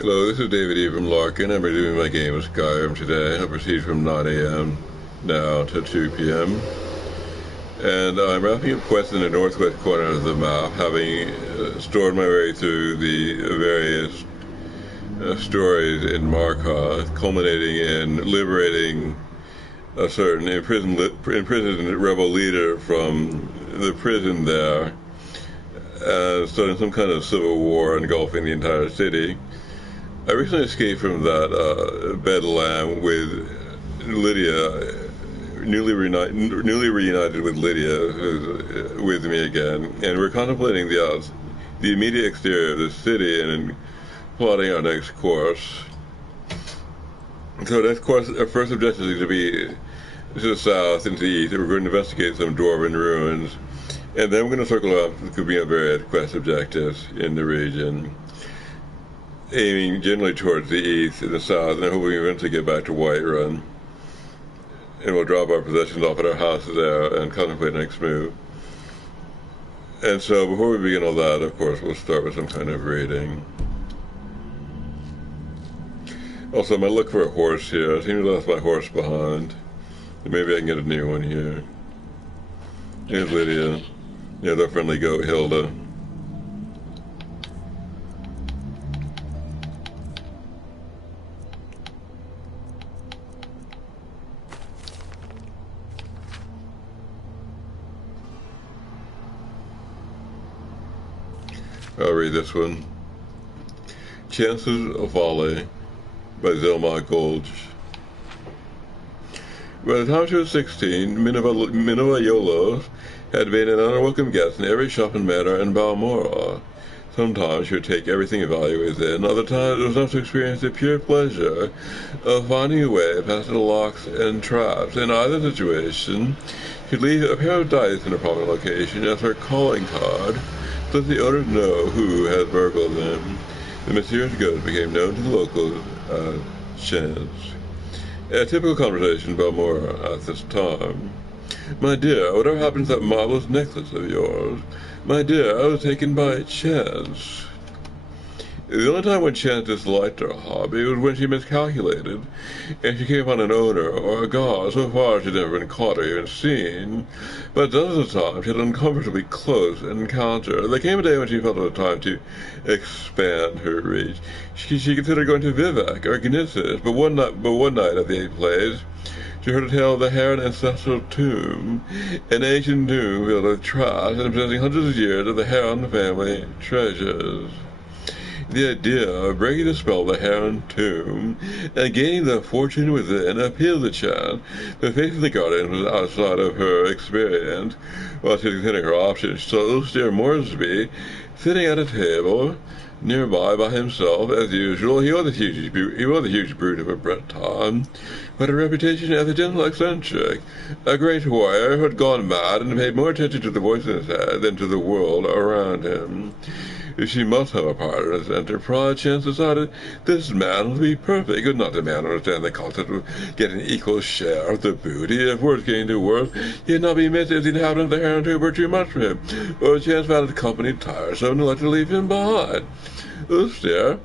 Hello, this is David E. from Larkin. I'm reviewing my game of Skyrim today. I'll proceed from 9 a.m. now to 2 p.m. And I'm wrapping up quests in the northwest corner of the map, having stored my way through the various stories in Markarth, culminating in liberating a certain imprisoned rebel leader from the prison there, starting some kind of civil war engulfing the entire city. I recently escaped from that bedlam with Lydia, newly reunited with Lydia, who's with me again, and we're contemplating the immediate exterior of the city and plotting our next course. So next course, our first objective is to be to the south and to the east, and we're going to investigate some dwarven ruins, and then we're going to circle up, could be on various quest objectives in the region, aiming generally towards the east and the south, and hoping we eventually get back to Whiterun. And we'll drop our possessions off at our house there and contemplate the next move. And so before we begin all that, of course, we'll start with some kind of raiding. Also, I'm going to look for a horse here. I seem to have left my horse behind. Maybe I can get a new one here. Here's Lydia. Here's our friendly goat, Hilda. I'll read this one. Chances of Folly by Zelma Golge. By the time she was 16, Minova Yolos had been an unwelcome guest in every shop and manor in Balmora. Sometimes she would take everything of value within, other times it was enough to experience the pure pleasure of finding a way past the locks and traps. In either situation, she'd leave a pair of dice in a prominent location as her calling card, so that the owners know who has burgled them. The mysterious ghost became known to the locals as Chance. A typical conversation about Mora at this time. My dear, whatever happened to that marvelous necklace of yours? My dear, I was taken by chance. The only time when Chance disliked her hobby was when she miscalculated, and she came upon an owner or a guard so far she'd never been caught or even seen. But dozens of times she had an uncomfortably close encounter. There came a day when she felt it was time to expand her reach. She considered going to Vivek or Gnissis, but one night at the Eight Place, she heard a tale of the Heron ancestral tomb, an ancient tomb filled with trash and possessing hundreds of years of the Heron family treasures. The idea of breaking the spell of the Heron tomb and gaining the fortune within appealed to Chan, but facing the guardian was outside of her experience. While she was considering her options, she saw Ulster Moresby sitting at a table nearby by himself, as usual. He was a huge brute of a Breton, but a reputation as a gentle eccentric, a great warrior who had gone mad and paid more attention to the voice in his head than to the world around him. If she must have a part in his enterprise, Chance decided this man would be perfect. He could not demand to understand the concept of getting an equal share of the booty. If worse came to worse, he had not been missed as the inhabitants of the Heron Tomb were too much for him, or Chance found his company tiresome and elected to leave him behind. Oops, dear.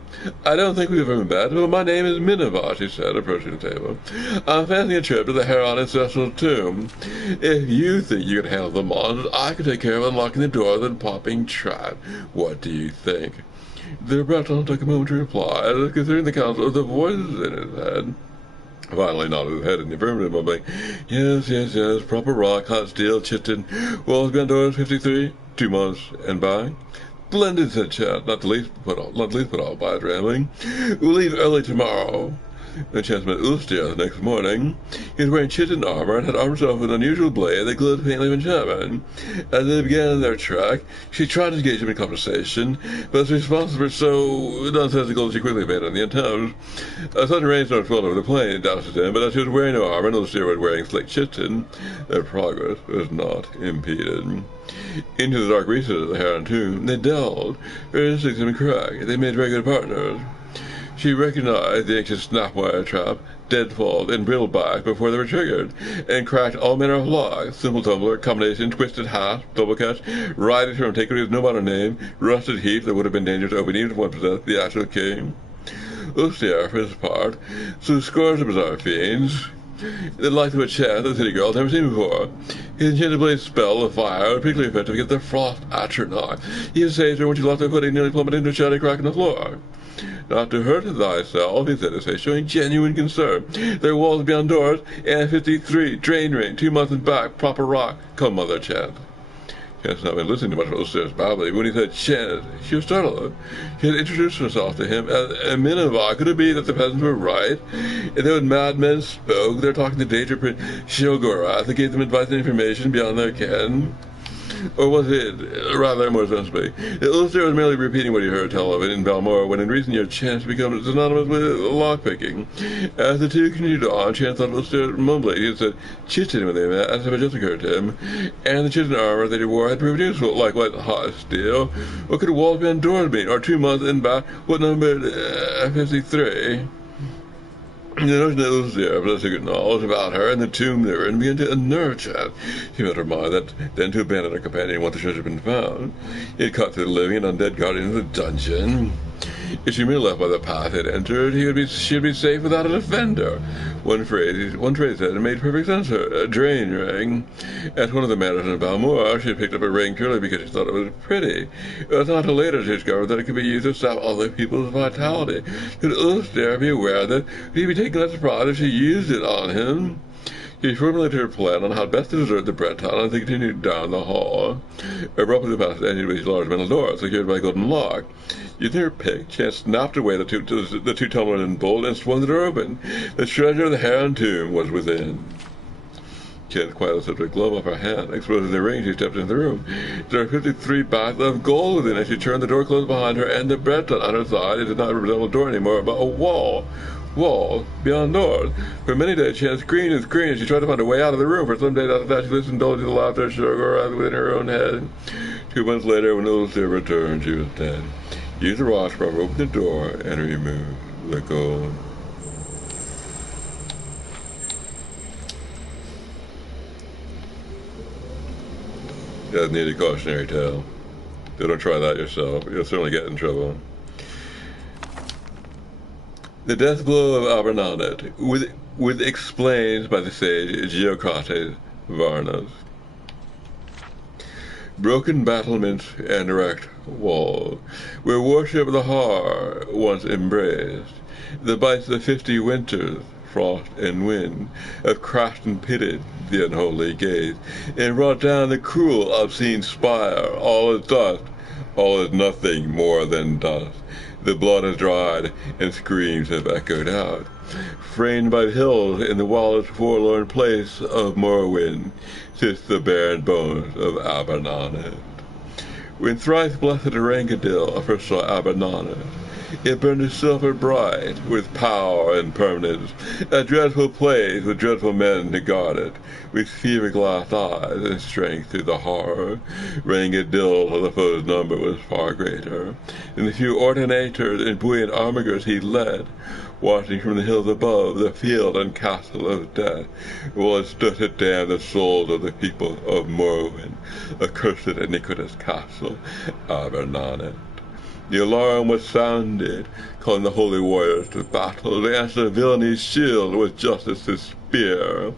I don't think we've ever met, but my name is Minova, she said, approaching the table. I'm fancying a trip to the Heron ancestral tomb. If you think you can handle the monsters, I can take care of unlocking the doors and popping trap. What do you think? The Breton took a moment to reply, as considering the counsel of the voices in his head. Finally nodded his head in the affirmative, mumbling, yes, proper rock, hot steel, chitin, walls, bent doors, 53, 2 months, and by. Splendid, said Chance, not least put off by his rambling. We'll leave early tomorrow. When Chance met Ulster the next morning, he was wearing chitin armor and had armed himself with an unusual blade that glowed faintly of enchantment. As they began their trek, she tried to engage him in conversation, but his responses were so nonsensical she quickly abandoned the attempt. A sudden rainstorm swelled over the plain, doused him, but as she was wearing no armor and Ulster was wearing slick chitin, their progress was not impeded. Into the dark recesses of the Heron tomb they delved. Her instincts had been correct. They made very good partners. She recognized the ancient snapwire trap, deadfall, and brillback before they were triggered, and cracked all manner of locks, simple tumbler, combination, twisted hasp, double catch, riding from antiquity with no modern name, rusted heaps that would have been dangerous to open even if one possessed the actual key. Ustier, for his part, slew scores of bizarre fiends, the like of a chance the city girl had never seen before. His enchanted blade spell of fire was particularly effective against the frost at her knock. He saved her when she lost her footing, nearly plummeted into a shadowy crack in the floor. Not to hurt thyself, he said his face, showing genuine concern. There are walls beyond doors, and 53, drain ring, 2 months and back, proper rock. Come, mother, chant. Chance had not been listening to much of Osiris babbling. When he said chant, she was startled. She had introduced herself to him as a Nineveh. Could it be that the peasants were right? And then when madmen spoke, they were talking to Daedra Prince Shogorath, that gave them advice and information beyond their ken. Or was it, rather more sensibly, that Ulster was merely repeating what he heard tell of it in Balmora, when in recent years Chance had become synonymous with lockpicking? As the two continued on, Chance thought Ulster mumbling. He had said chitin when they met, as if it just occurred to him, and the chitin armor they wore had proved useful, like what hot steel. What could walls beyond doors mean? Or 2 months in back? What numbered 53? The notion that Ulster possessed a good knowledge about her and the tomb they were in began to unnerve Chad. She made her mind that then to abandon her companion once the treasure had been found. He had cut through the living and undead guardians of the dungeon. If she were left by the path he had entered, she'd be safe without a defender. One phrase said it made perfect sense to her. A drain ring. At one of the manors in Balmora, she had picked up a ring purely because she thought it was pretty. It was not until later she discovered that it could be used to sap other people's vitality. Could Ulster be aware that he'd be taken by surprise if she used it on him? She formulated her plan on how best to desert the bread town as they continued down the hall. Abruptly past the entry to a large metal door, secured by a golden lock. Using her pick, Chance snapped away the two tumblers and bolt and swung the door open. The treasure of the Heron tomb was within. Chance quietly slipped a glove off her hand. Exposing the ring, she stepped into the room. There were 53 bags of gold within as she turned the door closed behind her and the bread ton on her side. It did not resemble a door anymore, but a wall beyond doors. For many days she had screamed and screamed as she tried to find a way out of the room. For some days after that she listened dully to the laughter of sugar within her own head. 2 months later, when Ulster returned, she was dead. Use the watch rubber, open the door, and remove the gold. That needed a cautionary tale. Don't try that yourself. You'll certainly get in trouble. The death blow of Abernanet, with explained by the sage Geocrates Varnas. Broken battlements and wrecked walls, where worship of the Har once embraced, the bites of 50 winters, frost and wind, have crashed and pitted the unholy gates, and brought down the cruel, obscene spire. All is dust, all is nothing more than dust. The blood has dried, and screams have echoed out. Framed by hills in the wildest forlorn place of Morrowind, sits the barren bones of Abernanet. When thrice blessed Rangadil first saw Abernanet, it burned a silver bright with power and permanence, a dreadful place with dreadful men to guard it, with fever-glassed eyes and strength through the horror. Rangadil, for the foe's number, was far greater than the few ordinators and buoyant armigers he led, watching from the hills above the field and castle of death, while it stood to damn the souls of the people of Morrowind, accursed iniquitous castle, Abernanet. The alarm was sounded, calling the holy warriors to battle. They answered villainy shield with justice's spear.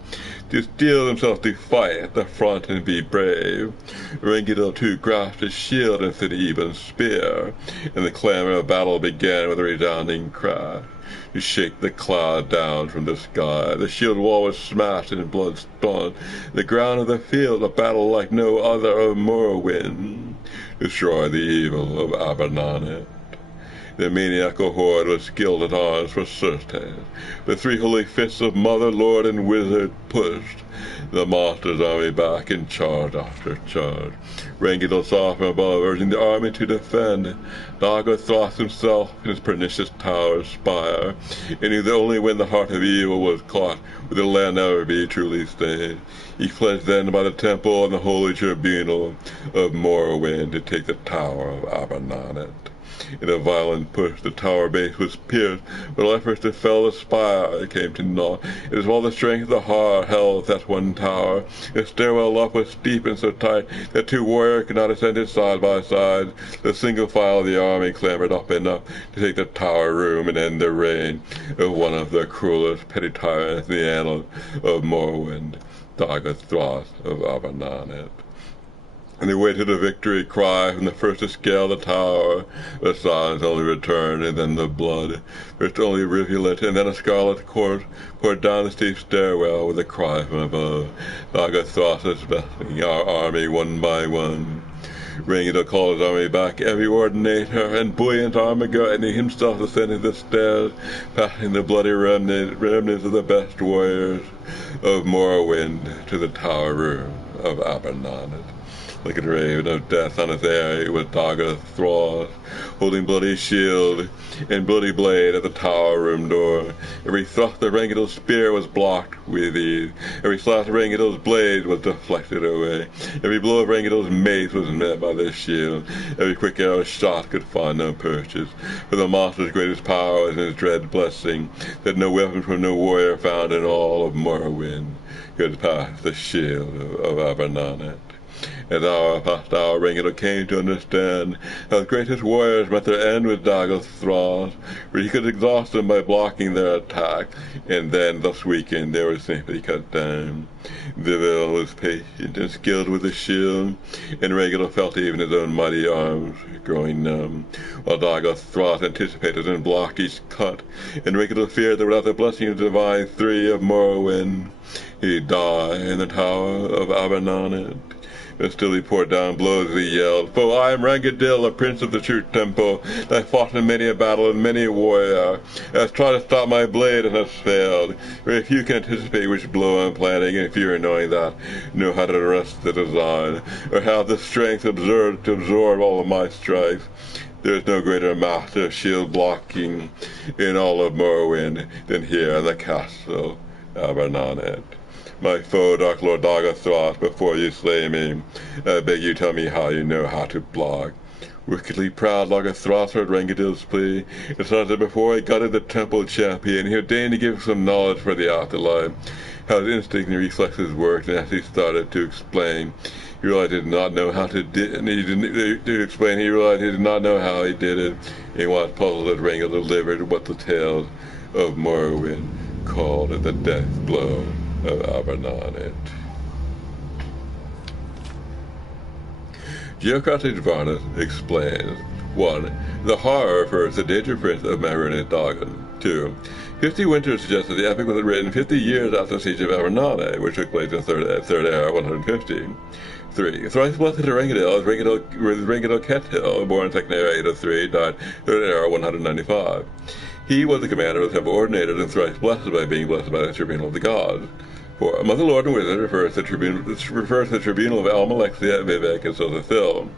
To steel themselves to fight at the front and be brave. Rangadil too grasped his shield and said even spear, and the clamor of battle began with a resounding crash to shake the cloud down from the sky. The shield wall was smashed and blood spun. The ground of the field, a battle like no other of Morrowind. Destroy the evil of Abernanet. The maniacal horde was skilled at arms for certain. The 3 holy fists of Mother, Lord, and Wizard pushed the monster's army back in charge after charge. Rangadil saw from above, urging the army to defend. Dago thrust himself in his pernicious tower's spire, and knew that only when the heart of evil was caught would the land never be truly stayed. He fled then by the temple and the holy tribunal of Morrowind to take the tower of Abernanet. In a violent wind pushed, the tower base was pierced, with all efforts to fell the spire came to naught. It was all the strength of the heart held that one tower. The stairwell up was steep and so tight that two warriors could not ascend it side by side. The single file of the army clambered up enough to take the tower room and end the reign of one of the cruelest petty tyrants in the annals of Morrowind, Dagger of Abernanet. And they waited a victory cry from the first to scale the tower. The silence only returned, and then the blood. First only a rivulet, and then a scarlet court poured down the steep stairwell with a cry from above. Dagger is blessing our army one by one. Rangel called his army back, every ordinator, and buoyant Armageddon himself ascended the stairs, passing the bloody remnants of the best warriors of Morrowind to the tower room of Abernanet. Like a raven of death on his eyrie was Dagger Thras, holding bloody shield and bloody blade at the tower room door. Every thrust of Rangel's spear was blocked with ease. Every slash of Rangel's blade was deflected away. Every blow of Rangel's mace was met by the shield. Every quick arrow shot could find no purchase. For the monster's greatest power was in his dread blessing, that no weapon from no warrior found in all of Morrowind could pass the shield of Abernanet. As hour past hour, Rangel came to understand how his greatest warriors met their end with Dagger Thras, for he could exhaust them by blocking their attack, and then, thus weakened, they were simply cut down. Devil was patient and skilled with the shield, and Rangel felt even his own mighty arms growing numb, while Dagger Thras anticipated and blocked each cut, and Rangel feared that without the blessing of the divine three of Morrowind, he'd die in the tower of Abernanet. But still he poured down blows as he yelled, "For I am Rangadil, a prince of the true temple, and I fought in many a battle and many a warrior, and has tried to stop my blade and has failed. Very few can anticipate which blow I'm planning, and few are knowing that, know how to arrest the design, or have the strength to absorb all of my strikes. There is no greater master of shield blocking in all of Morrowind than here in the castle Abernanet. My foe, Dark Lord Dagger Thras, before you slay me, I beg you tell me how you know how to block." Wickedly proud, Dagger Thras heard Rangadil's plea, and said that before he gutted the temple champion, he would deign to give some knowledge for the afterlife. How his instinct and reflexes worked, and as he started to explain, he realized he did not know how he did not know how he did it, and was puzzled as Rangel delivered what the tales of Morrowind called the death blow of Abernanet. Geocratic Varnus explains: 1. The horror refers to the danger prince of Marinate Dagon. 2. 50 Winters suggests that the epic was written 50 years after the siege of Abernanet, which took place in Third Era 150. 3. Thrice blessed Rangadil is Rangadil Ketil, born in Second Era 803, died Third Era 195. He was the commander of the temple ordinated and thrice blessed by being blessed by the tribunal of the gods. 4. Mother Lord and Wizard refers to the tribunal of Almalexia, Vivek, and Sozathil.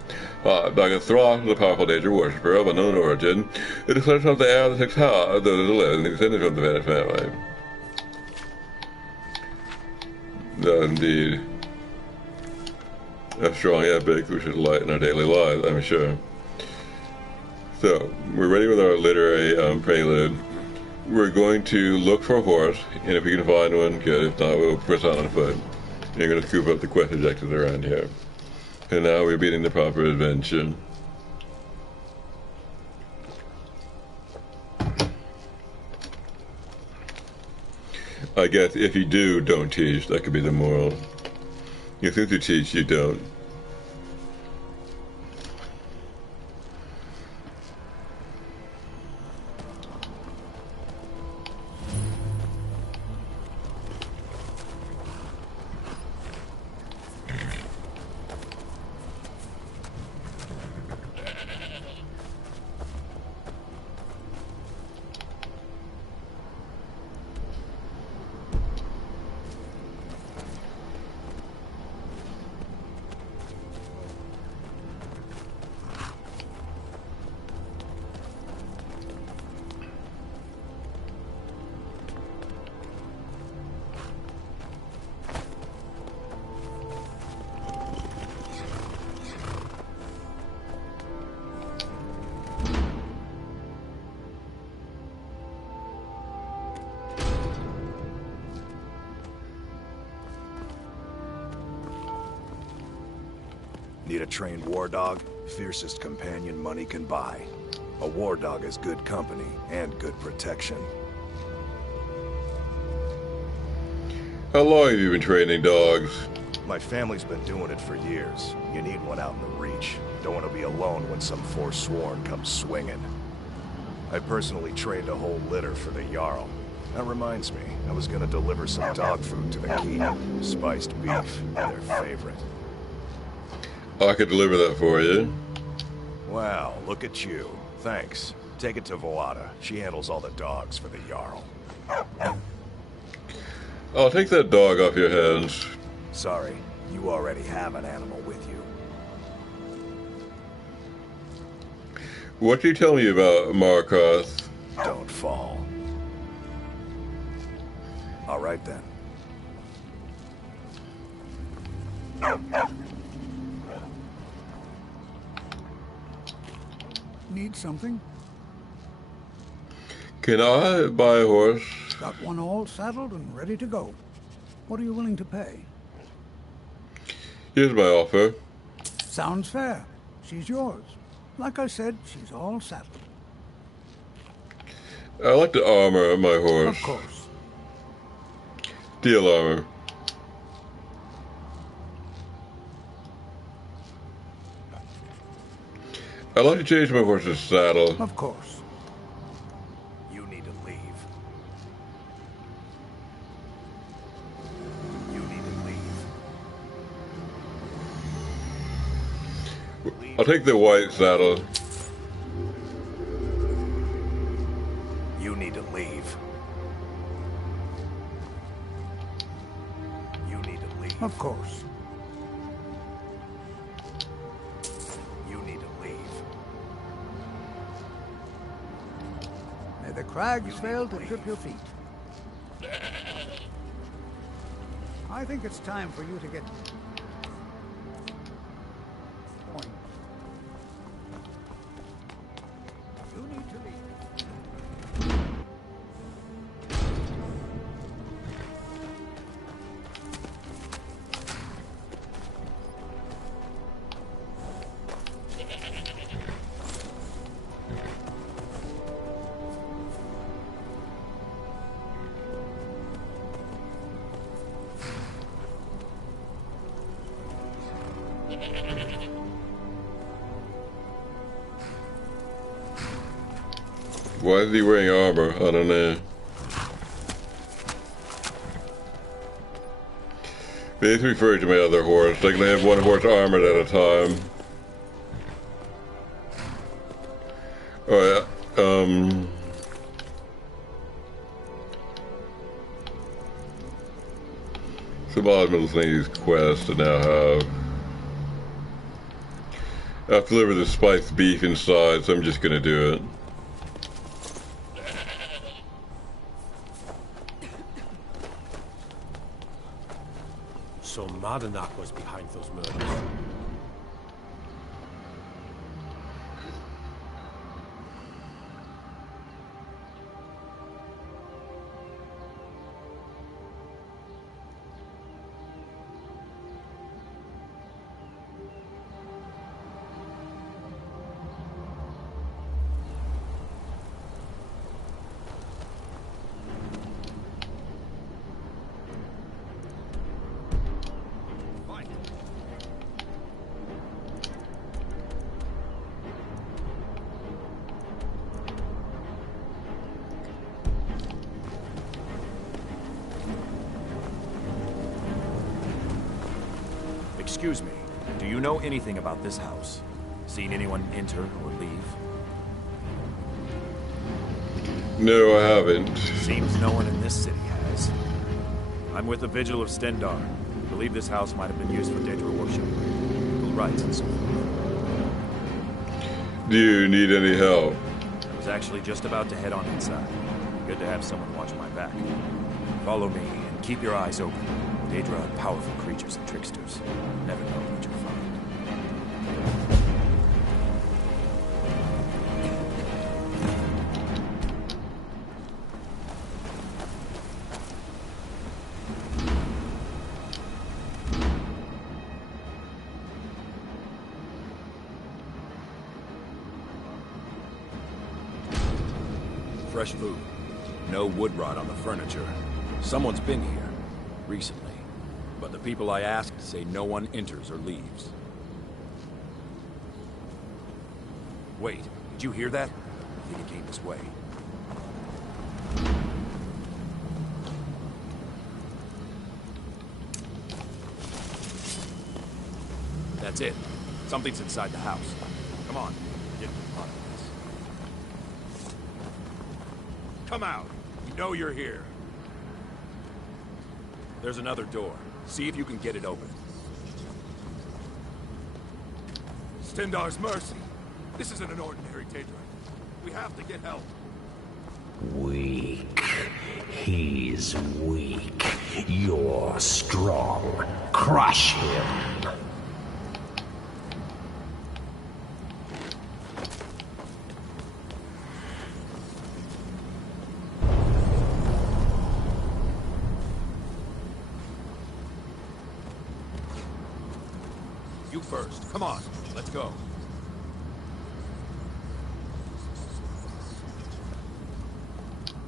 5. Dagger Thras was a powerful nature worshipper of unknown origin, who declared himself the heir of the Six Hells, those who lived in the descendants from the vanished family. Indeed. A strong epic we should light in our daily lives, I'm sure. So, we're ready with our literary prelude. We're going to look for a horse, and if we can find one, good. If not, we'll press on foot. And you're going to scoop up the quest objectives around here. And now we're beginning the proper adventure. I guess if you do, don't teach. That could be the moral. You think you teach, you don't. Need a trained war dog? Fiercest companion money can buy. A war dog is good company and good protection. How long have you been training dogs? My family's been doing it for years. You need one out in the Reach. Don't want to be alone when some forsworn comes swinging. I personally trained a whole litter for the Jarl. That reminds me, I was gonna deliver some dog food to the keep. Spiced beef, their favorite. I could deliver that for you. Wow, look at you. Thanks. Take it to Voada. She handles all the dogs for the Jarl. I'll take that dog off your hands. Sorry, you already have an animal with you. What do you tell me about Markarth? Don't fall. All right then. Need something? Can I buy a horse? Got one all saddled and ready to go. What are you willing to pay? Here's my offer. Sounds fair. She's yours. Like I said, she's all saddled. I like the armor of my horse. Of course. Steel armor. I'd like to change my horse's saddle. Of course. You need to leave. You need to leave. I'll take the white saddle. You need to leave. You need to leave. Of course. You need to leave. May the crags fail to trip your feet. I think it's time for you to get... point. You need to leave. Why is he wearing armor? I don't know. Maybe it's referring to my other horse. I can have one horse armored at a time. Alright, some odd miscellaneous quests I now have. I have to deliver the spiced beef inside, so I'm just gonna do it. So Madanak was behind those murders. Excuse me, do you know anything about this house? Seen anyone enter or leave? No, I haven't. Seems no one in this city has. I'm with the Vigil of Stendar. Believe this house might have been used for Daedra worship. Legal rites and so forth. Do you need any help? I was actually just about to head on inside. Good to have someone watch my back. Follow me and keep your eyes open. Daedra are powerful creatures and tricksters. Never know what you'll find. Fresh food. No wood rot on the furniture. Someone's been here. Recently. But the people I asked say no one enters or leaves. Wait, did you hear that? I think it came this way. That's it. Something's inside the house. Come on, get to the bottom of this. Come out! You know you're here. There's another door. See if you can get it open. Stendar's mercy. This isn't an ordinary Daedra. We have to get help. Weak. He's weak. You're strong. Crush him. You first. Come on. Let's go.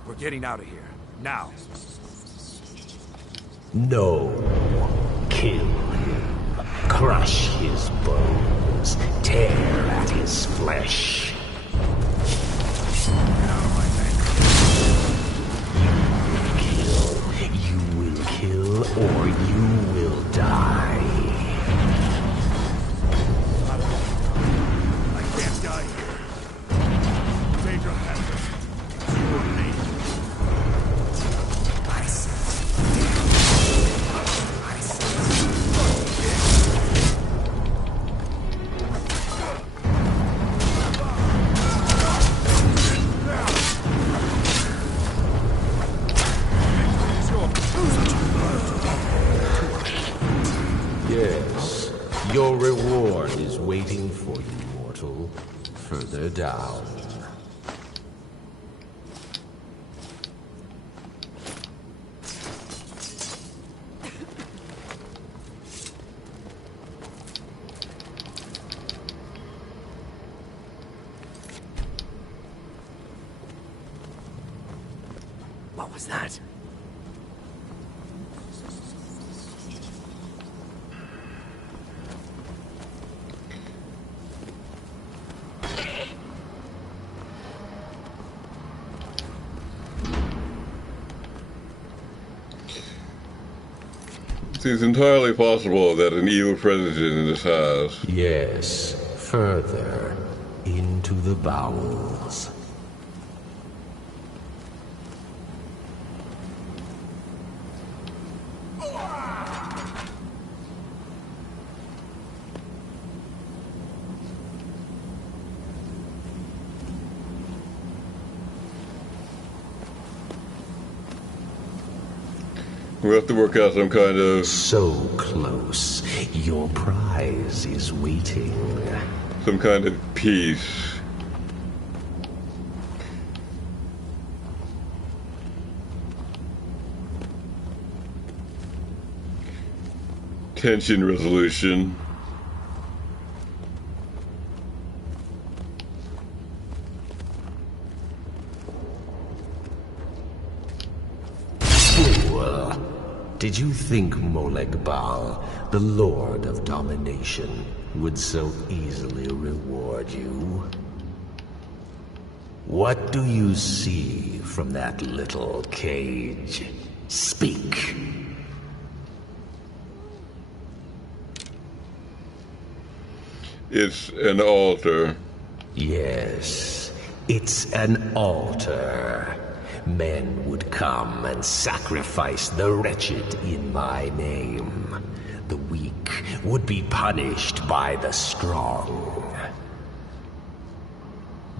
We're getting out of here. Now. No. Kill him. Crush his bones. Tear at his flesh. You will kill or you will die. I can't die here. Daedra has us. You or me. Yes, your reward is waiting for you, mortal. Further down. What was that? It's entirely possible that an evil presence is in this house. Yes, further into the bowels. We have to work out some kind of... So close. Your prize is waiting. some kind of peace. Tension resolution. Fool! Did you think Moleg Bal, the Lord of Domination, would so easily reward you? What do you see from that little cage? Speak! It's an altar. Yes, it's an altar. Men would come and sacrifice the wretched in my name. The weak would be punished by the strong.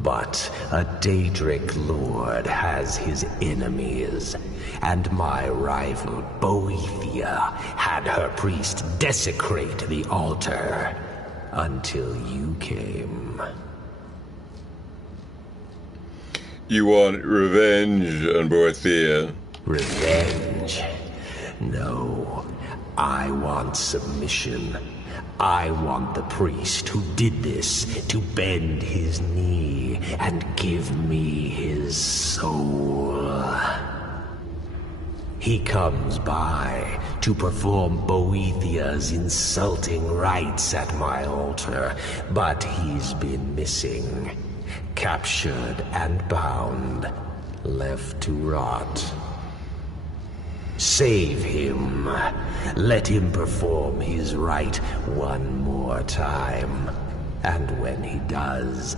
But a Daedric lord has his enemies, and my rival Boethia had her priest desecrate the altar until you came. You want revenge on Boethia? Revenge? No. I want submission. I want the priest who did this to bend his knee and give me his soul. He comes by to perform Boethia's insulting rites at my altar, but he's been missing, captured and bound, left to rot. Save him. Let him perform his rite one more time. And when he does,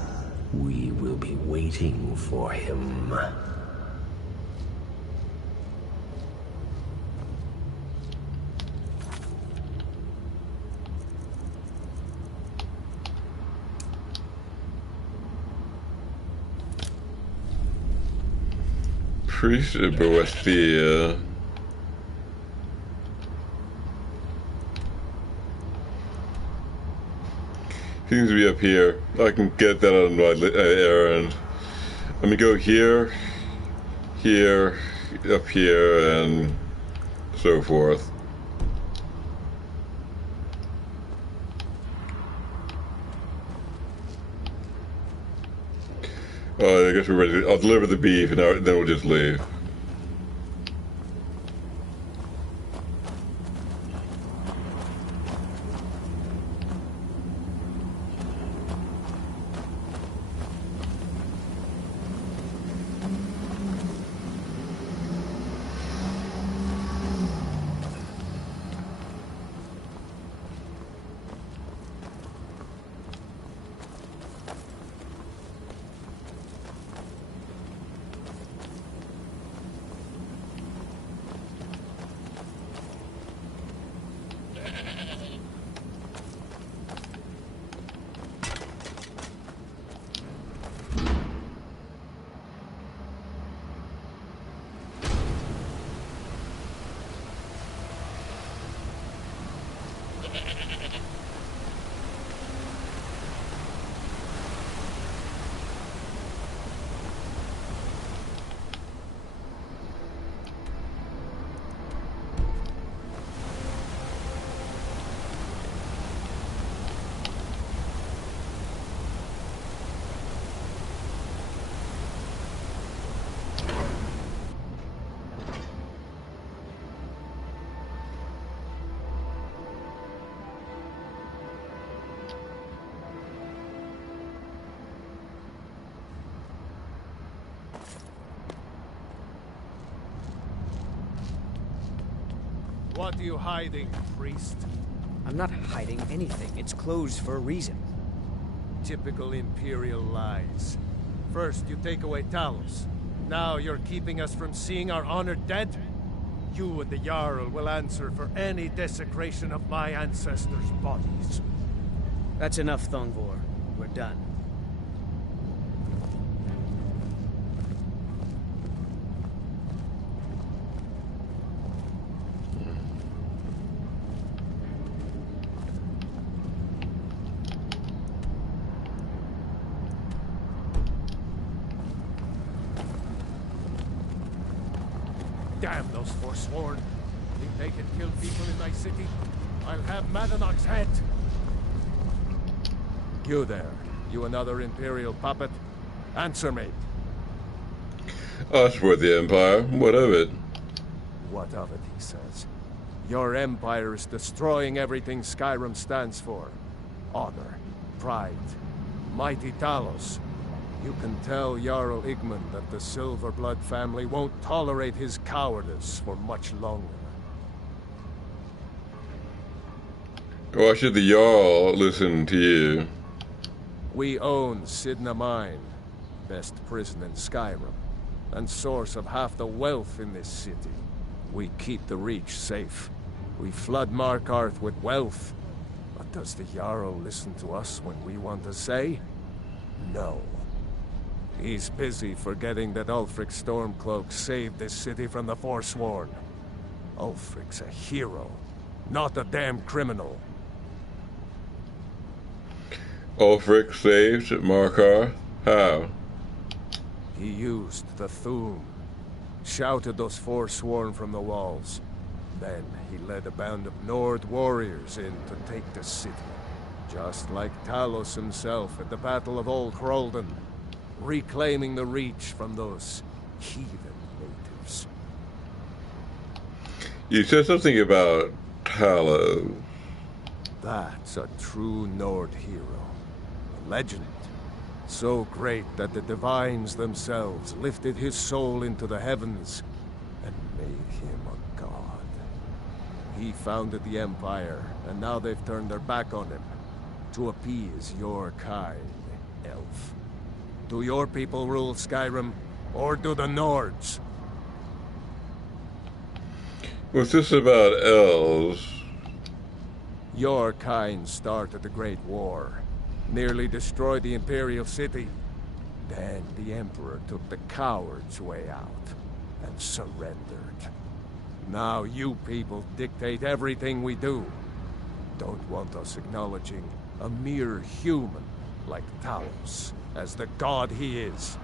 we will be waiting for him. Priest of Boethia. Seems to be up here. I can get that on my errand. Let me go here, here, up here, and so forth. I guess we're ready. I'll deliver the beef, and then we'll just leave. What are you hiding, priest? I'm not hiding anything. It's closed for a reason. Typical Imperial lies. First, you take away Talos. Now you're keeping us from seeing our honored dead? You and the Jarl will answer for any desecration of my ancestors' bodies. That's enough, Thongvor. We're done. Damn those Forsworn. Think they can kill people in my city? I'll have Madanach's head. You there. You another Imperial puppet? Answer me. Us for the Empire. What of it? What of it, he says. Your empire is destroying everything Skyrim stands for. Honor, pride, mighty Talos. You can tell Jarl Igmund that the Silverblood family won't tolerate his cowardice for much longer. Why should the Jarl listen to you? We own Sidna Mine, best prison in Skyrim, and source of half the wealth in this city. We keep the Reach safe. We flood Markarth with wealth. But does the Jarl listen to us when we want to say? No. He's busy forgetting that Ulfric Stormcloak saved this city from the Forsworn. Ulfric's a hero, not a damn criminal. Ulfric saved Markarth? How? He used the Thum, shouted those Forsworn from the walls. Then he led a band of Nord warriors in to take the city. Just like Talos himself at the Battle of Old Krolden, reclaiming the Reach from those heathen natives. You said something about Talos. That's a true Nord hero. A legend. So great that the divines themselves lifted his soul into the heavens and made him a god. He founded the Empire, and now they've turned their back on him to appease your kind, elf. Do your people rule Skyrim, or do the Nords? What's this about elves? Your kind started the Great War, nearly destroyed the Imperial City. Then the Emperor took the coward's way out and surrendered. Now you people dictate everything we do. Don't want us acknowledging a mere human like Talos as the god he is.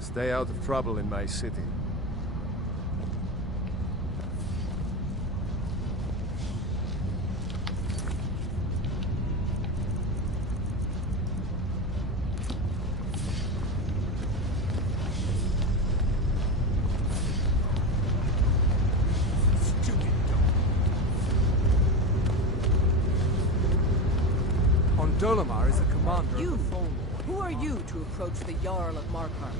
Stay out of trouble in my city. Dolomar is a commander You? of the Fold. Who are you to approach the Jarl of Markarth?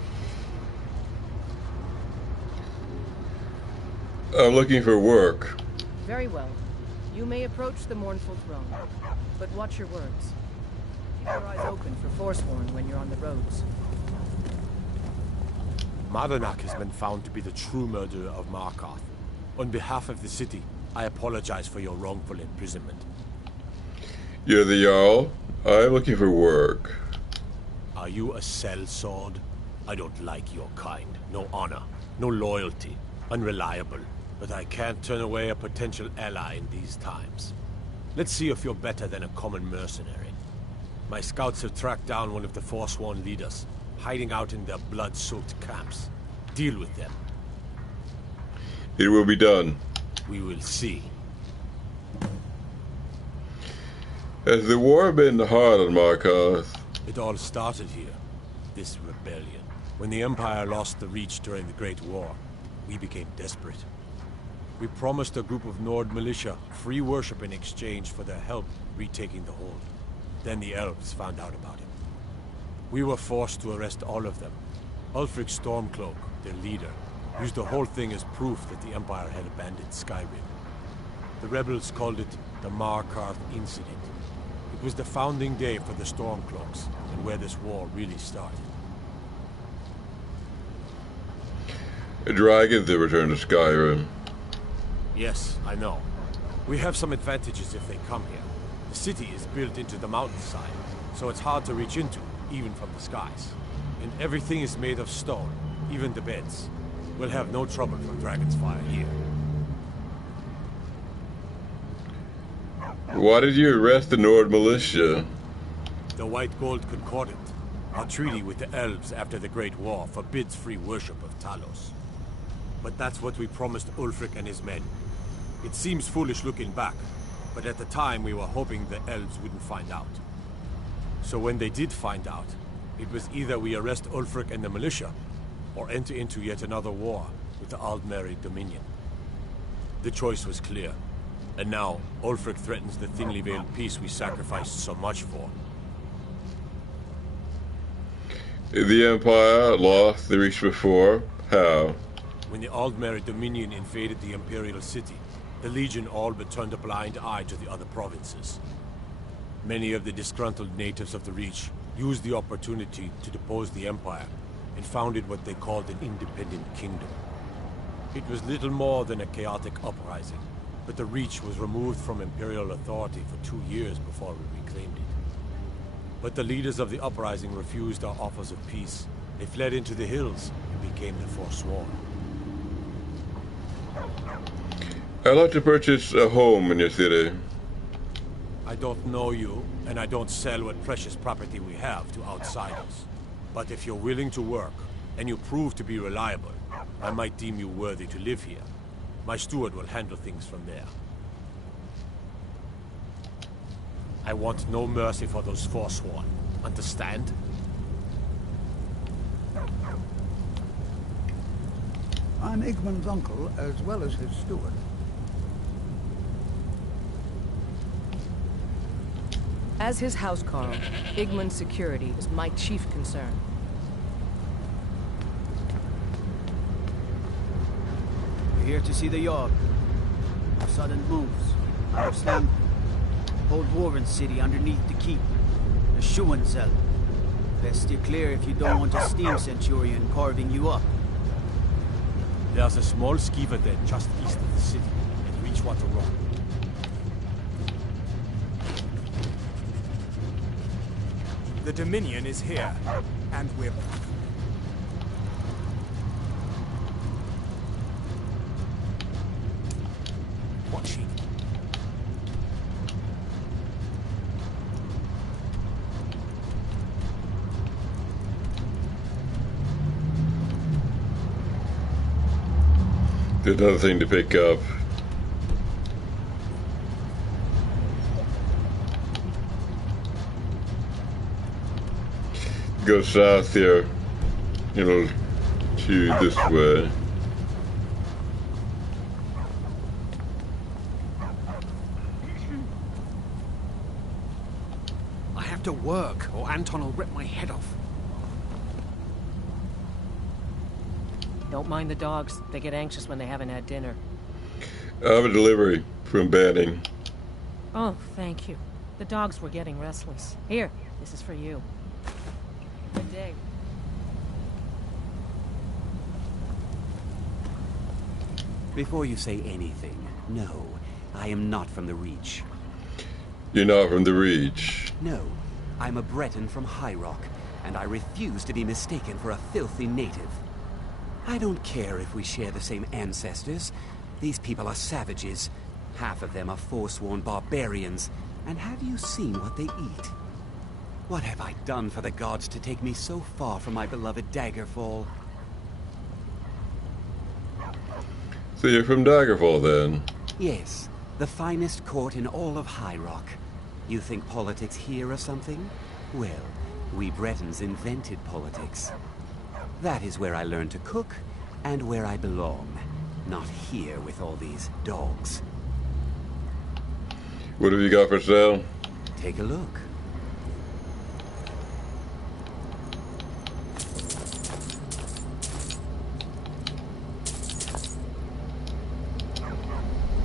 I'm looking for work. Very well. You may approach the mournful throne, but watch your words. Keep your eyes open for Forsworn when you're on the roads. Madanak has been found to be the true murderer of Markarth. On behalf of the city, I apologize for your wrongful imprisonment. You're the Jarl? I'm looking for work. Are you a sellsword? I don't like your kind. No honor, no loyalty, unreliable. But I can't turn away a potential ally in these times. Let's see if you're better than a common mercenary. My scouts have tracked down one of the Forsworn leaders, hiding out in their blood-soaked camps. Deal with them. It will be done. We will see. Has the war been hard on Markarth? It all started here, this rebellion. When the Empire lost the Reach during the Great War, we became desperate. We promised a group of Nord militia free worship in exchange for their help retaking the hold. Then the elves found out about it. We were forced to arrest all of them. Ulfric Stormcloak, their leader, used the whole thing as proof that the Empire had abandoned Skyrim. The rebels called it the Markarth Incident. It was the founding day for the Stormcloaks, and where this war really started. Dragons have returned to Skyrim. Yes, I know. We have some advantages if they come here. The city is built into the mountainside, so it's hard to reach into, even from the skies. And everything is made of stone, even the beds. We'll have no trouble from Dragon's Fire here. Why did you arrest the Nord militia? The White Gold Concordant, our treaty with the elves after the Great War, forbids free worship of Talos. But that's what we promised Ulfric and his men. It seems foolish looking back, but at the time we were hoping the elves wouldn't find out. So when they did find out, it was either we arrest Ulfric and the militia, or enter into yet another war with the Aldmeri Dominion. The choice was clear. And now, Ulfric threatens the thinly veiled peace we sacrificed so much for. The Empire lost the Reach before? How? When the Aldmeri Dominion invaded the Imperial City, the Legion all but turned a blind eye to the other provinces. Many of the disgruntled natives of the Reach used the opportunity to depose the Empire and founded what they called an independent kingdom. It was little more than a chaotic uprising, but the Reach was removed from Imperial authority for 2 years before we reclaimed it. But the leaders of the uprising refused our offers of peace. They fled into the hills and became the Forsworn. I'd like to purchase a home in your city. I don't know you, and I don't sell what precious property we have to outsiders. But if you're willing to work, and you prove to be reliable, I might deem you worthy to live here. My steward will handle things from there. I want no mercy for those forsworn. Understand? I'm Igman's uncle, as well as his steward. As his housecarl, Igman's security is my chief concern. We're here to see the Yard. No sudden moves. Understand? Whole dwarven city underneath the keep. The Schuenzell. Best steer clear if you don't want a steam centurion carving you up. There's a small skeever den just east of the city, at Reachwater Rock. The Dominion is here, and we're... watching. There's another thing to pick up. Go south here, to this way. I have to work, or Anton will rip my head off. Don't mind the dogs. They get anxious when they haven't had dinner. I have a delivery from Banning. Oh, thank you. The dogs were getting restless. Here, this is for you. Good day. Before you say anything, no, I am not from the Reach. You're not from the Reach? No, I'm a Breton from High Rock, and I refuse to be mistaken for a filthy native. I don't care if we share the same ancestors. These people are savages. Half of them are forsworn barbarians. And have you seen what they eat? What have I done for the gods to take me so far from my beloved Daggerfall? So you're from Daggerfall, then? Yes, the finest court in all of High Rock. You think politics here or something? Well, we Bretons invented politics. That is where I learned to cook, and where I belong. Not here with all these dogs. What have you got for sale? Take a look.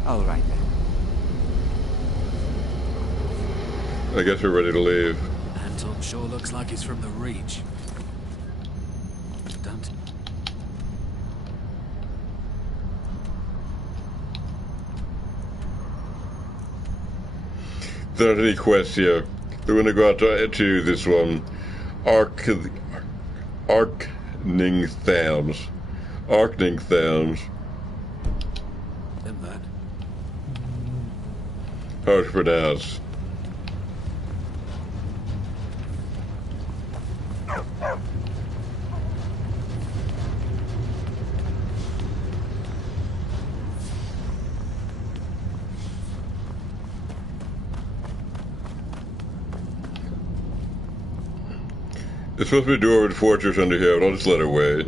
All right then. I guess we're ready to leave. Anton sure looks like he's from the Reach. Don't... There aren't any quests here. We're going to go out to this one. Arkningthams. Them that. Hard to pronounce. It's supposed to be a dwarven fortress under here, but I'll just let her wait.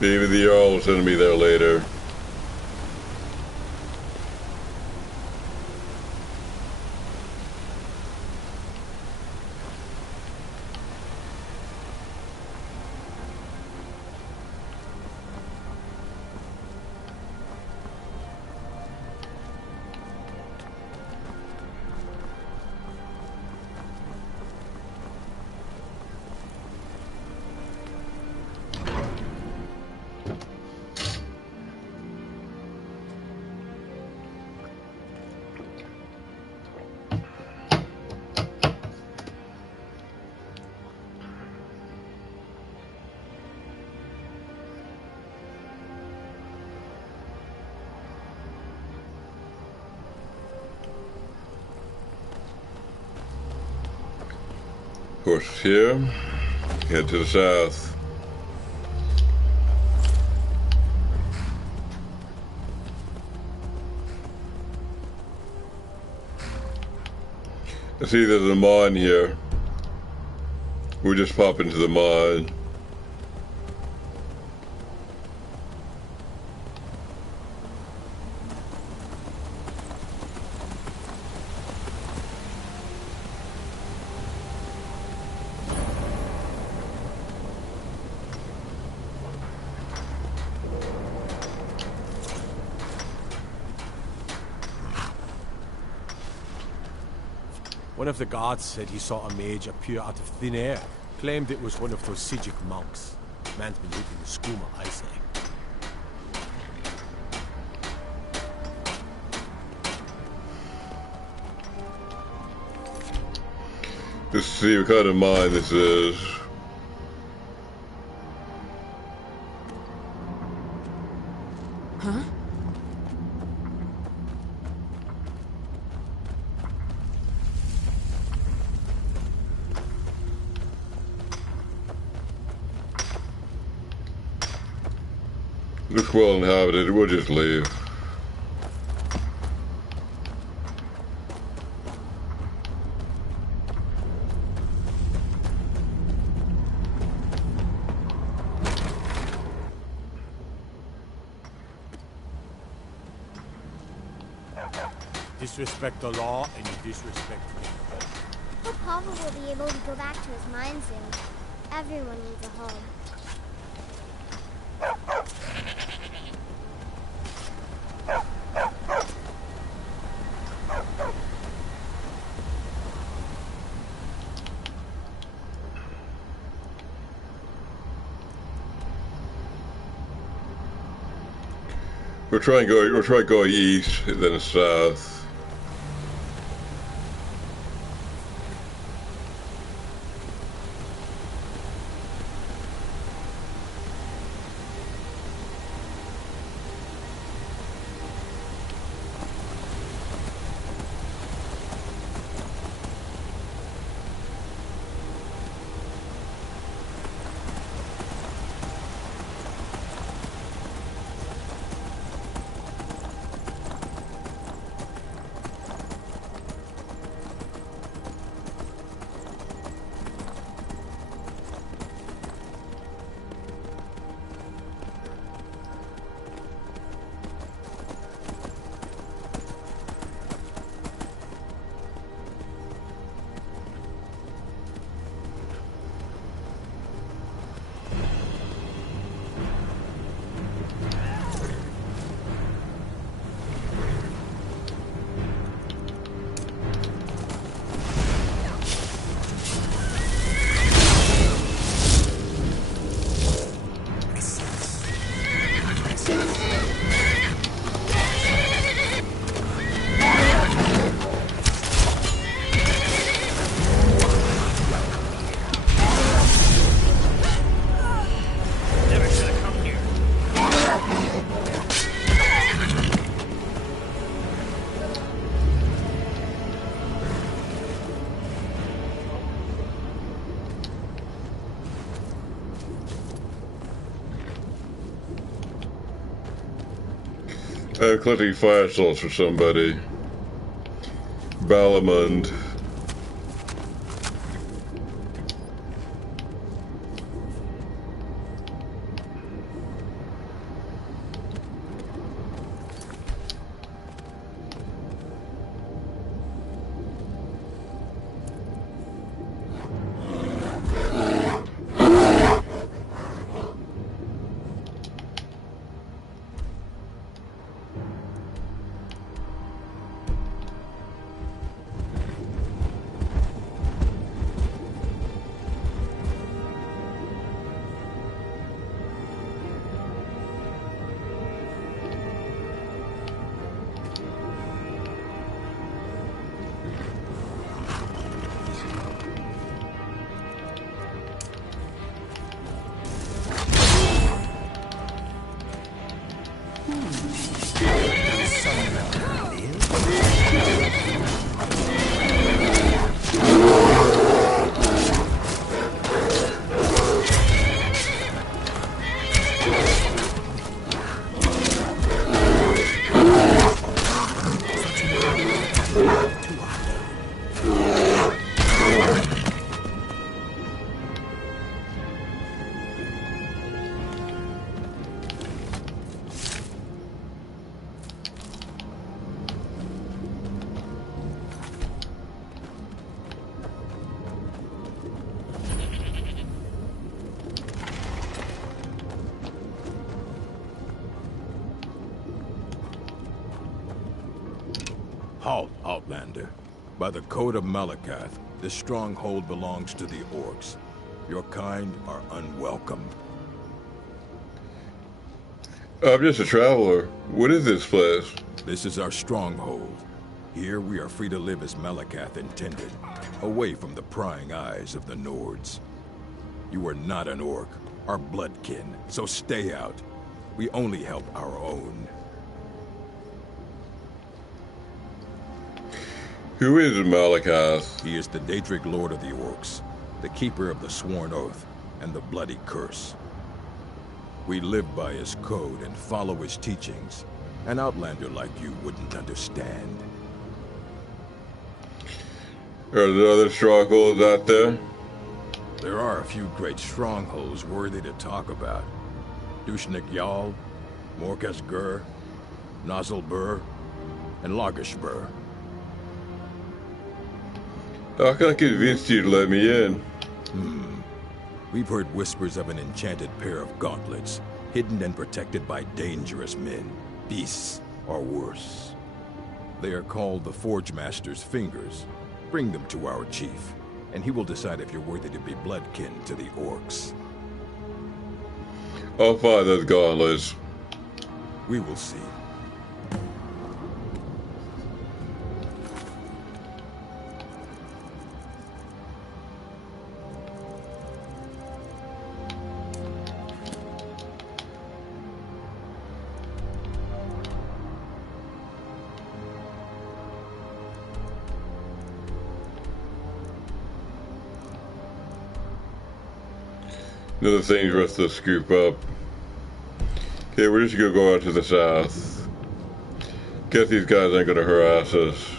Maybe the Jarl will send me there later. course is here. Head to the south. I see there's a mine here. We'll just pop into the mine. One of the guards said he saw a mage appear out of thin air. Claimed it was one of those Sijic monks. Man's been living in skooma, I say. Just to see what kind of mine this is. Huh? Looks well inhabited. We'll just leave. Disrespect the law and you disrespect me. Hope Papa will be able to go back to his mine soon. Everyone needs a home. We'll try going east, then south. I'm collecting fire salts for somebody. Balamund. Halt, Outlander. By the Code of Malakath, this stronghold belongs to the orcs. Your kind are unwelcome. I'm just a traveler. What is this place? This is our stronghold. Here we are free to live as Malakath intended, away from the prying eyes of the Nords. You are not an orc, our bloodkin, so stay out. We only help our own. Who is Malakath? He is the Daedric Lord of the Orcs, the keeper of the Sworn Oath and the Bloody Curse. We live by his code and follow his teachings. An outlander like you wouldn't understand. Are there other strongholds out there? There are a few great strongholds worthy to talk about. Dushnik Yal, Morkas Gur, Nozzlebur, and Lagershbur. How can I convince you to let me in? We've heard whispers of an enchanted pair of gauntlets, hidden and protected by dangerous men, beasts, or worse. They are called the Forge Master's Fingers. Bring them to our chief, and he will decide if you're worthy to be bloodkin to the orcs. I'll find those gauntlets. We will see. Another thing for us to scoop up. Okay, we're just gonna go out to the south. Guess these guys ain't gonna harass us.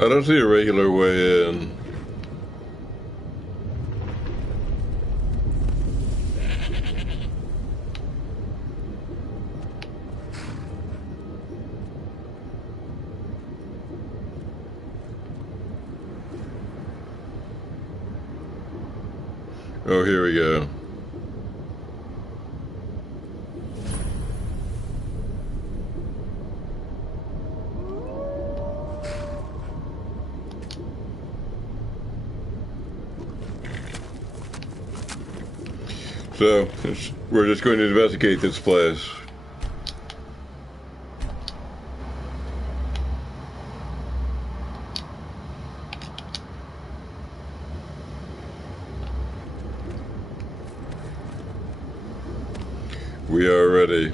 I don't see a regular way in. Oh, here we go. So, we're just going to investigate this place. We are ready.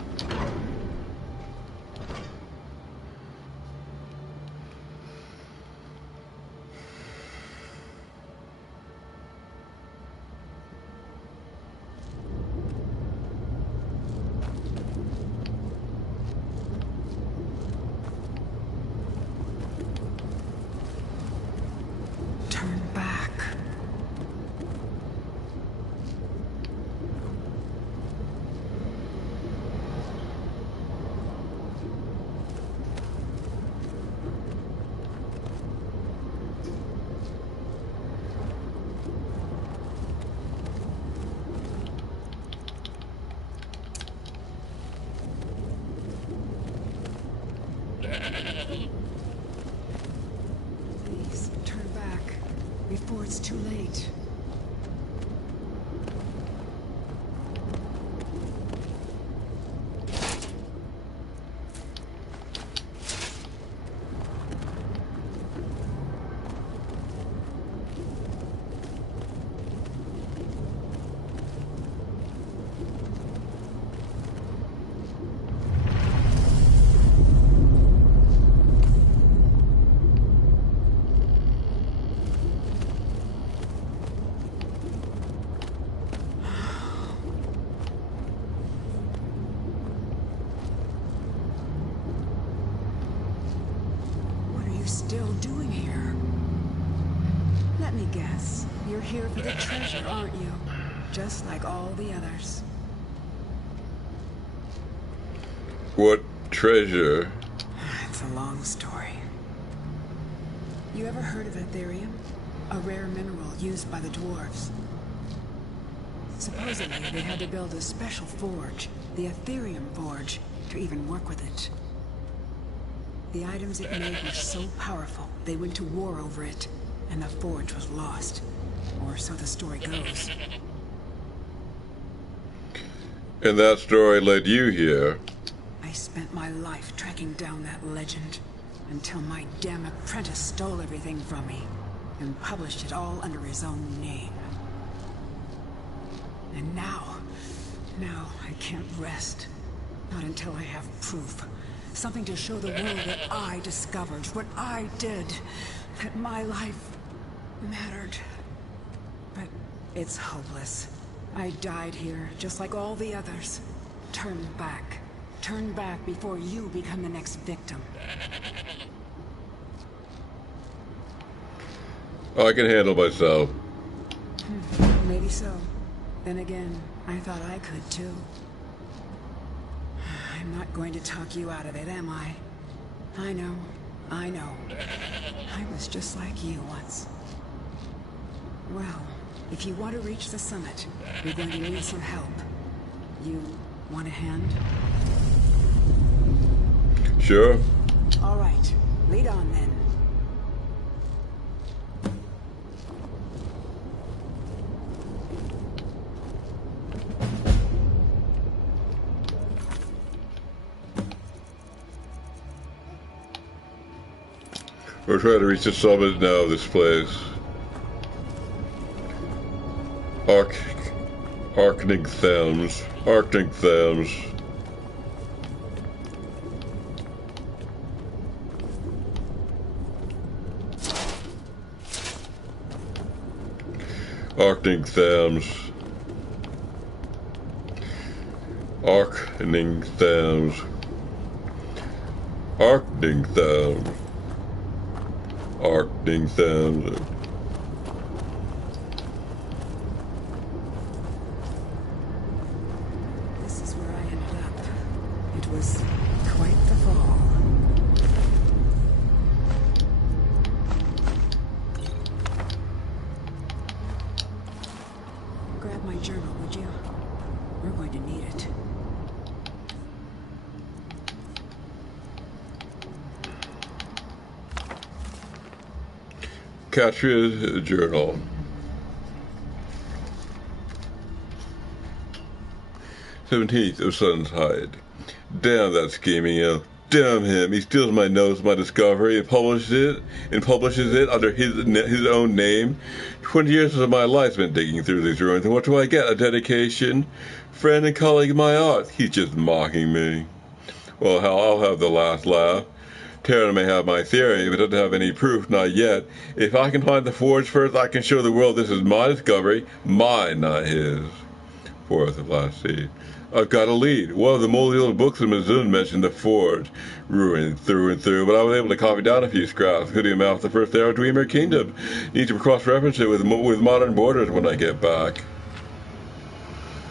before it's too late. Still doing here? Let me guess. You're here for the treasure, aren't you? Just like all the others. What treasure? It's a long story. You ever heard of Ephraim? A rare mineral used by the dwarves. Supposedly, they had to build a special forge, the Ephraim Forge, to even work with it. The items it made were so powerful, they went to war over it, and the forge was lost. Or so the story goes. And that story led you here. I spent my life tracking down that legend, until my damn apprentice stole everything from me, and published it all under his own name. And now I can't rest. Not until I have proof. Something to show the world that I discovered, what I did, that my life mattered. But it's hopeless. I died here, just like all the others. Turn back. Turn back before you become the next victim. I can handle myself. Maybe so. Then again, I thought I could too. I'm not going to talk you out of it, am I? I know. I was just like you once. Well, if you want to reach the summit, you're going to need some help. You want a hand? Sure. All right. Lead on then. We're trying to reach the summit now of this place. Arctic Thames. Arctic Thames. Arctic Thames. Arctic Thames. Arctic Thames. Arctic Thames. This is where I ended up. It was quite the fall. Grab my journal, would you? We're going to need it. Katria's journal. 17th of Suntide. Damn that scheming elf. Damn him. He steals my notes, my discovery, and publishes it under his own name. 20 years of my life spent digging through these ruins, and what do I get? A dedication? Friend and colleague of my art. He's just mocking me. Well, hell, I'll have the last laugh. Terran may have my theory, but doesn't have any proof, not yet. If I can find the forge first, I can show the world this is my discovery. Mine, not his. 4th of last seed. I've got a lead. One of the moldy little books in Mizun mentioned the forge. Ruined through and through, but I was able to copy down a few scraps, including a map of the first era of Dreamer Kingdom. Need to cross-reference it with modern borders when I get back.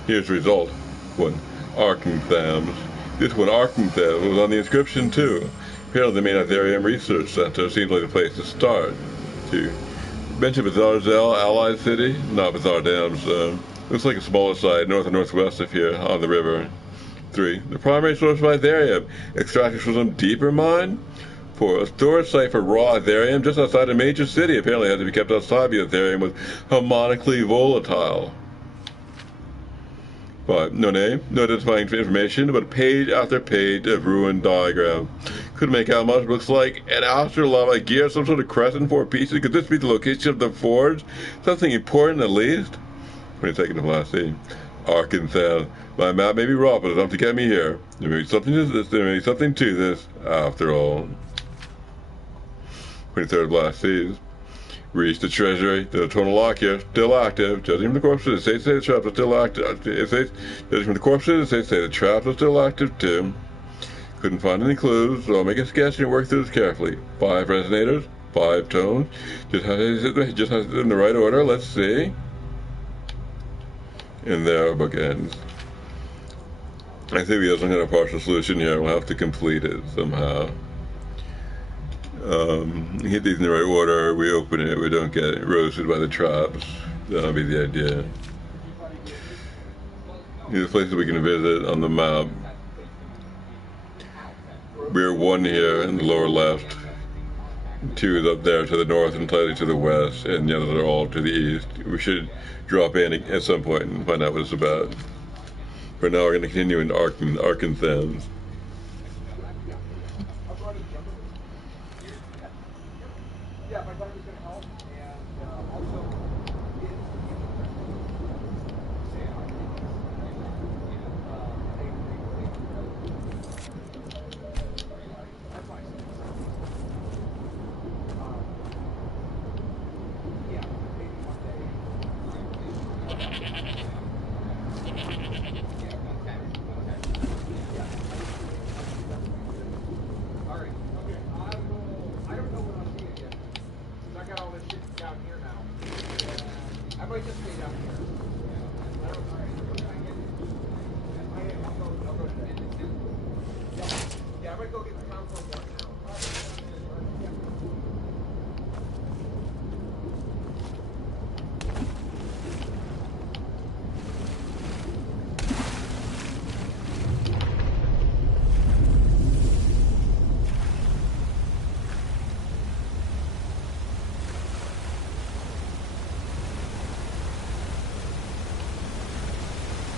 Here's the result. 1. Arkenthams. This one, Arkenthams, was on the inscription too. Apparently the main Ethereum Research Center seems like the place to start. 2. Mention Bazarzel, allied city? Not Bazar Dams. Looks like a smaller site, north and northwest of here, on the river. 3. The primary source of Ethereum, extracted from some deeper mine? for a storage site for raw Ethereum just outside a major city. Apparently it had to be kept outside because Ethereum was harmonically volatile. 5. No name, no identifying information, but page after page of ruined diagram. Couldn't make out much. Looks like an outer lava gear, some sort of crescent, 4 pieces. Could this be the location of the forge? Something important at least? 22nd of last scene. Arkansas. My map may be raw, but enough to get me here. There may be something to this. There may be something to this, after all. 23rd of last scene. Reach the treasury. The eternal lock here, still active. Judging from the corpses, the say the traps are still active. Judging from the corpses, the say the traps are still active too. Couldn't find any clues, so I'll make a sketch and work through this carefully. 5 resonators, 5 tones. Just has it in the right order. Let's see. And there our book ends. I think we have some kind of partial solution here. We'll have to complete it somehow. Hit these in the right order. We open it. We don't get roasted by the traps. That'll be the idea. These are places we can visit on the map. We're 1 here in the lower left. 2 is up there to the north and slightly to the west, and the others are all to the east. We should drop in at some point and find out what it's about. For now, we're going to continue in Arkansas.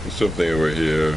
Something over here.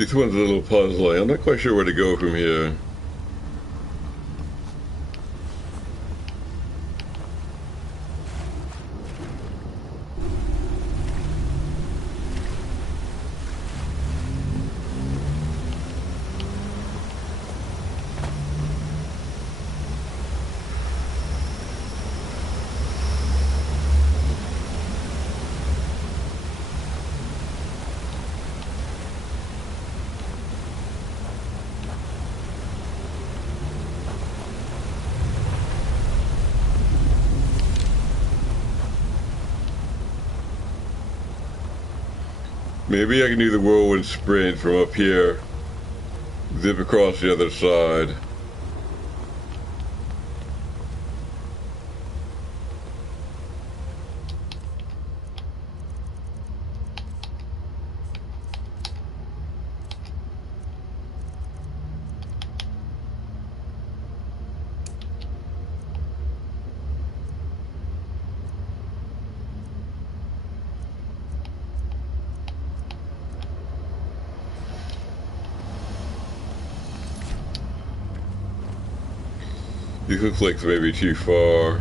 This one's a little puzzling. I'm not quite sure where to go from here. Maybe I can do the whirlwind sprint from up here, zip across the other side. This looks like maybe too far.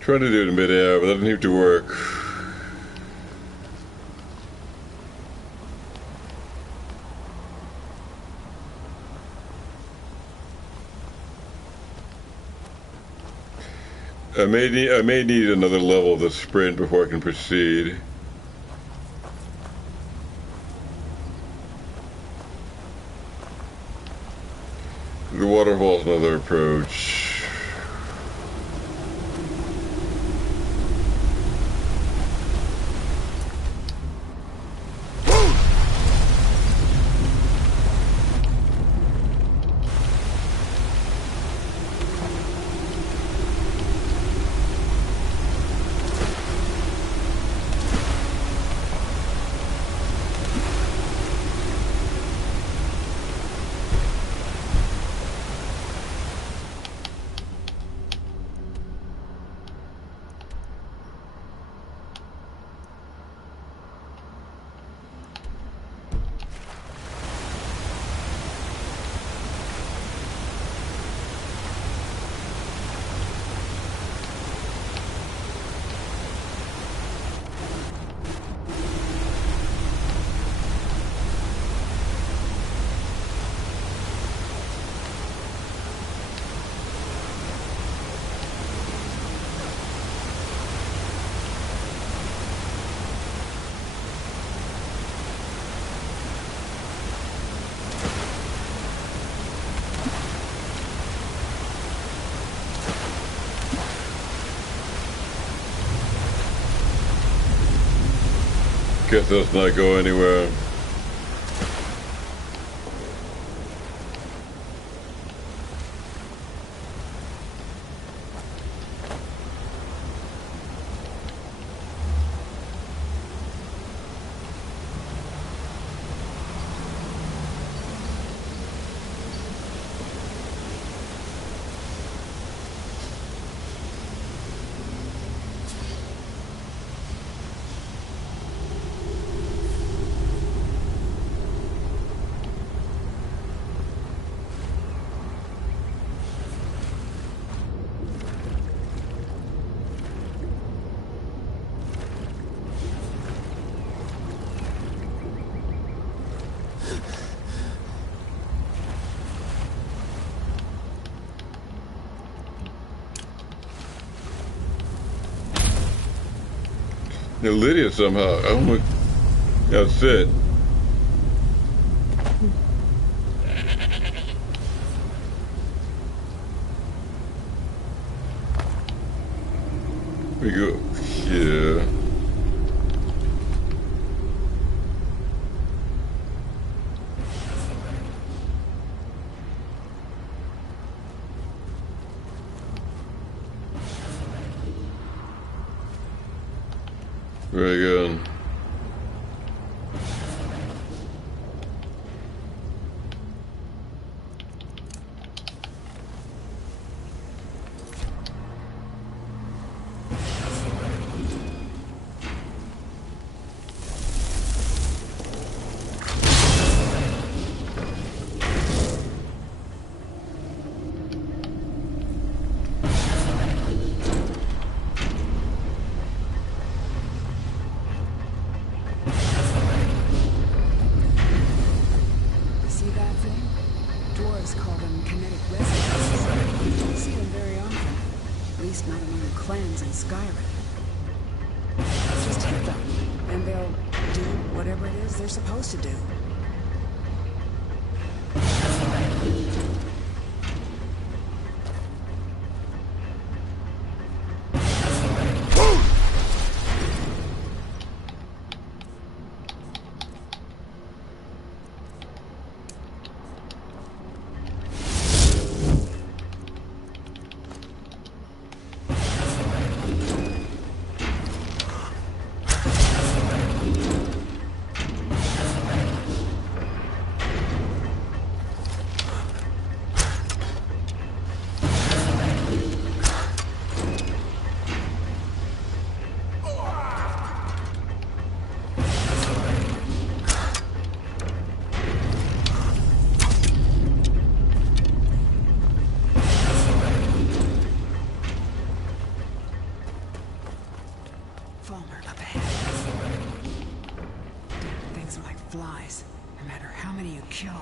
Trying to do it in midair, but that doesn't seem to work. I may need another level of the sprint before I can proceed. The waterfall's another approach. Guess let's not go anywhere. Lydia somehow. Oh my. That's it. We go. Yeah. Very good. Not among the clans in Skyrim. Just hit them, and they'll do whatever it is they're supposed to do. Flies, no matter how many you kill.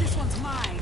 This one's mine.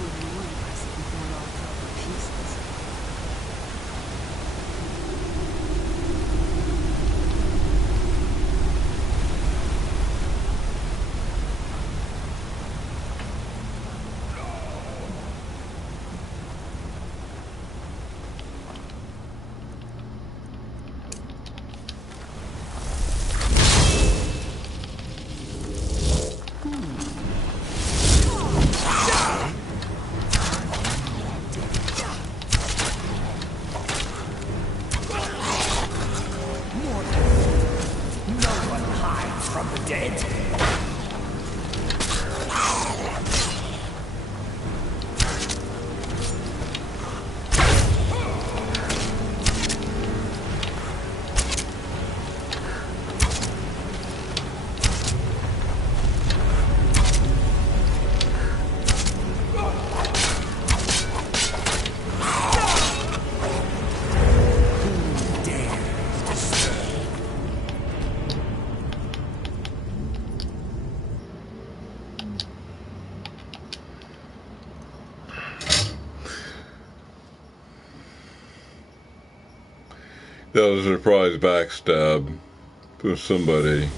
was even more impressive before it all fell to pieces. That was a surprise backstab from somebody.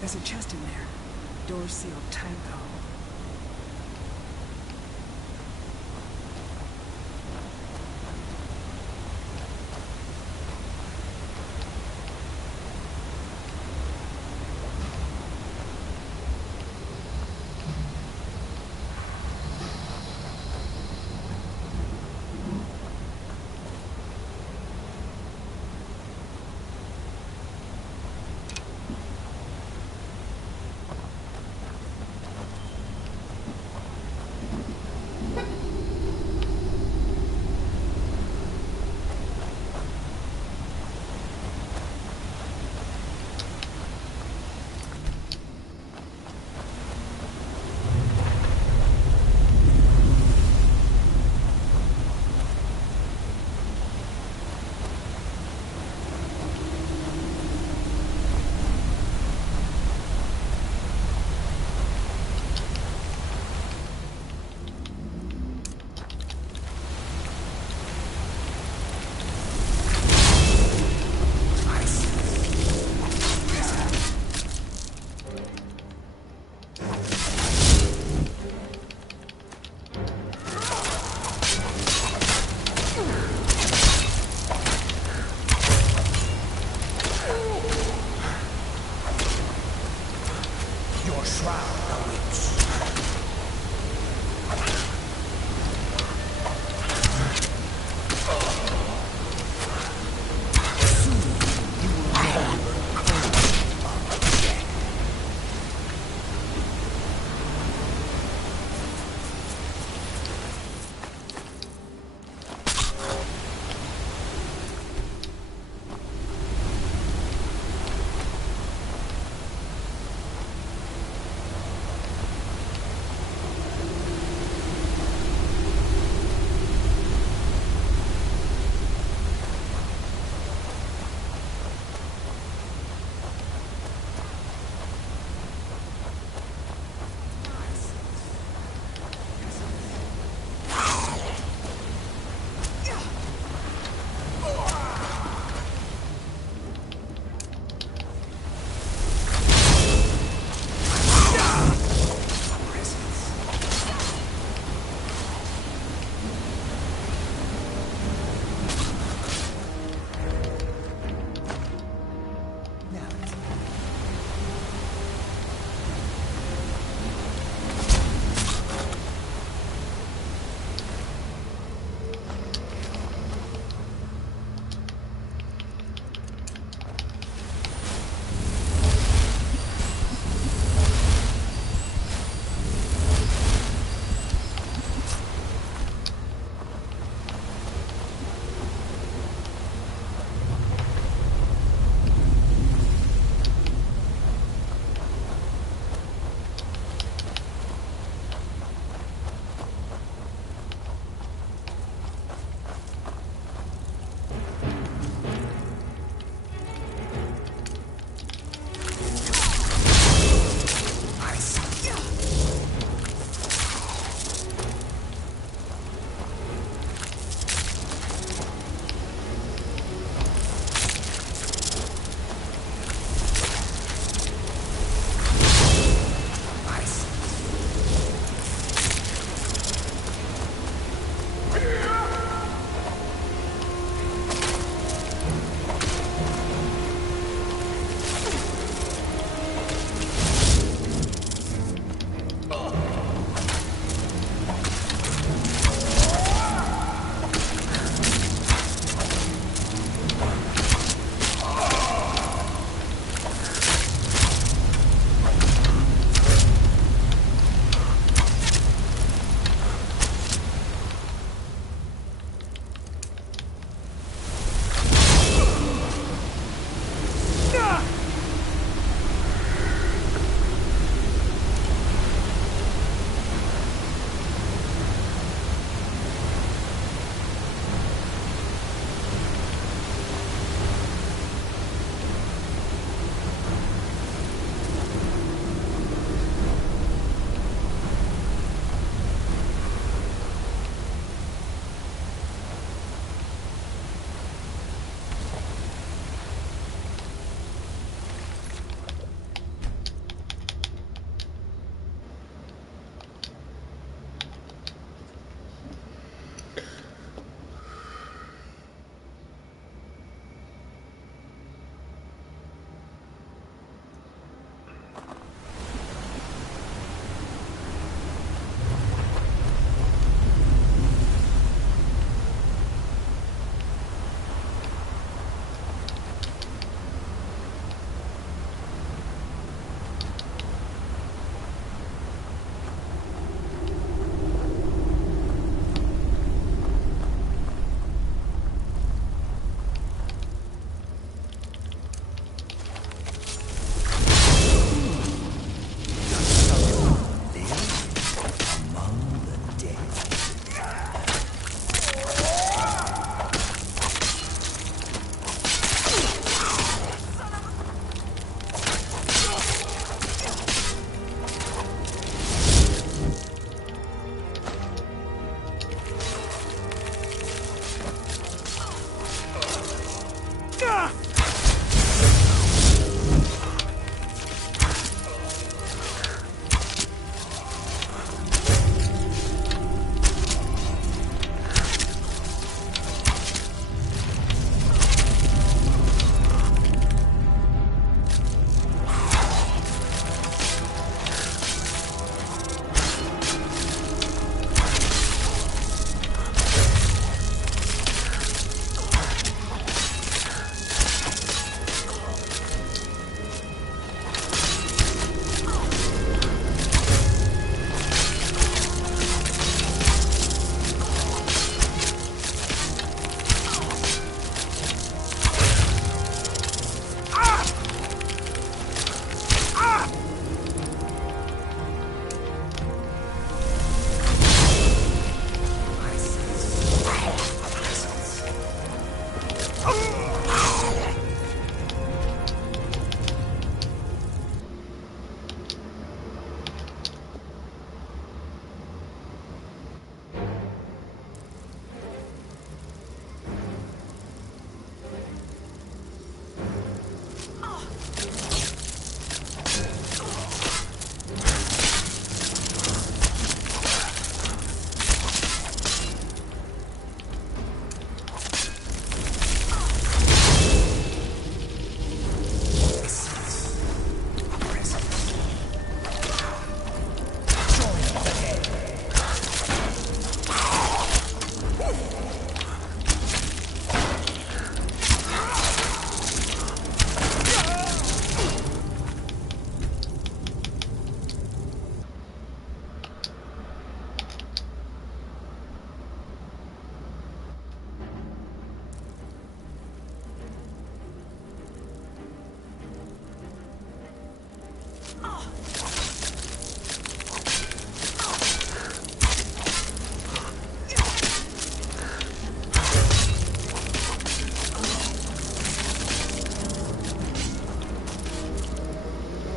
There's a chest in there. Door sealed tight, though. shroud the witch.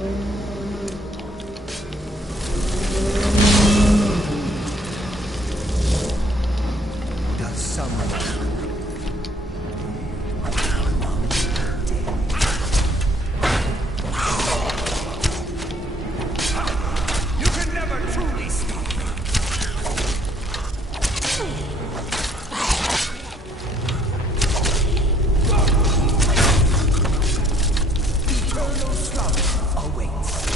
Does someone... You can never truly stop me. Eternal slumber awaits.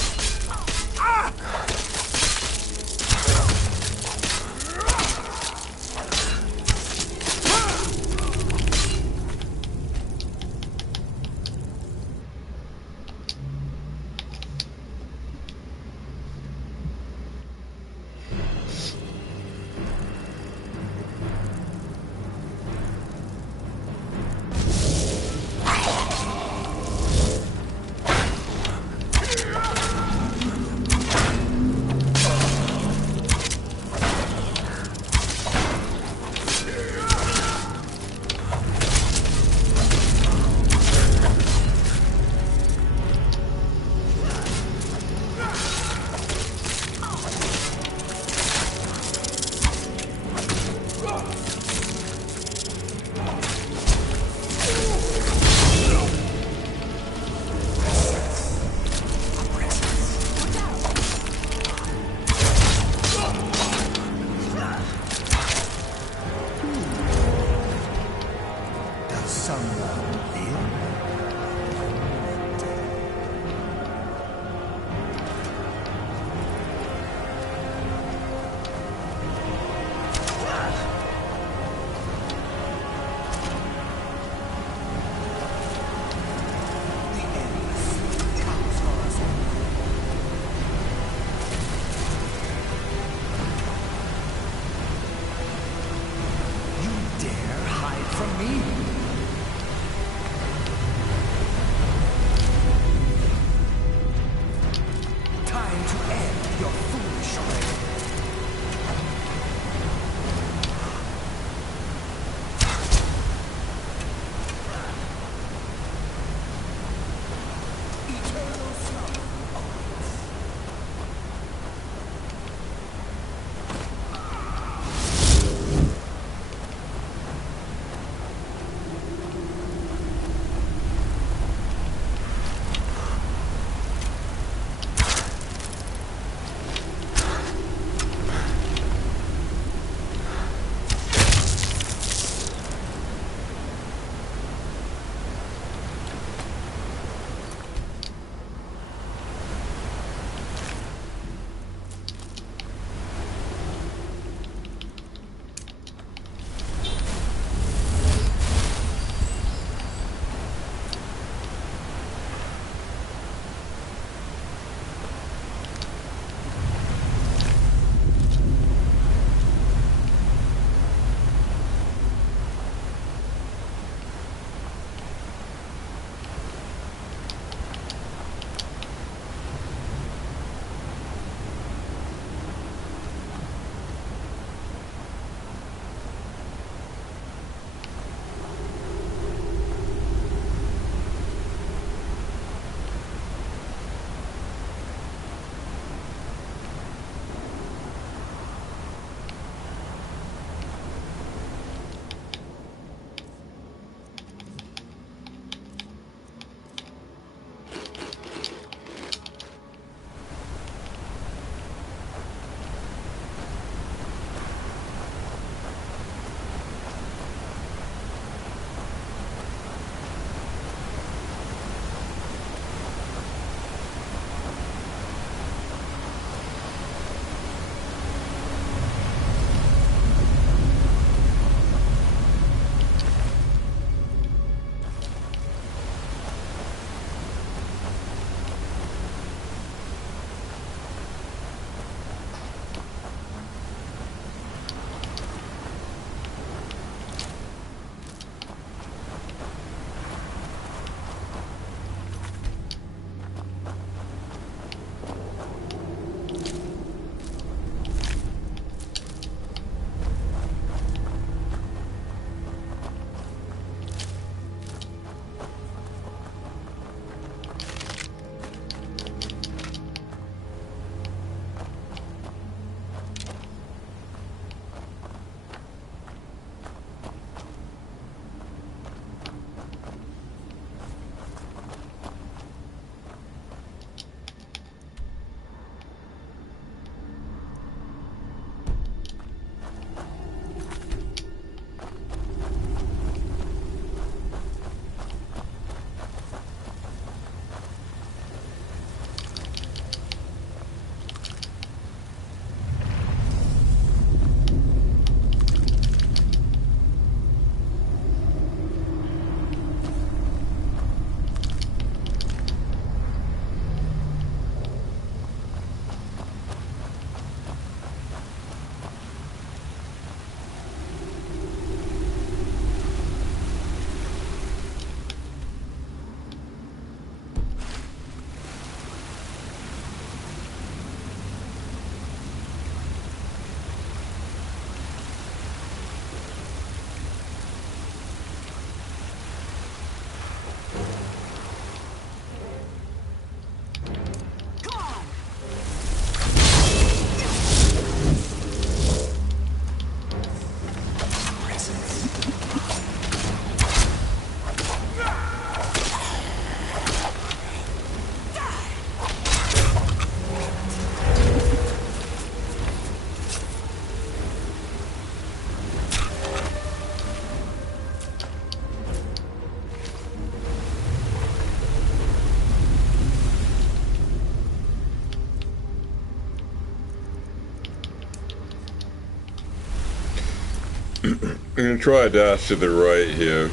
I'm gonna try a dash to the right here.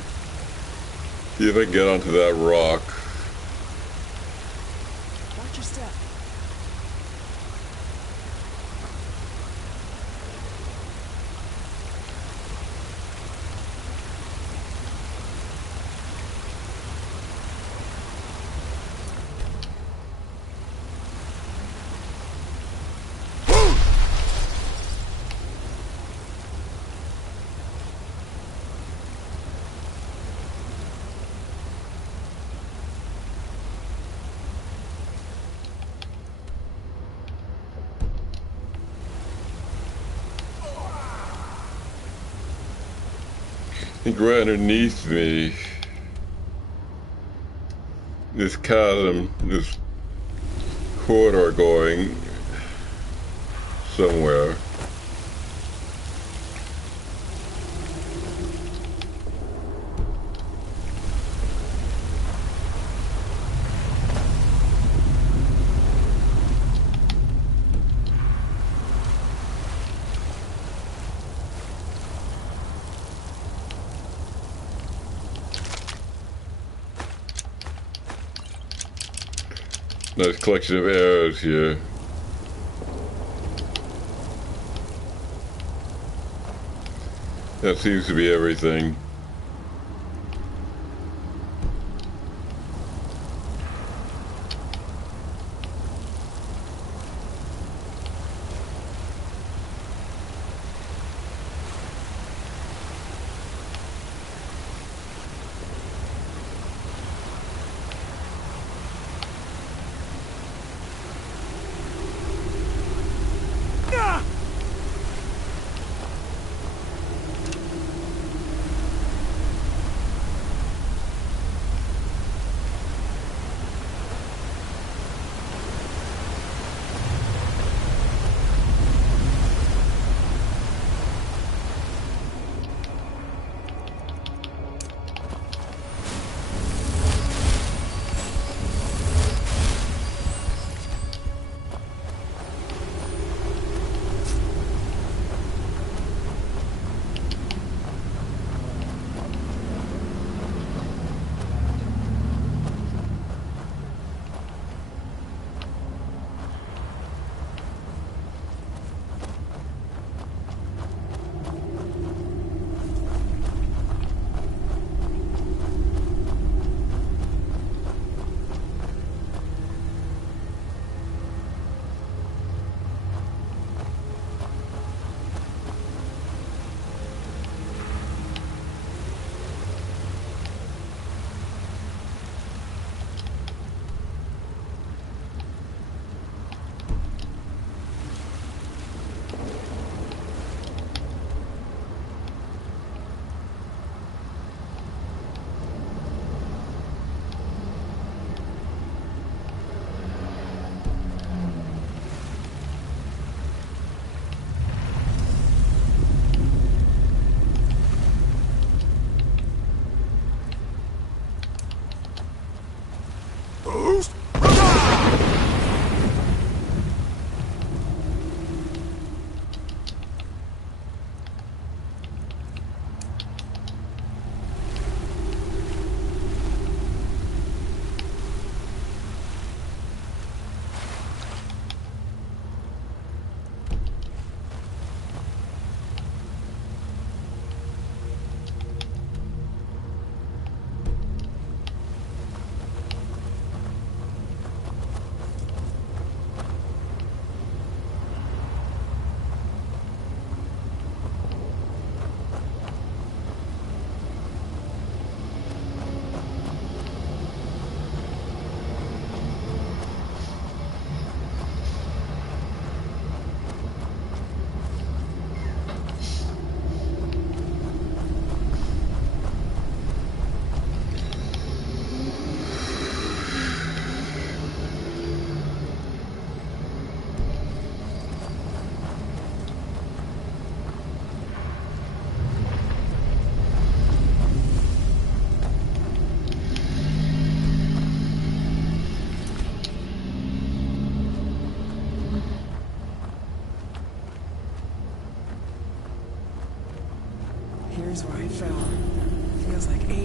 See if I can get onto that rock. Watch your step. I think right underneath me, this chasm, this corridor going somewhere. Nice collection of arrows here. That seems to be everything.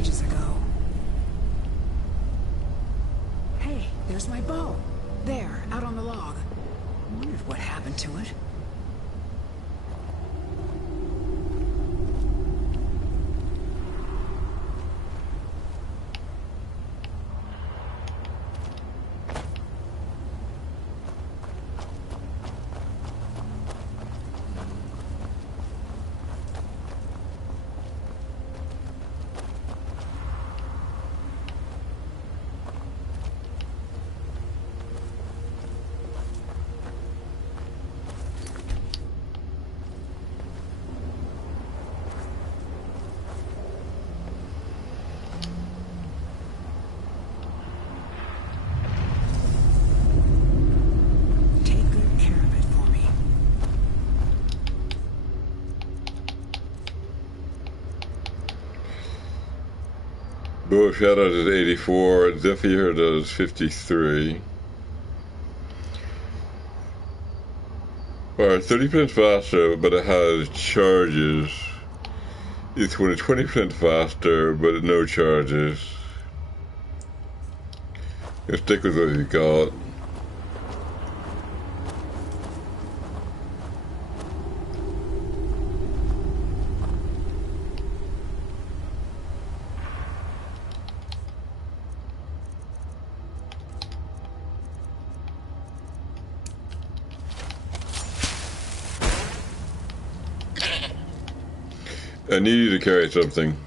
ages ago. Hey, there's my bow. There, out on the log. I wondered what happened to it. Bow of Shadows is 84, Zephyr does 53. Alright, 30% faster, but it has charges. It's 20% faster, but no charges. Let's stick with what we got. I need you to carry something.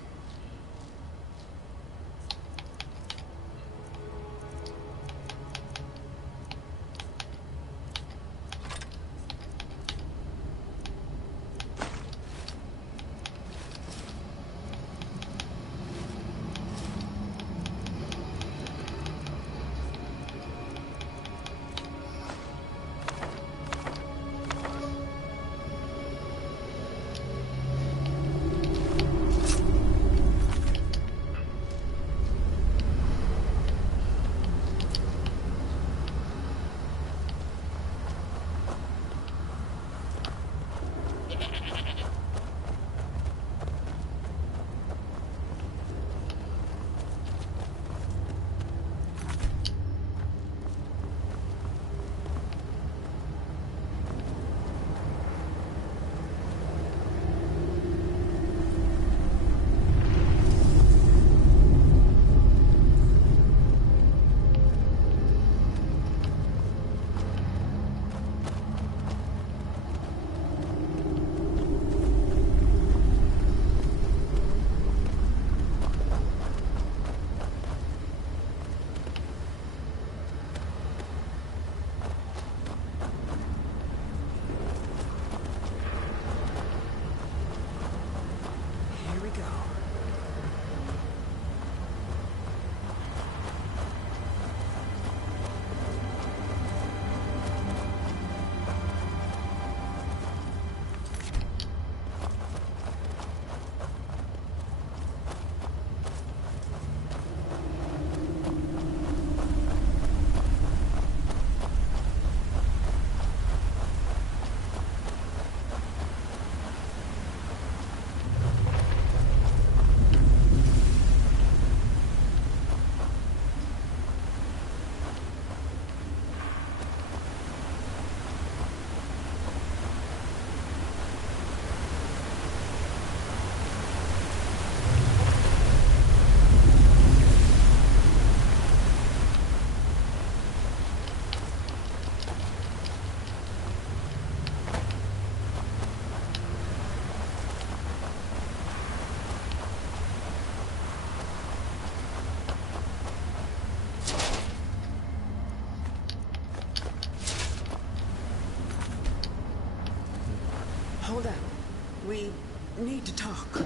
Hold up. We need to talk.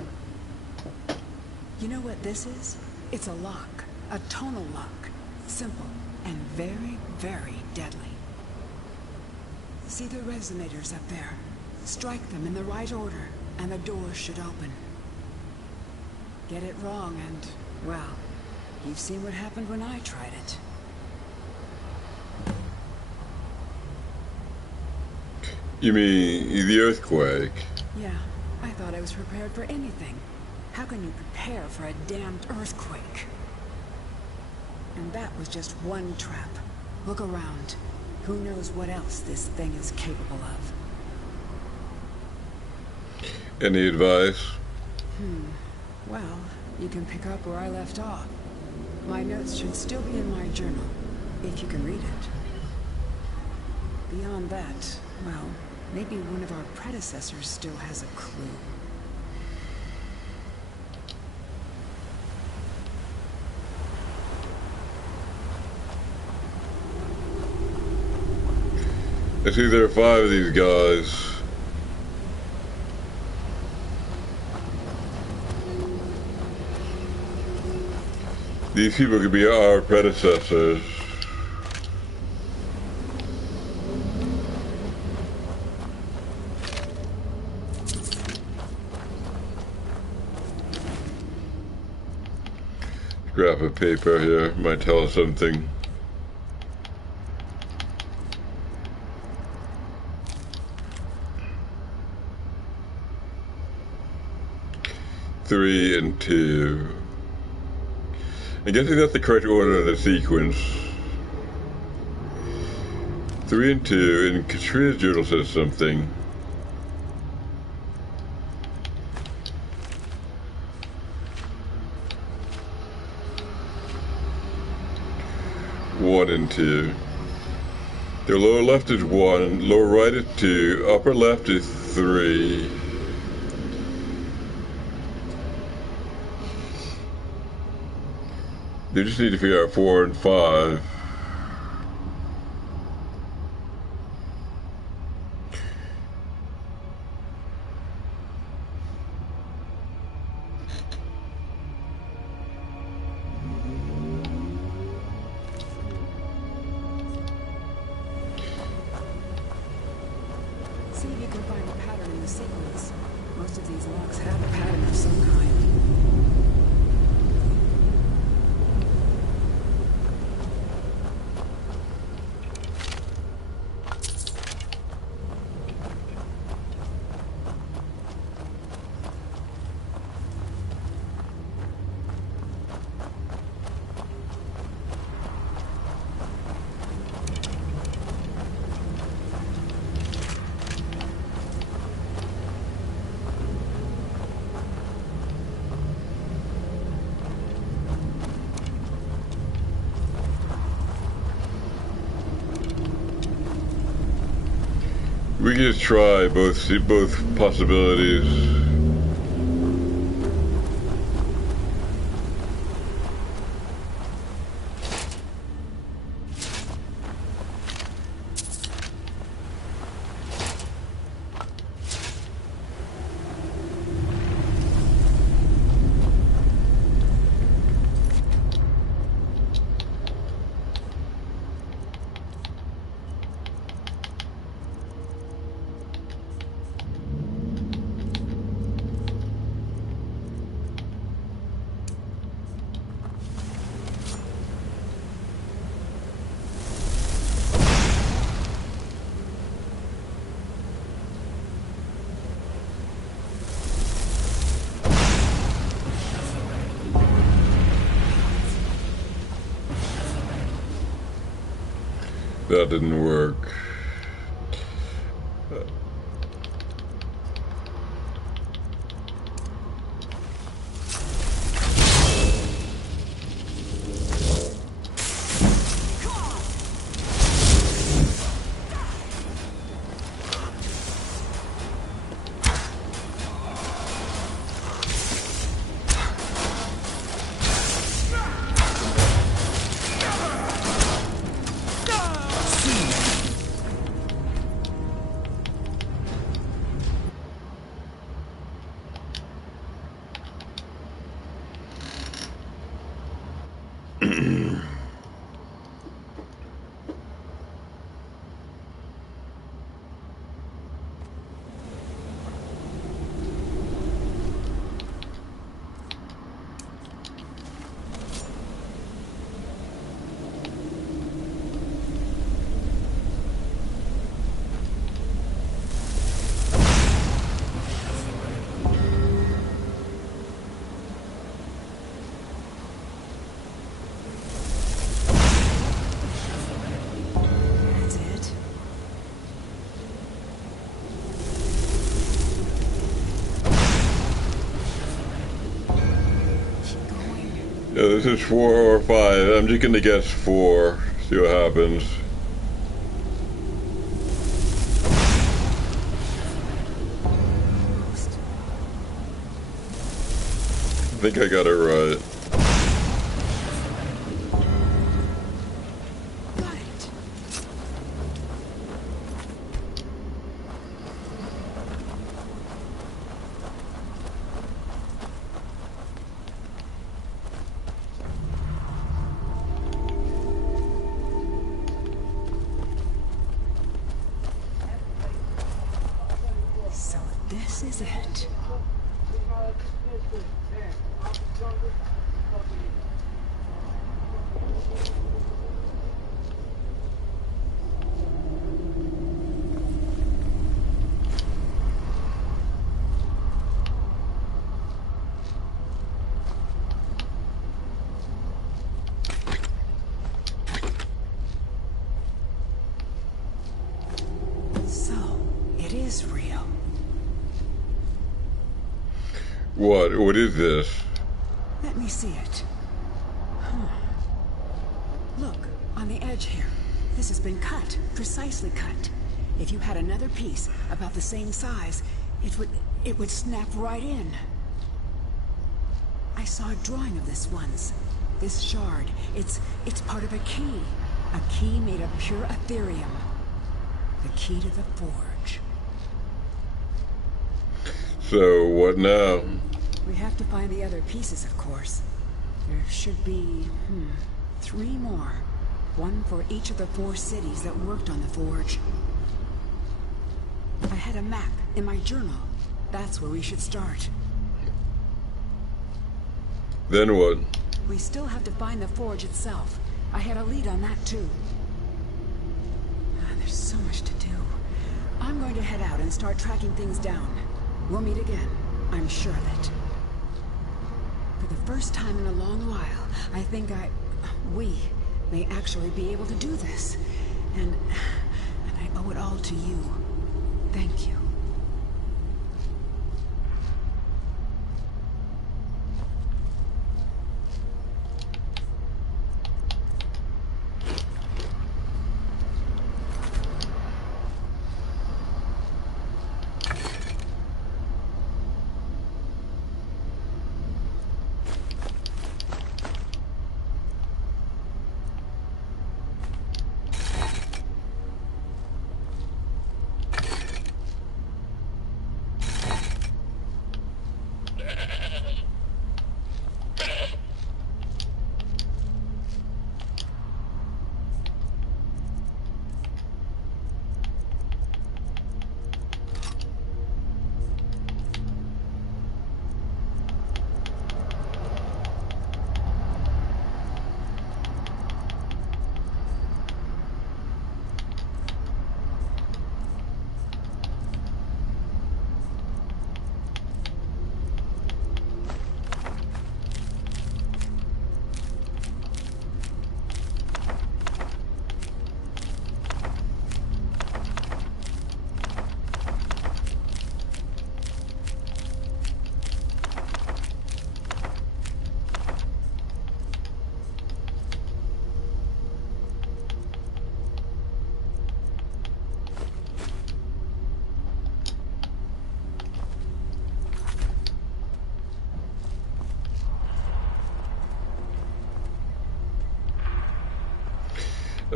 You know what this is? It's a lock. A tonal lock. Simple and very, very deadly. See the resonators up there? Strike them in the right order, and the door should open. Get it wrong and, well, you've seen what happened when I tried it. You mean the earthquake? Yeah, I thought I was prepared for anything. How can you prepare for a damned earthquake? And that was just one trap. Look around. Who knows what else this thing is capable of? Any advice? Well, you can pick up where I left off. My notes should still be in my journal, if you can read it. Beyond that, well, maybe one of our predecessors still has a clue. I see there are 5 of these guys. These people could be our predecessors. Scrap of paper here might tell us something. Three and 2. I'm guessing that's the correct order of the sequence. 3 and 2, and Katrina's journal says something. One and 2. The lower left is 1, lower right is 2, upper left is 3. They just need to figure out 4 and 5. See if you can find a pattern in the sequence. Most of these logs have a pattern of some kind. We can just try both possibilities. That didn't work. this is 4 or 5. I'm just gonna guess 4. See what happens. I think I got it right. So this is it. So, it is real. What? What is this? Let me see it. Look, on the edge here. This has been cut, precisely cut. If you had another piece about the same size, it would snap right in. I saw a drawing of this once. This shard, it's part of a key. A key made of pure Ethereum. The key to the forge. So, what now? We have to find the other pieces, of course. There should be, 3 more. 1 for each of the 4 cities that worked on the forge. I had a map in my journal. That's where we should start. Then what? We still have to find the forge itself. I had a lead on that, too. There's so much to do. I'm going to head out and start tracking things down. We'll meet again. I'm sure of it. For the first time in a long while, I think we may actually be able to do this. And I owe it all to you. Thank you.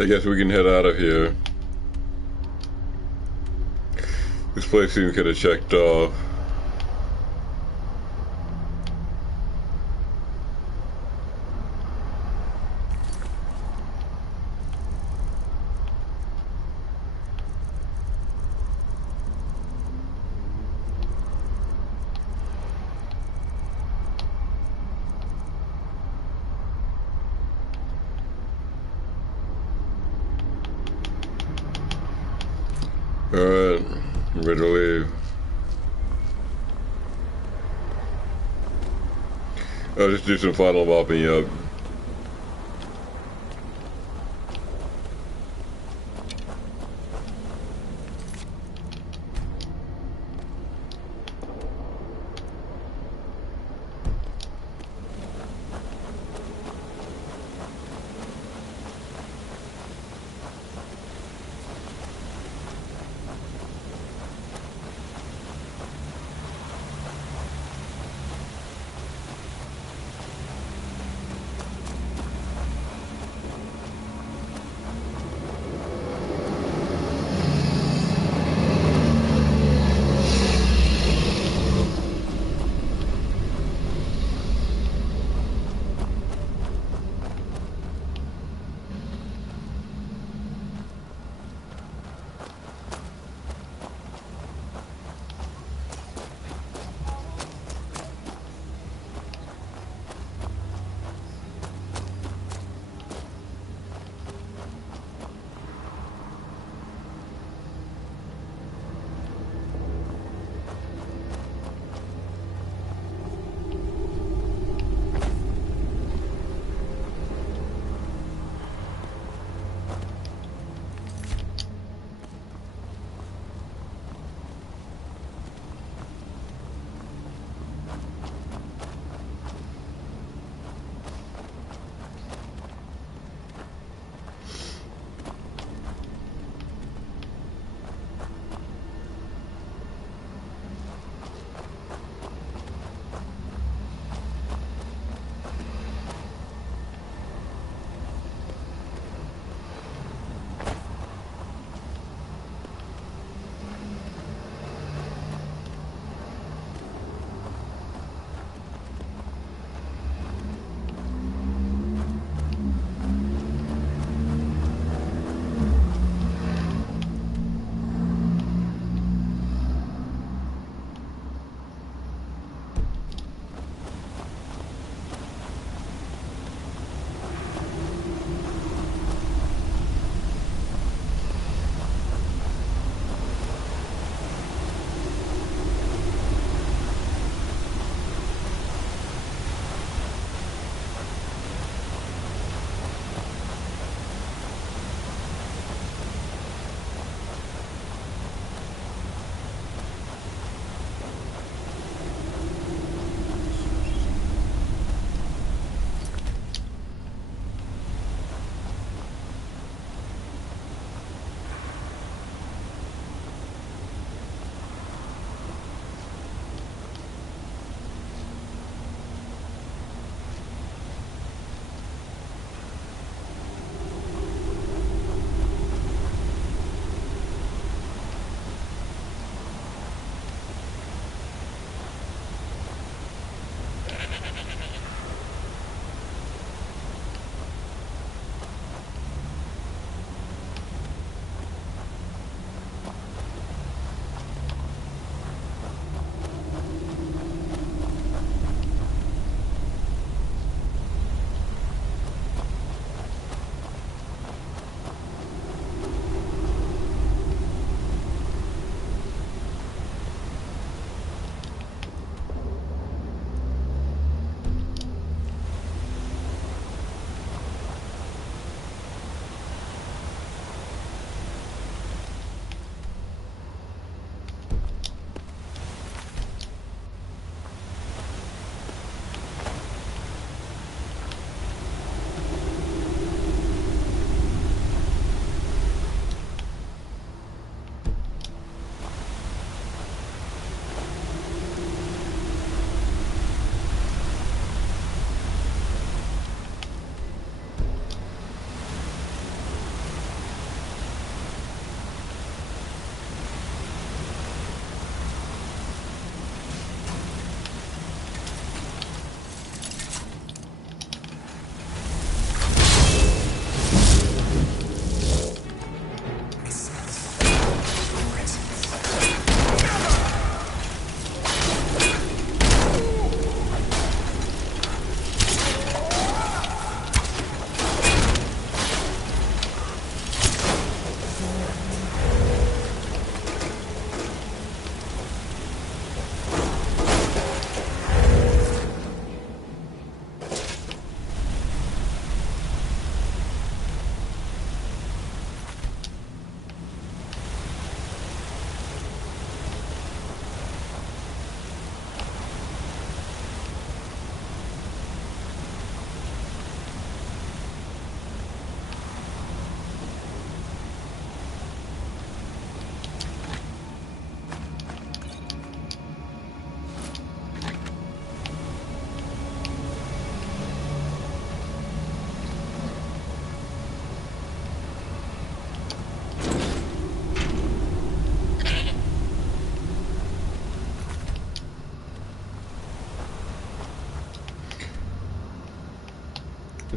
I guess we can head out of here. This place seems kind of checked off. Alright, I'm ready to leave. I'll just do some final mopping up.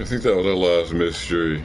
I think that was our last mystery.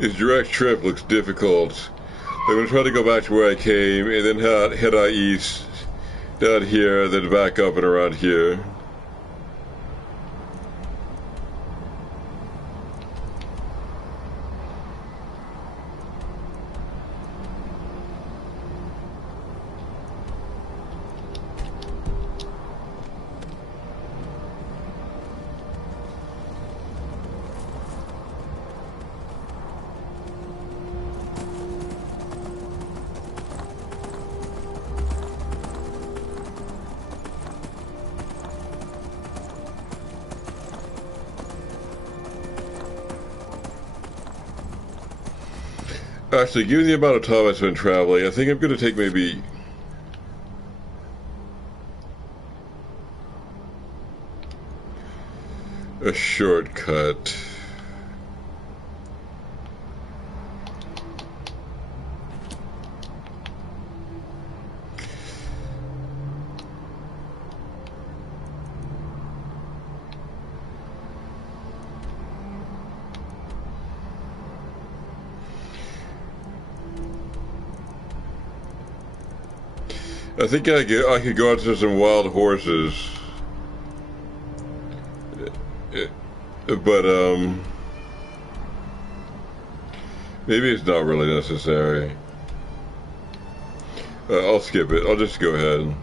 This direct trip looks difficult. I'm going to try to go back to where I came and then head out east, down here, then back up and around here. Actually, given the amount of time I spent traveling, I think I'm going to take maybe... a shortcut. I think I could go after some wild horses, but maybe it's not really necessary. I'll skip it. I'll just go ahead.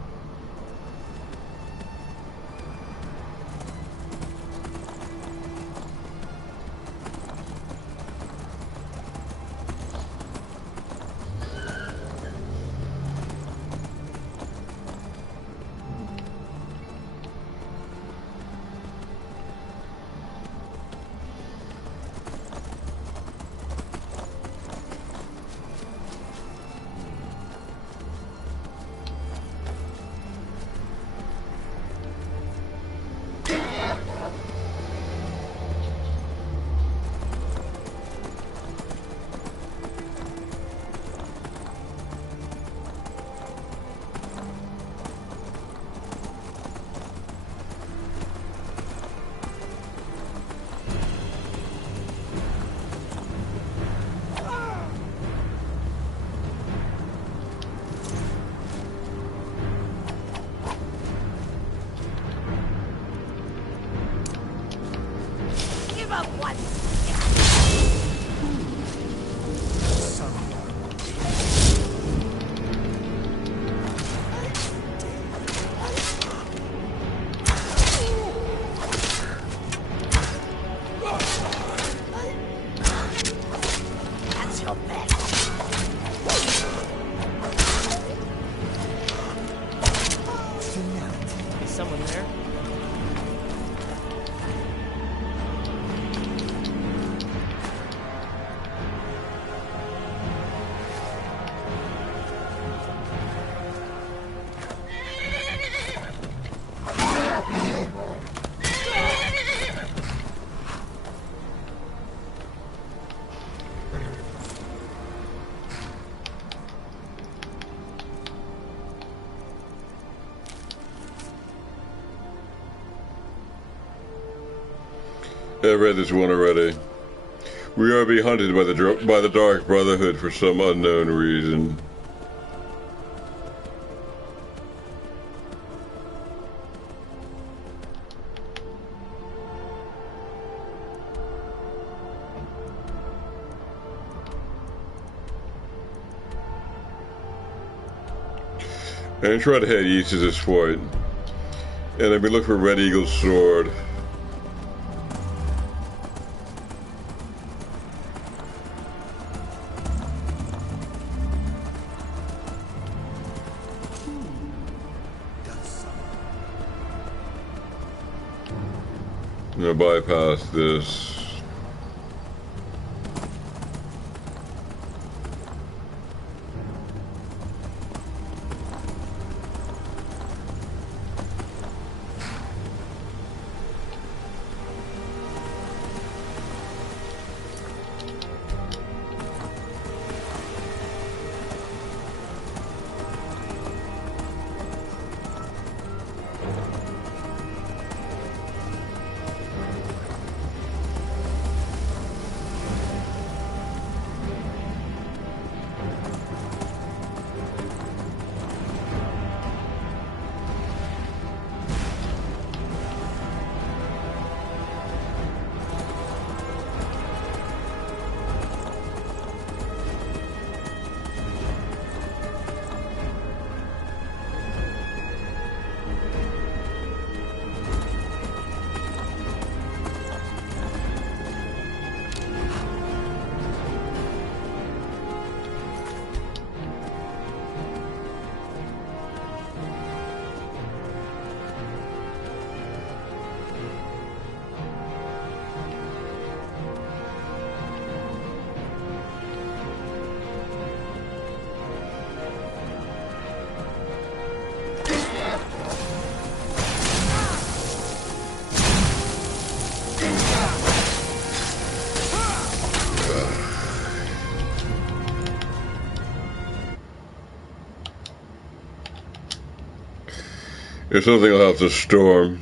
I read this one already. We are being hunted by the Dark Brotherhood for some unknown reason. And try to head east to this point. And then we look for Red Eagle's sword. I'm gonna bypass this. It's something I'll have to storm.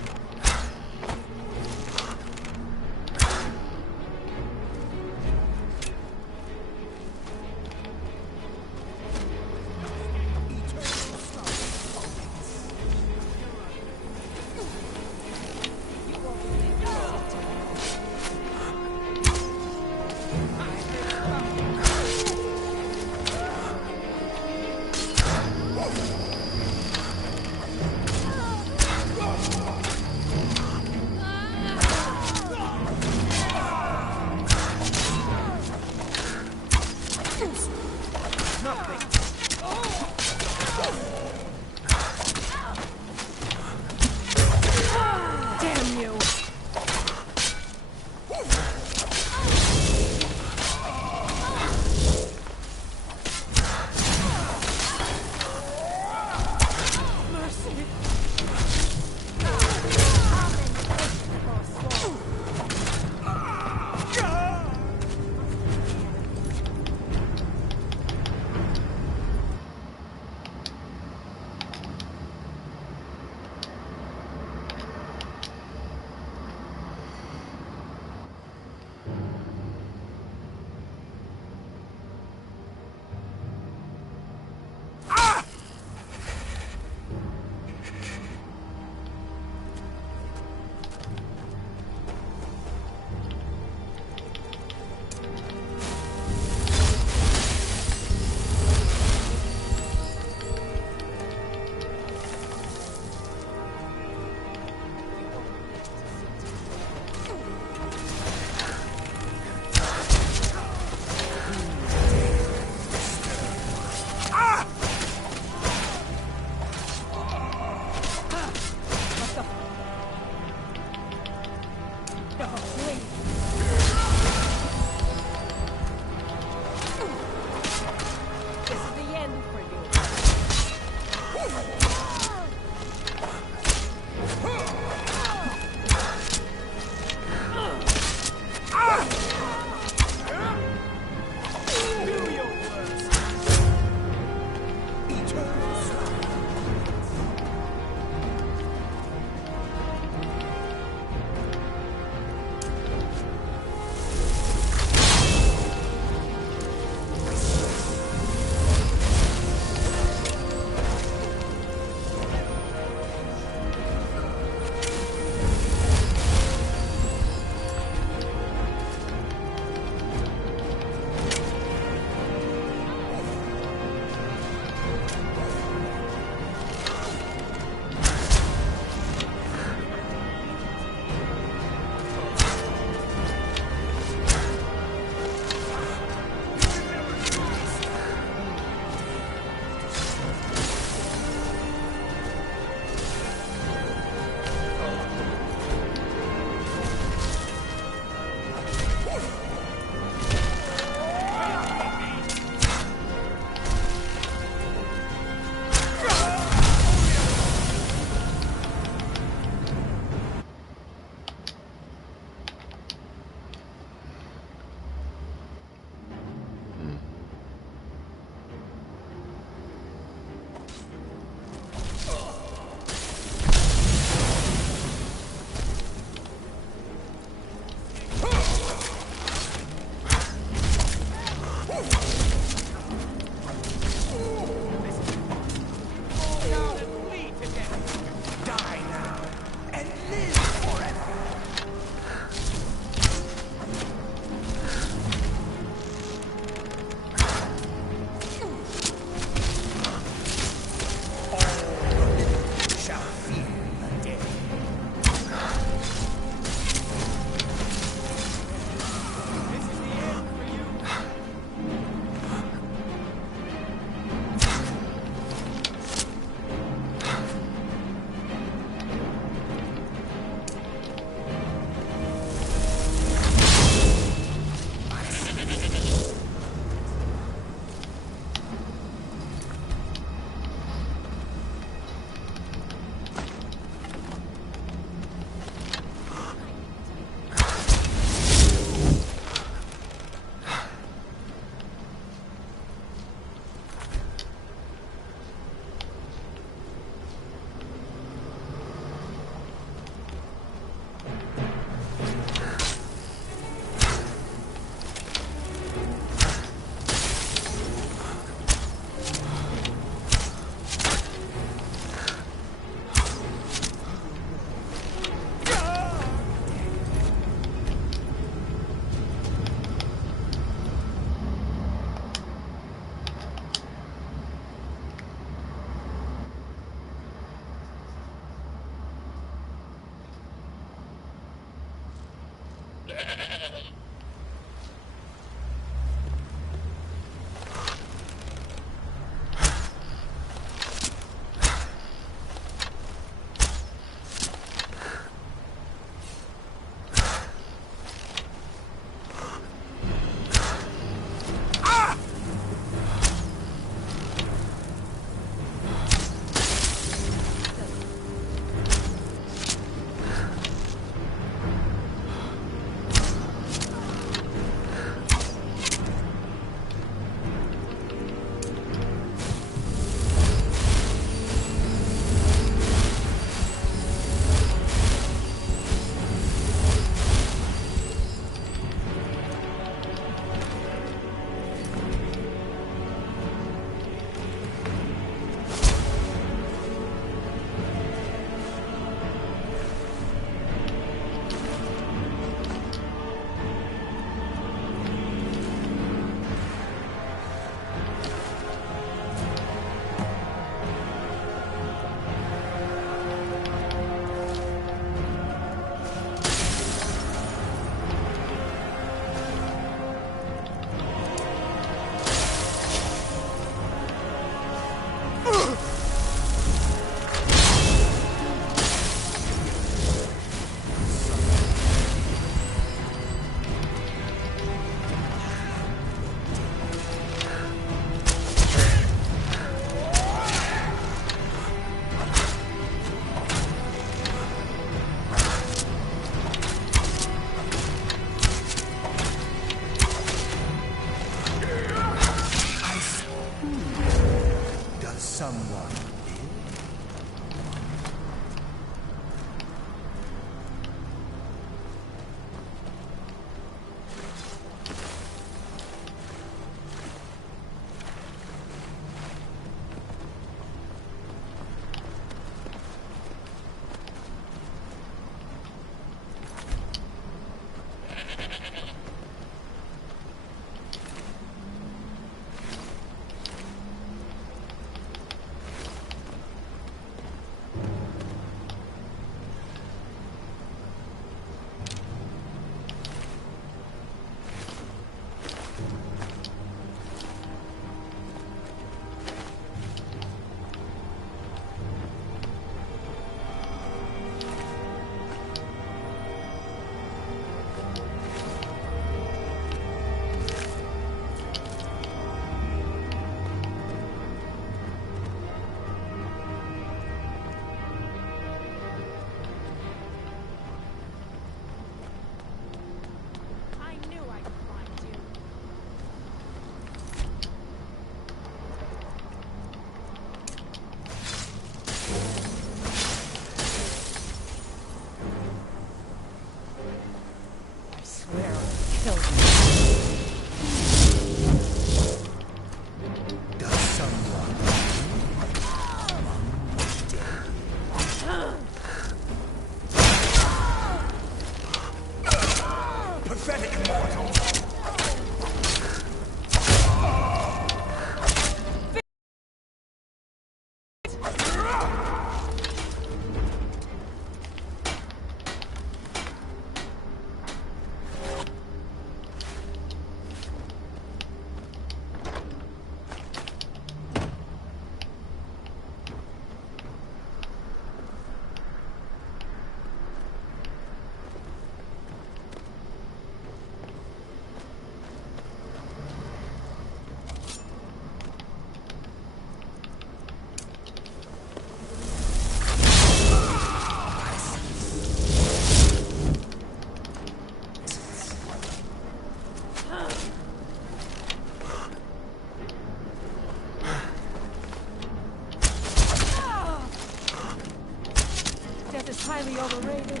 highly overrated.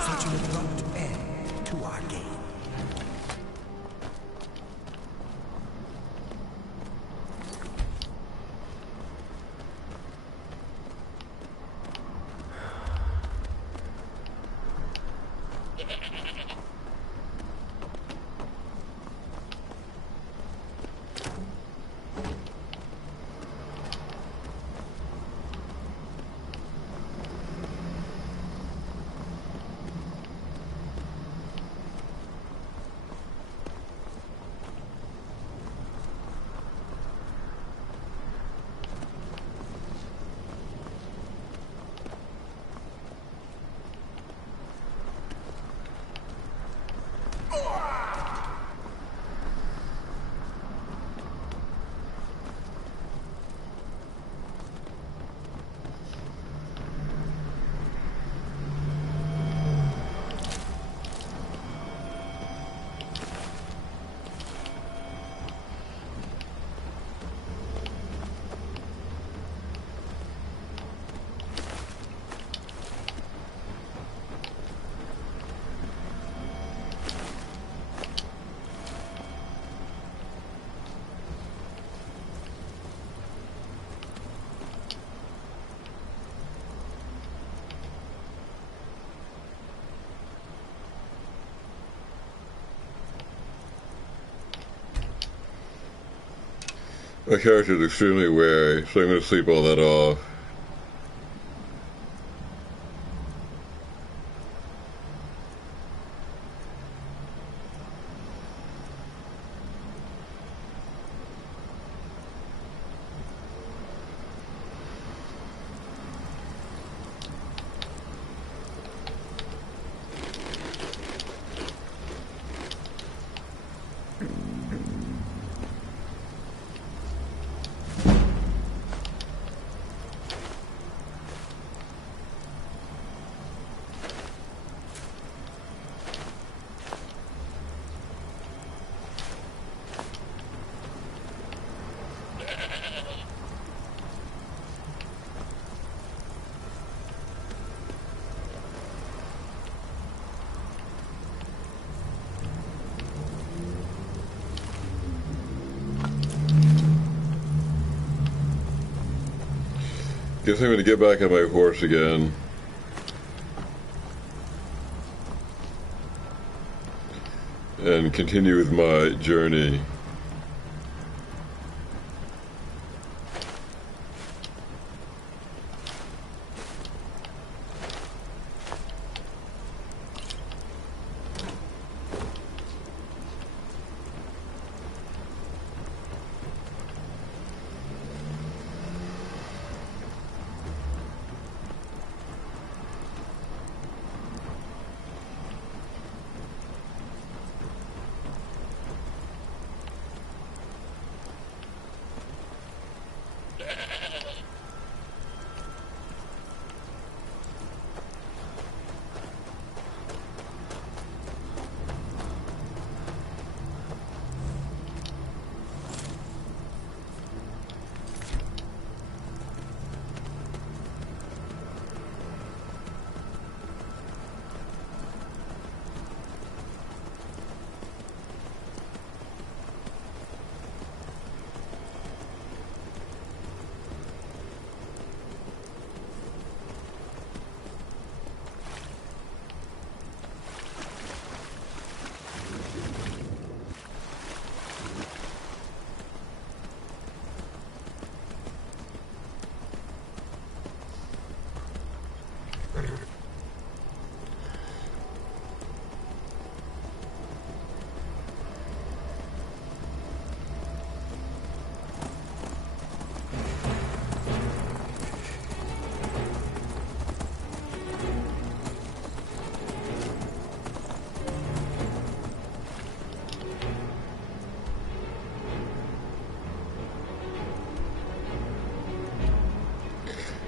Such an abrupt end to our game. My character is extremely wary, so I'm going to sleep all that off. Guess I'm going to get back on my horse again. And continue with my journey.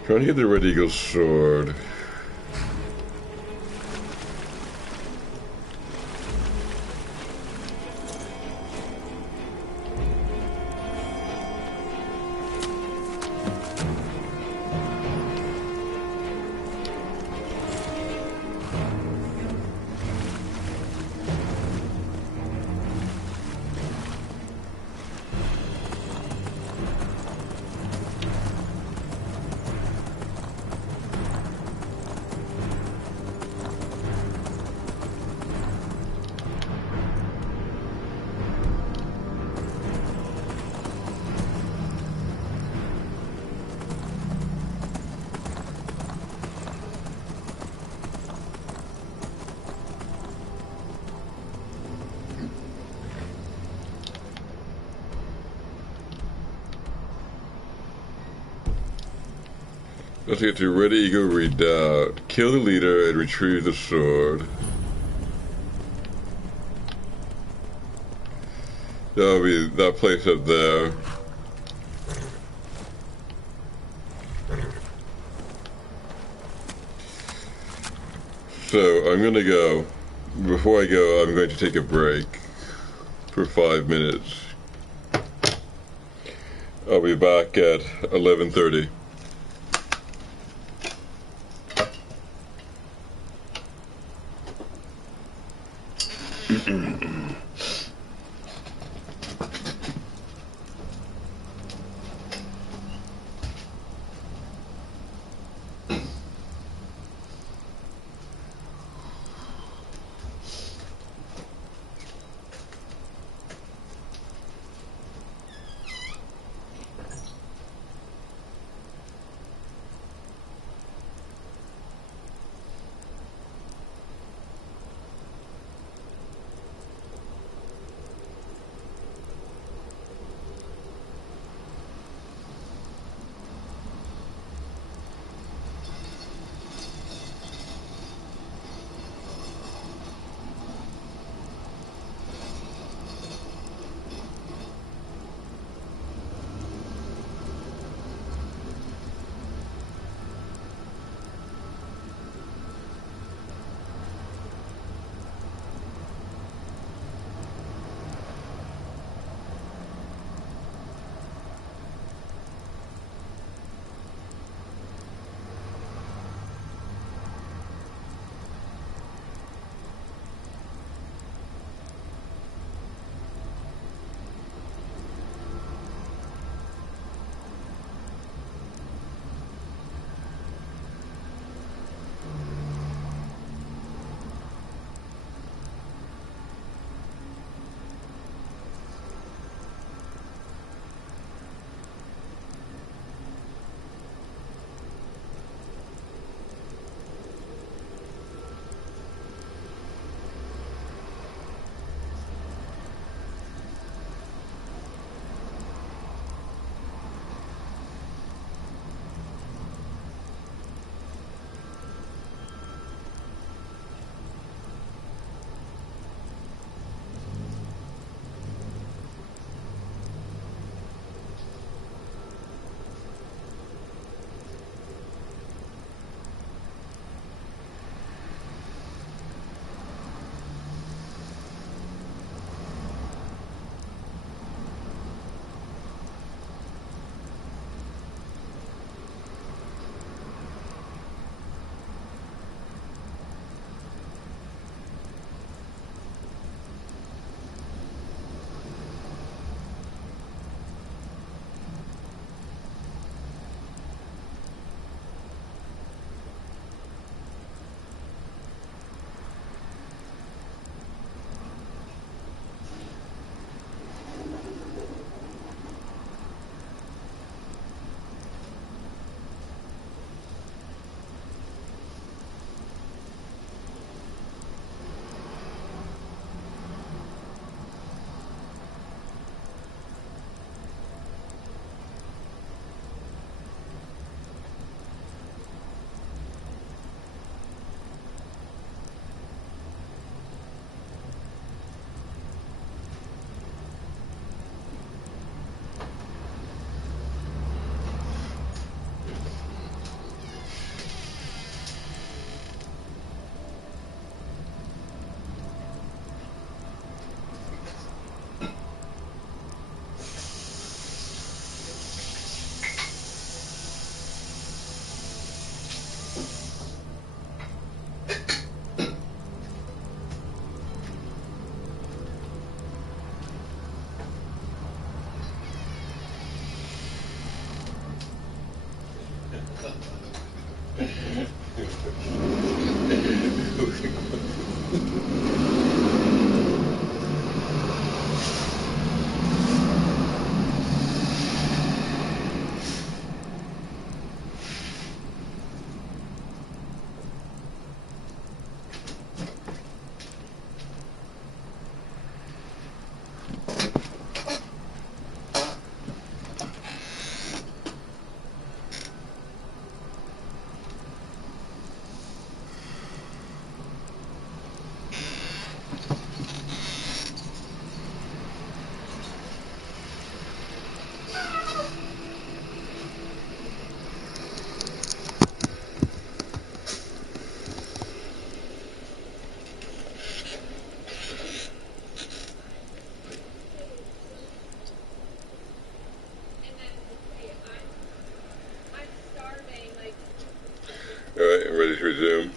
Trying to get the Red Eagle's sword. Let's get to Red Eagle Redoubt. Kill the leader and retrieve the sword. That'll be that place up there. So I'm gonna go. Before I go, I'm going to take a break for 5 minutes. I'll be back at 11:30. Alright, I'm ready to resume.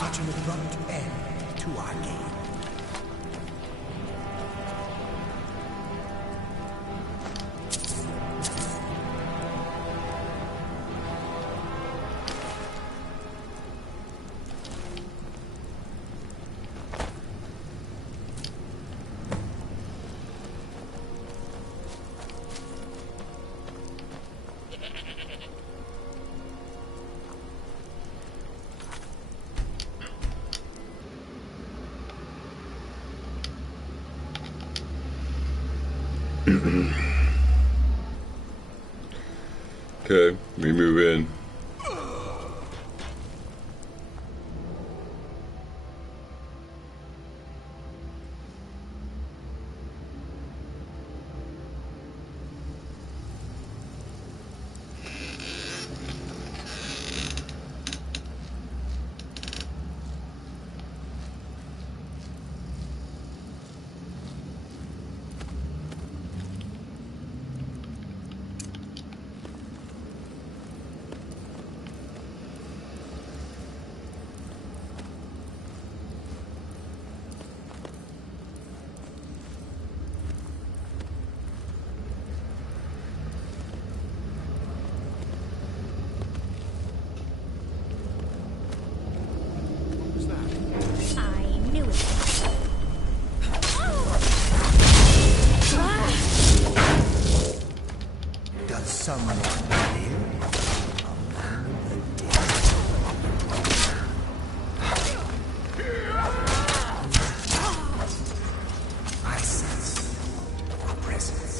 Such an abrupt end to our game. Okay, we move in. Someone live among the dead. I sense a presence.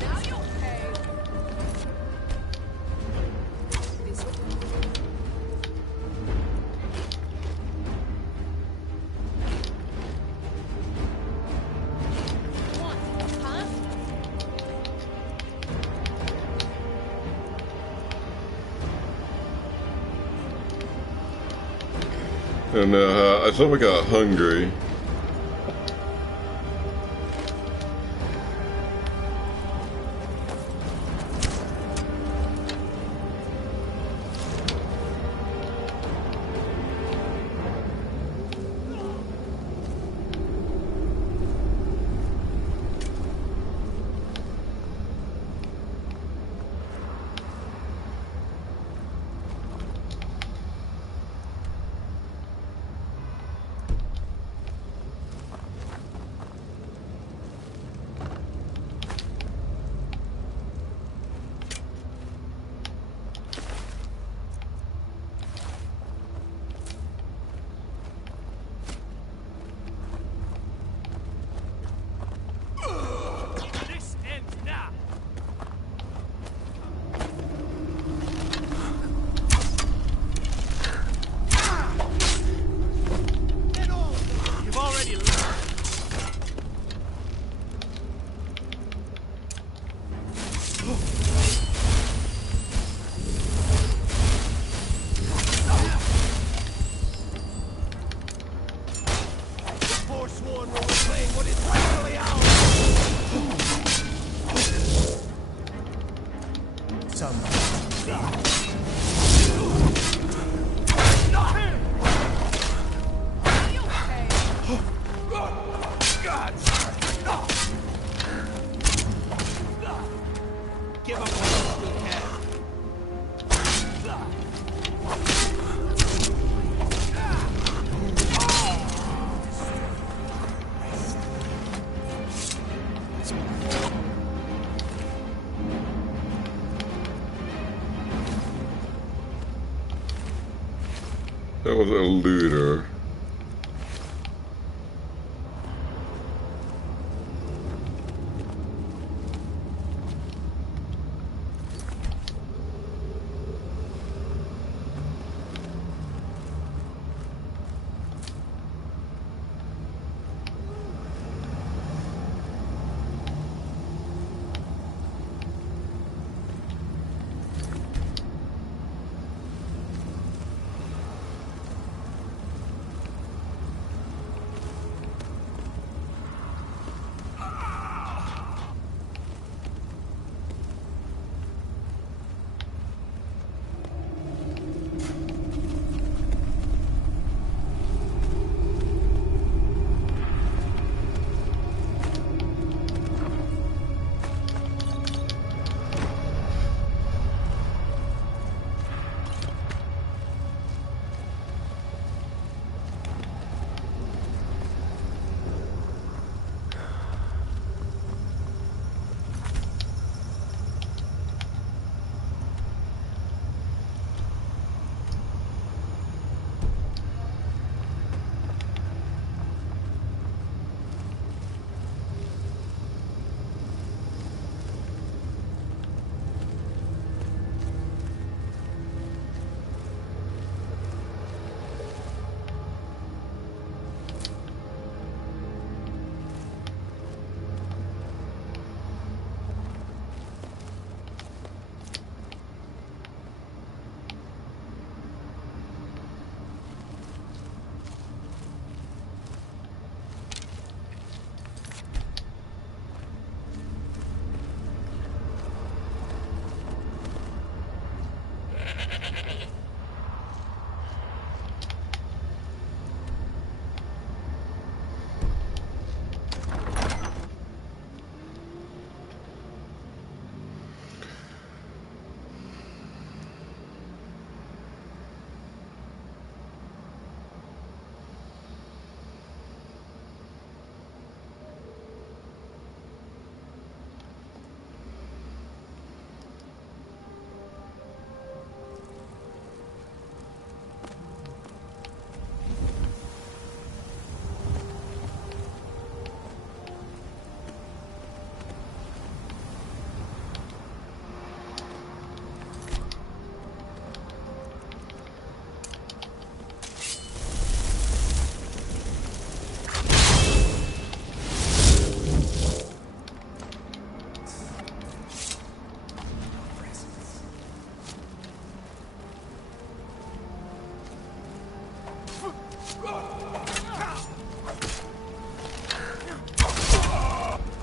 Now you'll pay. This way. And I thought we got hungry. Forsworn will reclaim what is rightfully ours! Give up what else we can. That was a looter.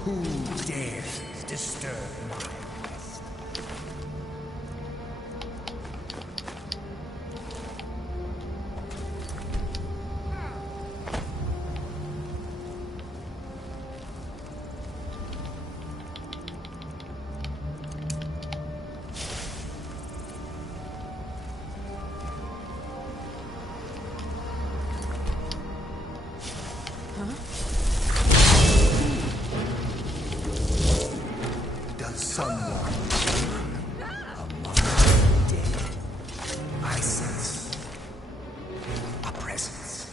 Who dares disturb my rest? Someone among the dead. I sense a presence.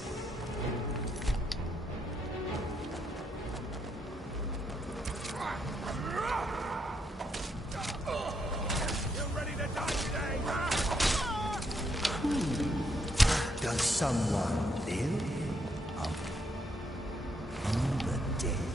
You ready to die today? Does someone live among the dead?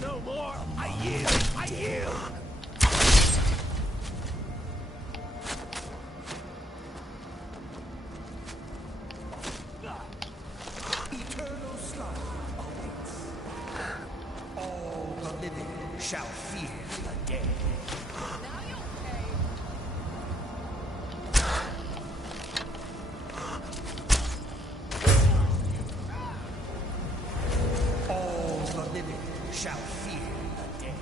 No more! I yield! I yield! Eternal slaughter awaits. All the living shall fear the dead. All the living shall fear the dead.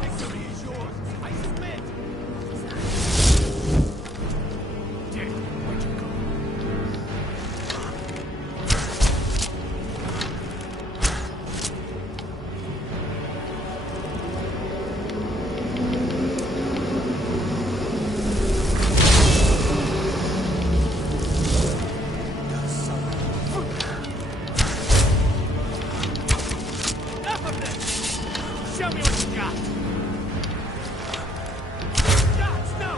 Victory is yours! I submit! Enough of this! Show me what you got! Shots, no!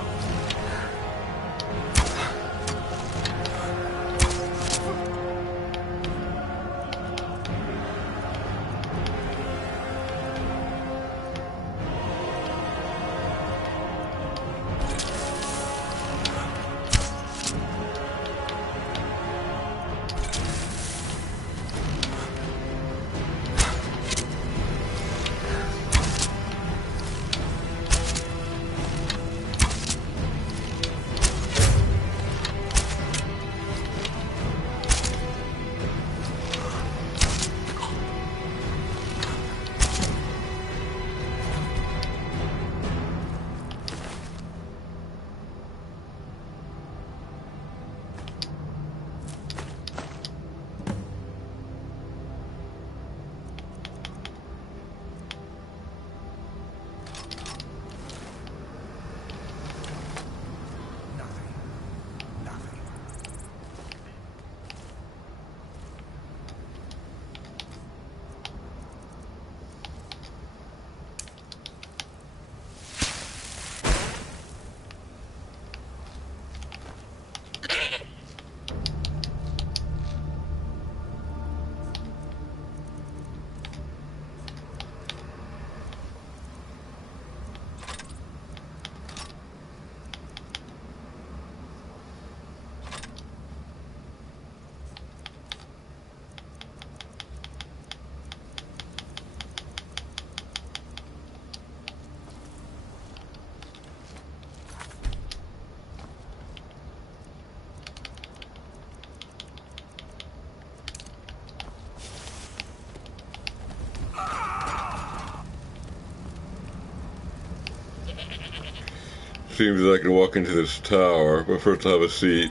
Seems like I can walk into this tower, but first I'll have a seat.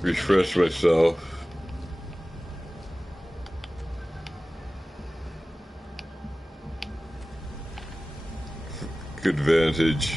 Refresh myself. Good vantage.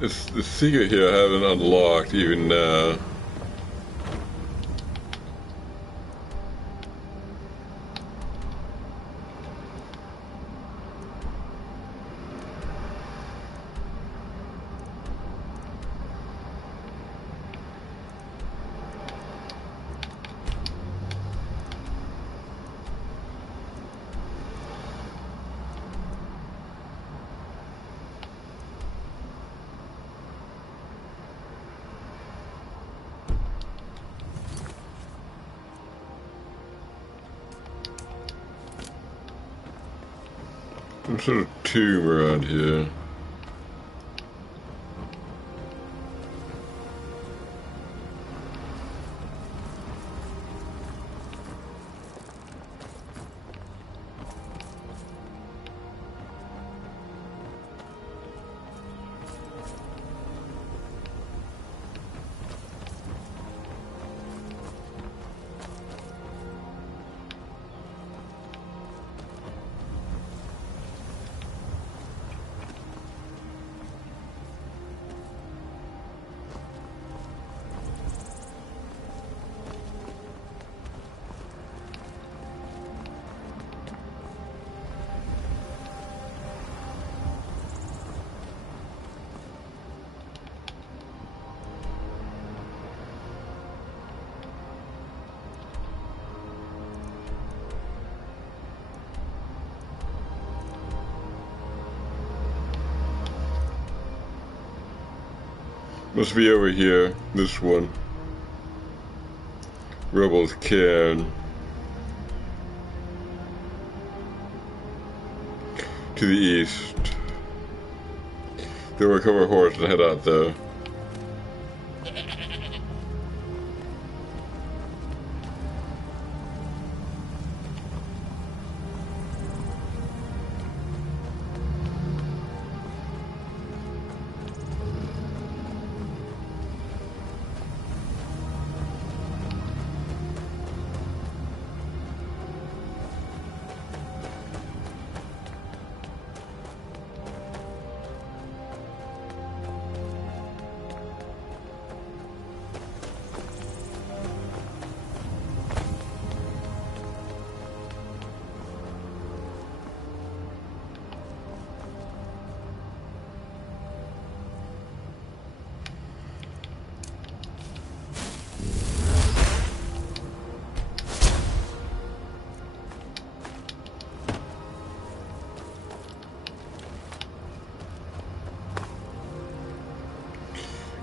The secret here I haven't unlocked even now. Some sort of tomb around here. Must be over here, this one. Rebels Cairn. To the east. They'll recover horse and head out there.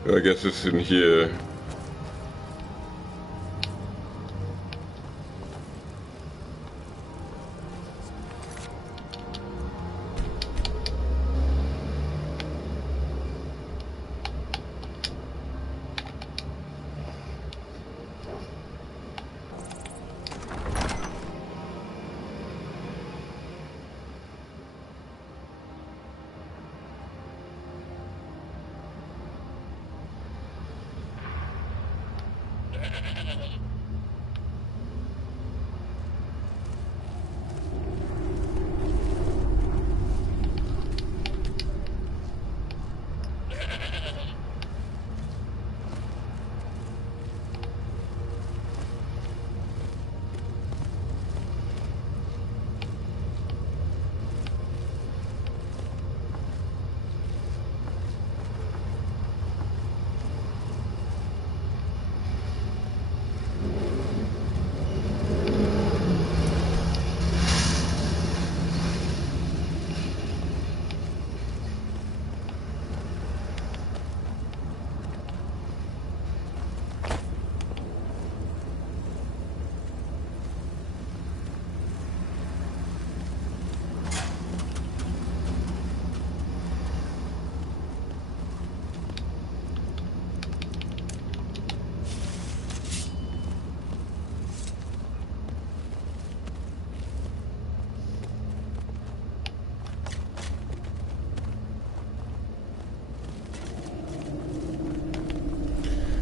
I guess it's in here.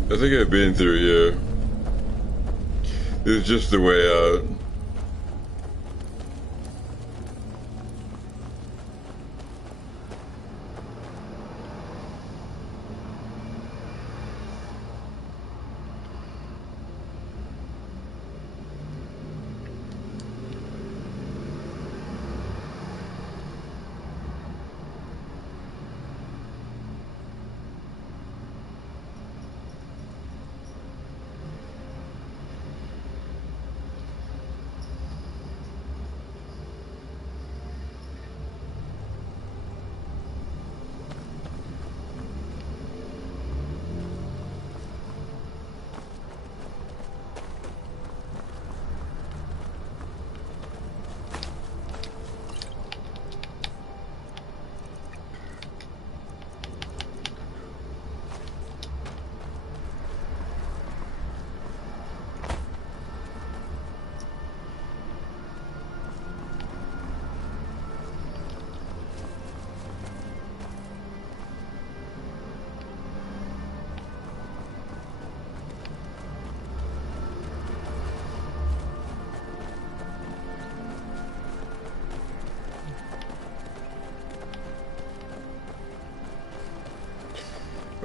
I think I've been through here. This is just the way out.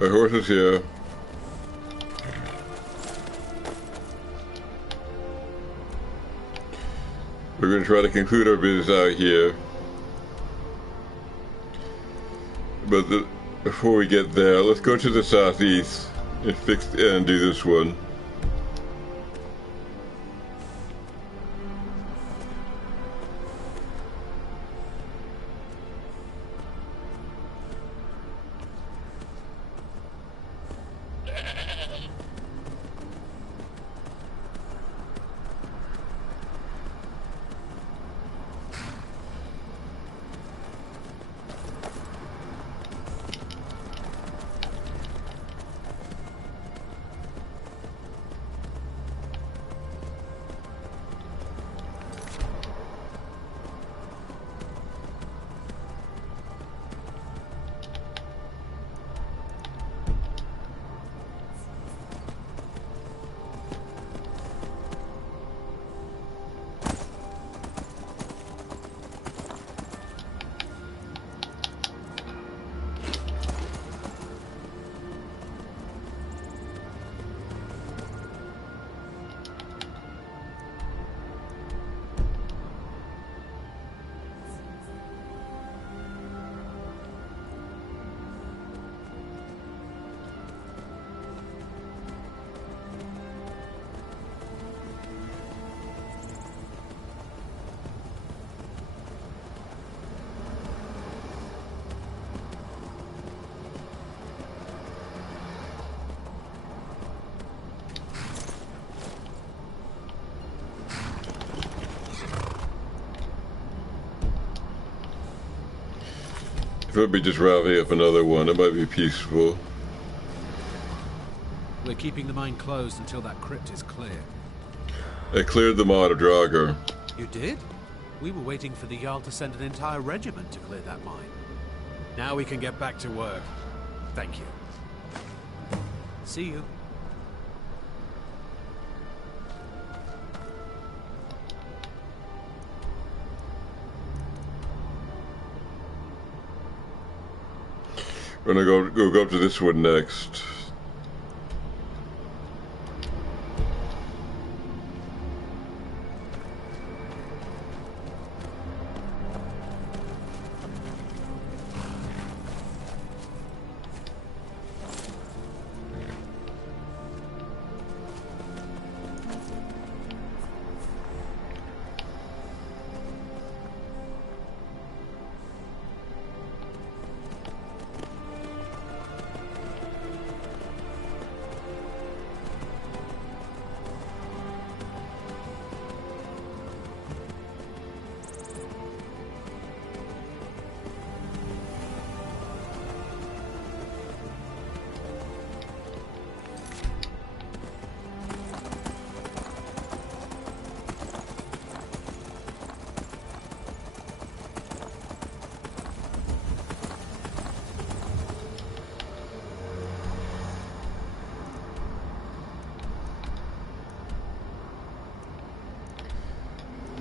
Our horse is here. We're going to try to conclude our business out here. But before we get there, let's go to the southeast and do this one. Could be just rally up another one. It might be peaceful. We're keeping the mine closed until that crypt is clear. I cleared them out of Draugr. You did? We were waiting for the Jarl to send an entire regiment to clear that mine. Now we can get back to work. Thank you. See you. We're gonna go up to this one next.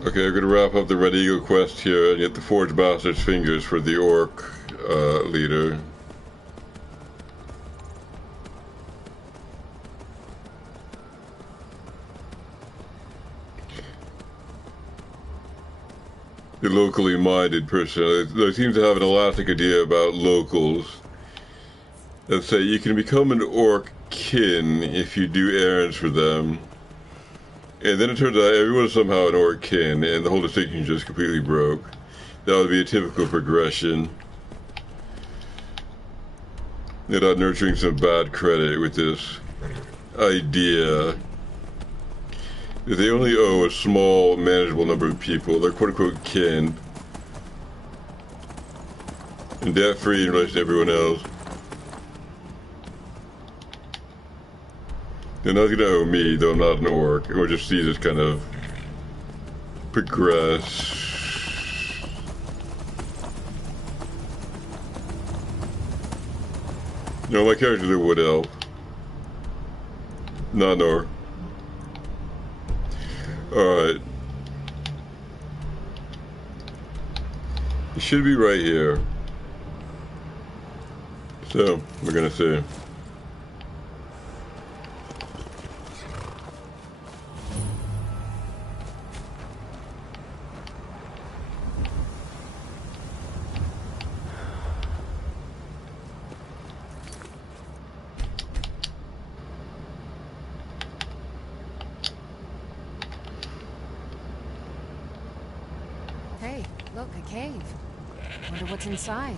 Okay, I'm gonna wrap up the Red Eagle quest here and get the Forge Bastard's Fingers for the Orc leader. The locally minded person. They seem to have an elastic idea about locals. That say you can become an Orc kin if you do errands for them. And then it turns out everyone's somehow an Orc kin, and the whole distinction just completely broke. That would be a typical progression. They're not nurturing some bad credit with this idea that they only owe a small, manageable number of people. They're quote-unquote kin. And debt-free in relation to everyone else. They're not gonna owe me, though I'm not an Orc. Or just see this kind of progress. No, my character's a Wood Elf. Not an Orc. Alright. It should be right here. So, we're gonna see. cave. Wonder what's inside.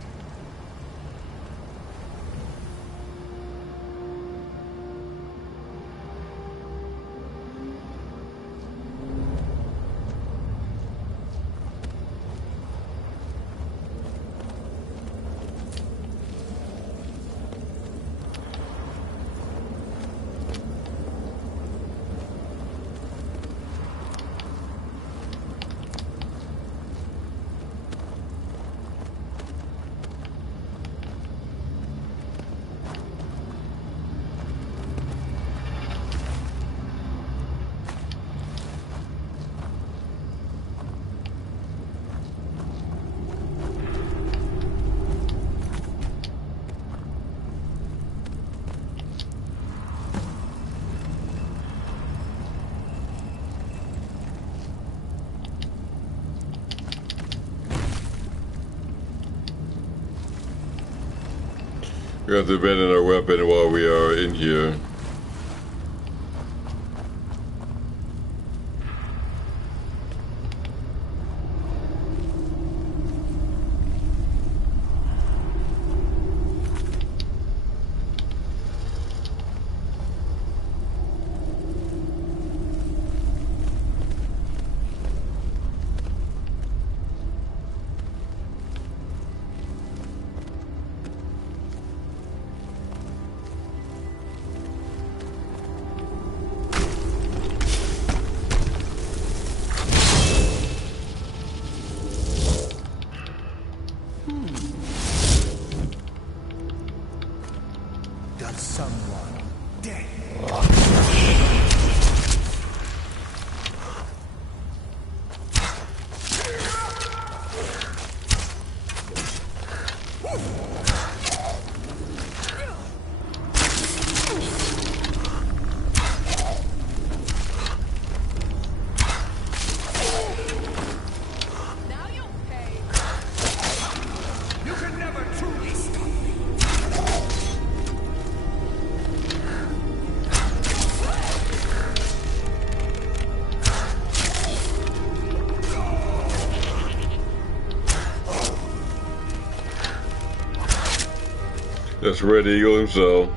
We have to abandon our weapon while we are in here. That's Red Eagle himself.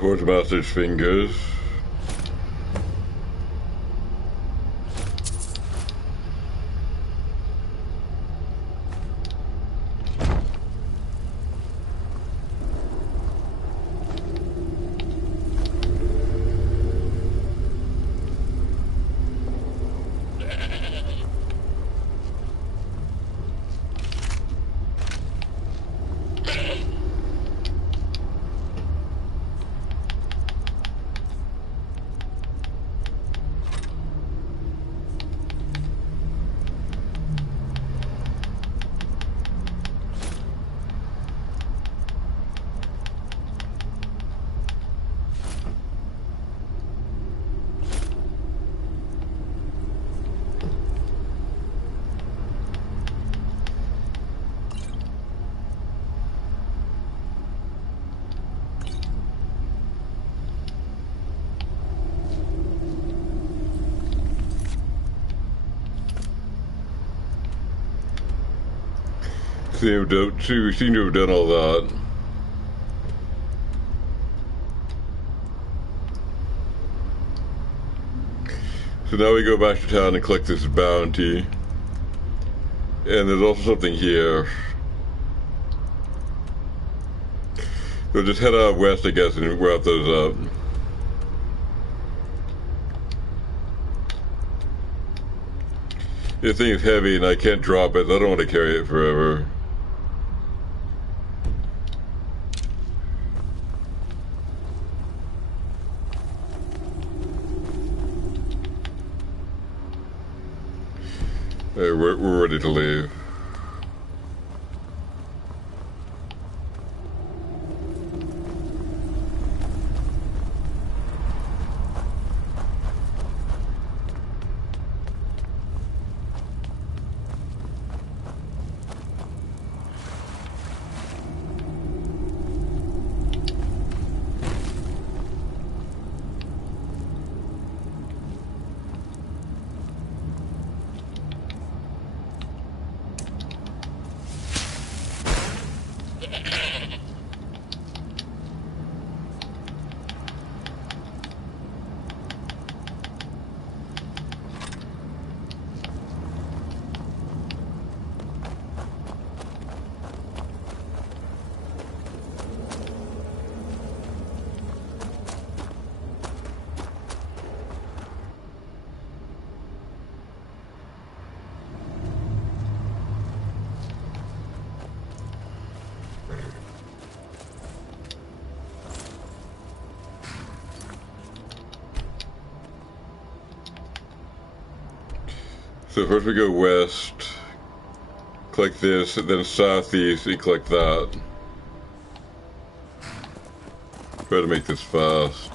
Forge Master's fingers. We seem to have done all that. So now we go back to town and collect this bounty. And there's also something here. We'll just head out west, I guess, and wrap those up. This thing is heavy and I can't drop it. I don't want to carry it forever. Hey, we're ready to leave. So first we go west, click this, and then southeast, and click that. Try to make this fast.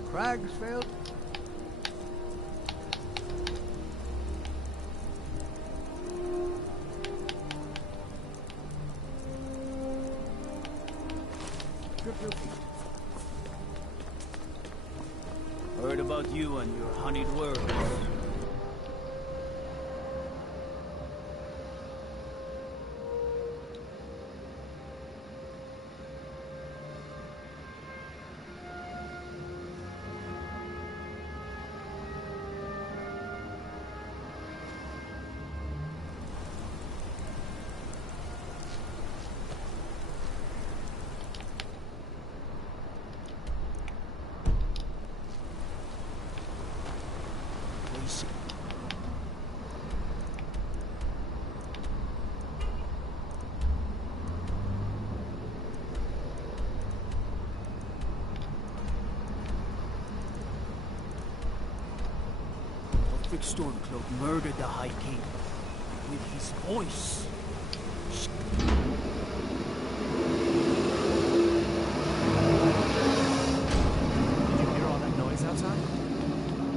The crags failed. Strip your feet. Heard about you and your honeyed words. Stormcloak murdered the High King with his voice. Did you hear all that noise outside?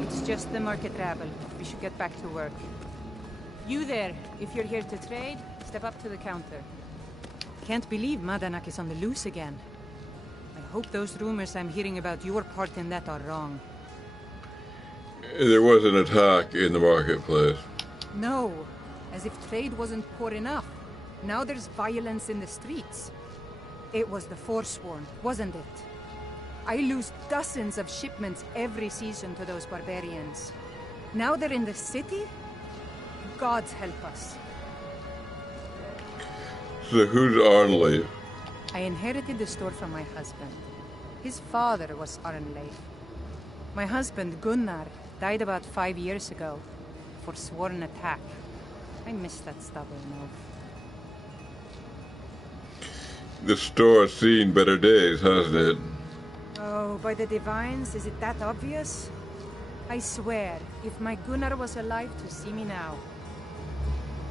It's just the market rabble. We should get back to work. You there, if you're here to trade, step up to the counter. Can't believe Madanak is on the loose again. I hope those rumors I'm hearing about your part in that are wrong. There was an attack in the marketplace. No, as if trade wasn't poor enough. Now there's violence in the streets. It was the Forsworn, wasn't it? I lose dozens of shipments every season to those barbarians. Now they're in the city? Gods help us. So who's Arnleif? I inherited the store from my husband. His father was Arnleif. My husband, Gunnar, died about 5 years ago. Forsworn attack. I miss that stubborn oaf. The store's seen better days, hasn't it? Oh, by the divines, is it that obvious? I swear, if my Gunnar was alive to see me now.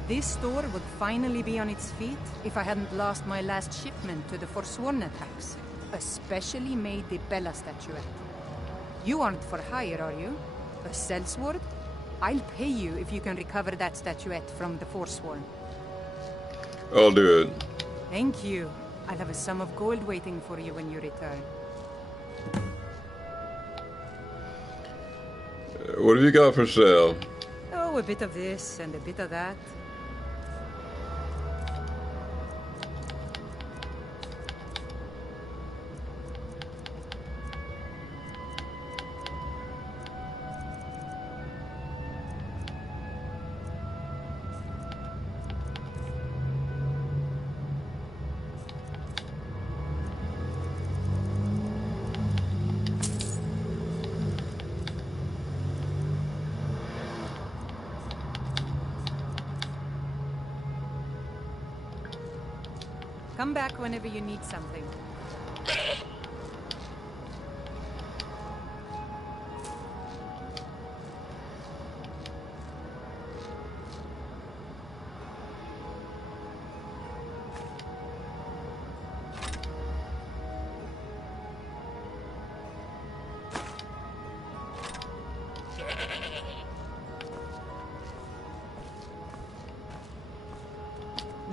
This store would finally be on its feet if I hadn't lost my last shipment to the Forsworn attacks. A specially made Dibella statuette. You aren't for hire, are you? A sellsword? I'll pay you if you can recover that statuette from the Forsworn. I'll do it. Thank you. I'll have a sum of gold waiting for you when you return. What have you got for sale? Oh, a bit of this and a bit of that. Come back whenever you need something.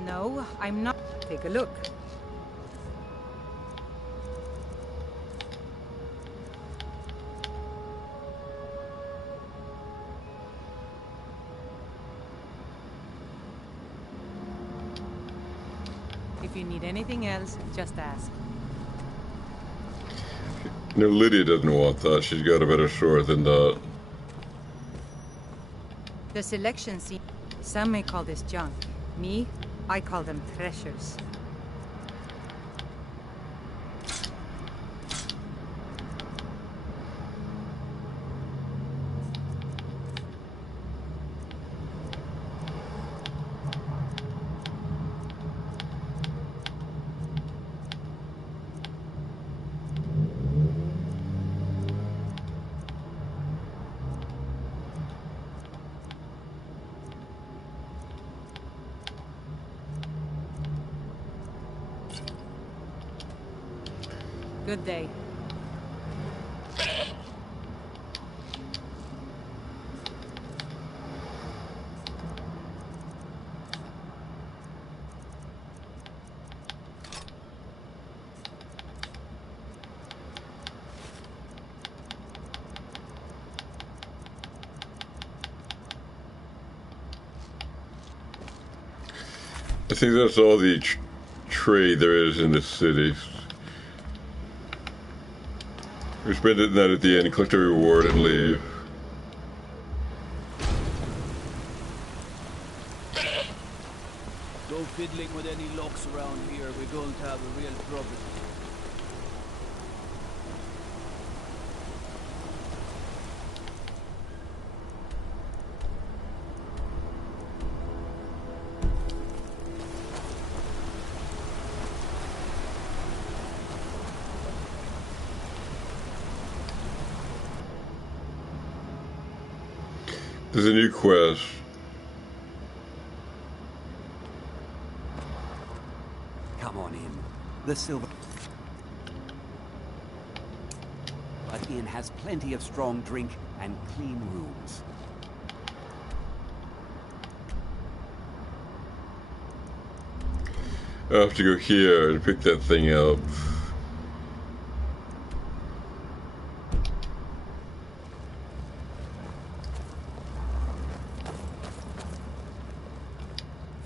No, I'm not. Take a look. If you need anything else, just ask. No, Lydia doesn't want that. She's got a better sword than that. The selection scene. Some may call this junk. Me, I call them treasures. Good day. I think that's all the trade there is in this city. We spend it that at the end, collect a reward, and leave. Go fiddling with any locks around here. We're going to have a real problem. There's a new quest. Come on in. The silver... But inn has plenty of strong drink and clean rooms. I have to go here and pick that thing up.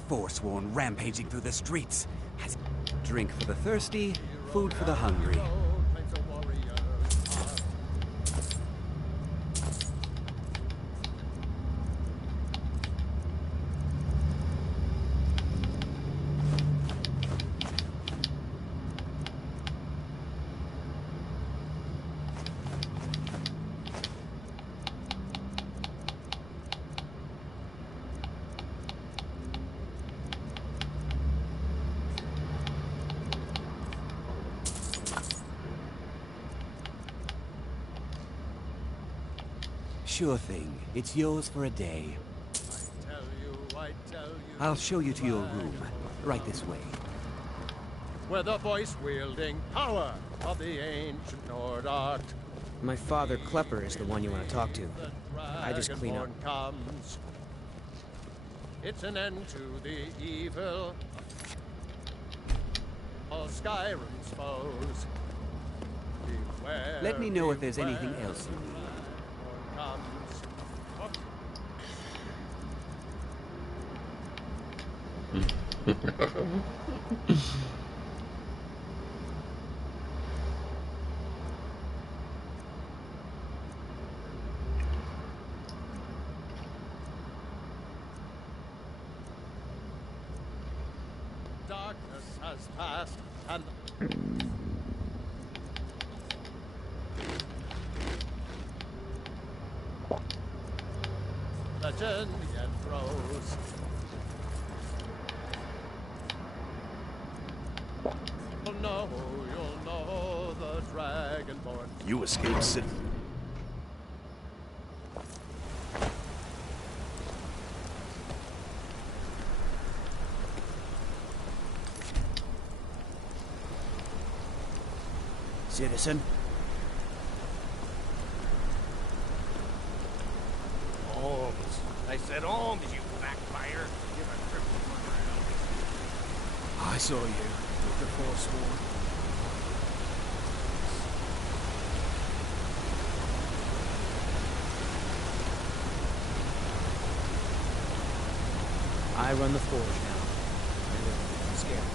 Forsworn rampaging through the streets. Has drink for the thirsty, food for the hungry. Sure thing. It's yours for a day. I'll show you to your room. Right this way. Where the voice-wielding power of the ancient Nord art. My father, Klepper, is the one you want to talk to. I just clean up. Comes. It's an end to the evil of Skyrim's foes. Beware, Let me know if there's anything else you need. Darkness has passed, and legend yet grows. You'll know the Dragonborn. You escaped City. Citizen? Alms. I said alms, you backfire. Give a trip to my I saw you with the Forsworn. I run the forge now. I'm scared.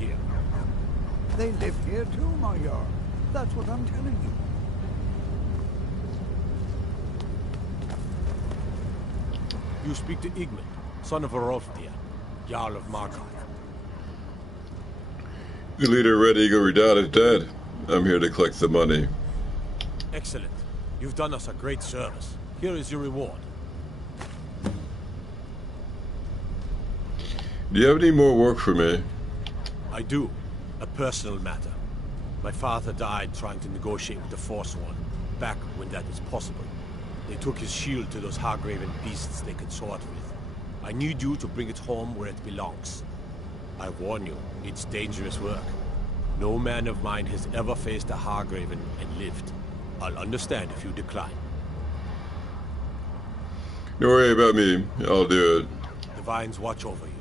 here. They live here too, my Jarl. That's what I'm telling you. You speak to Igmund, son of Arolfdir, Jarl of Markarth. The leader of Red Eagle Redoubt is dead. I'm here to collect the money. Excellent. You've done us a great service. Here is your reward. Do you have any more work for me? I do. A personal matter. My father died trying to negotiate with the Forsworn, back when that was possible. They took his shield to those Hargraven beasts they consort with. I need you to bring it home where it belongs. I warn you, it's dangerous work. No man of mine has ever faced a Hargraven and lived. I'll understand if you decline. Don't worry about me. I'll do it. The vines watch over you.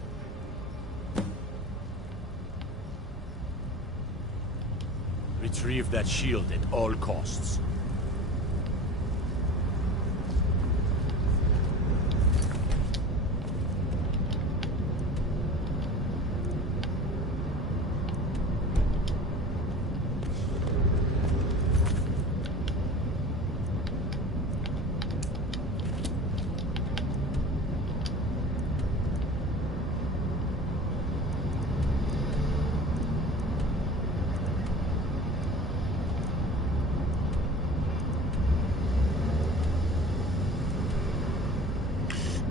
Retrieve that shield at all costs.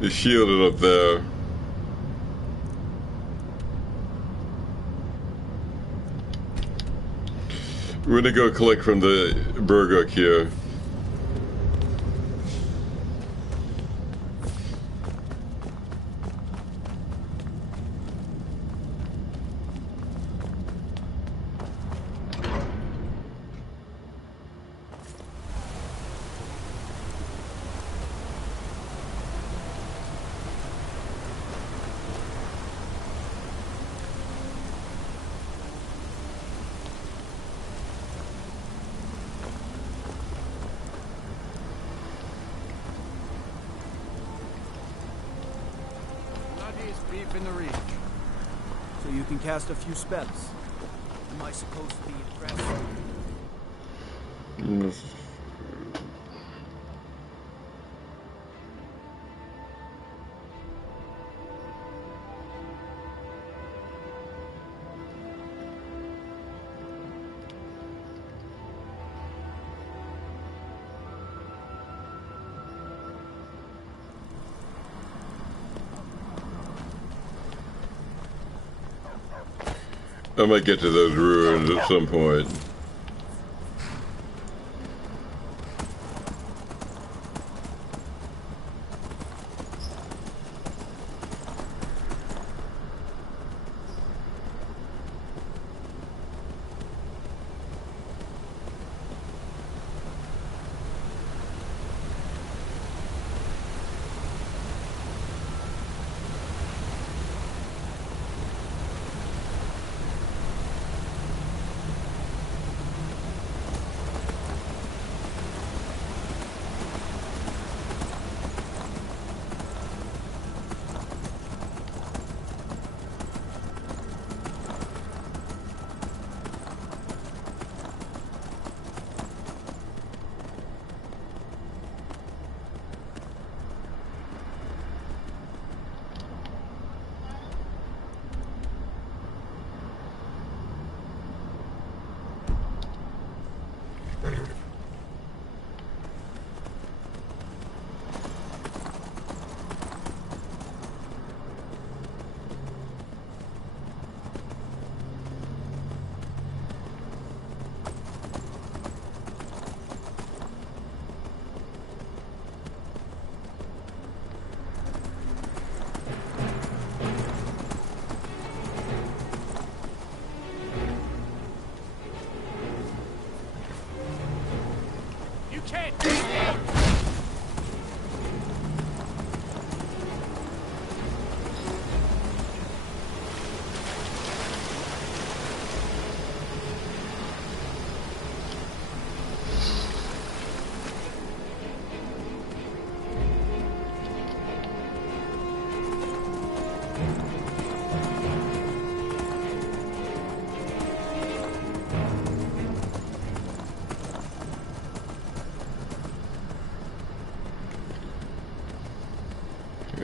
The shield is up there. We're gonna go collect from the Burguk here. Deep in the reach. So you can cast a few spells. Am I supposed to be impressed? I might get to those ruins at some point.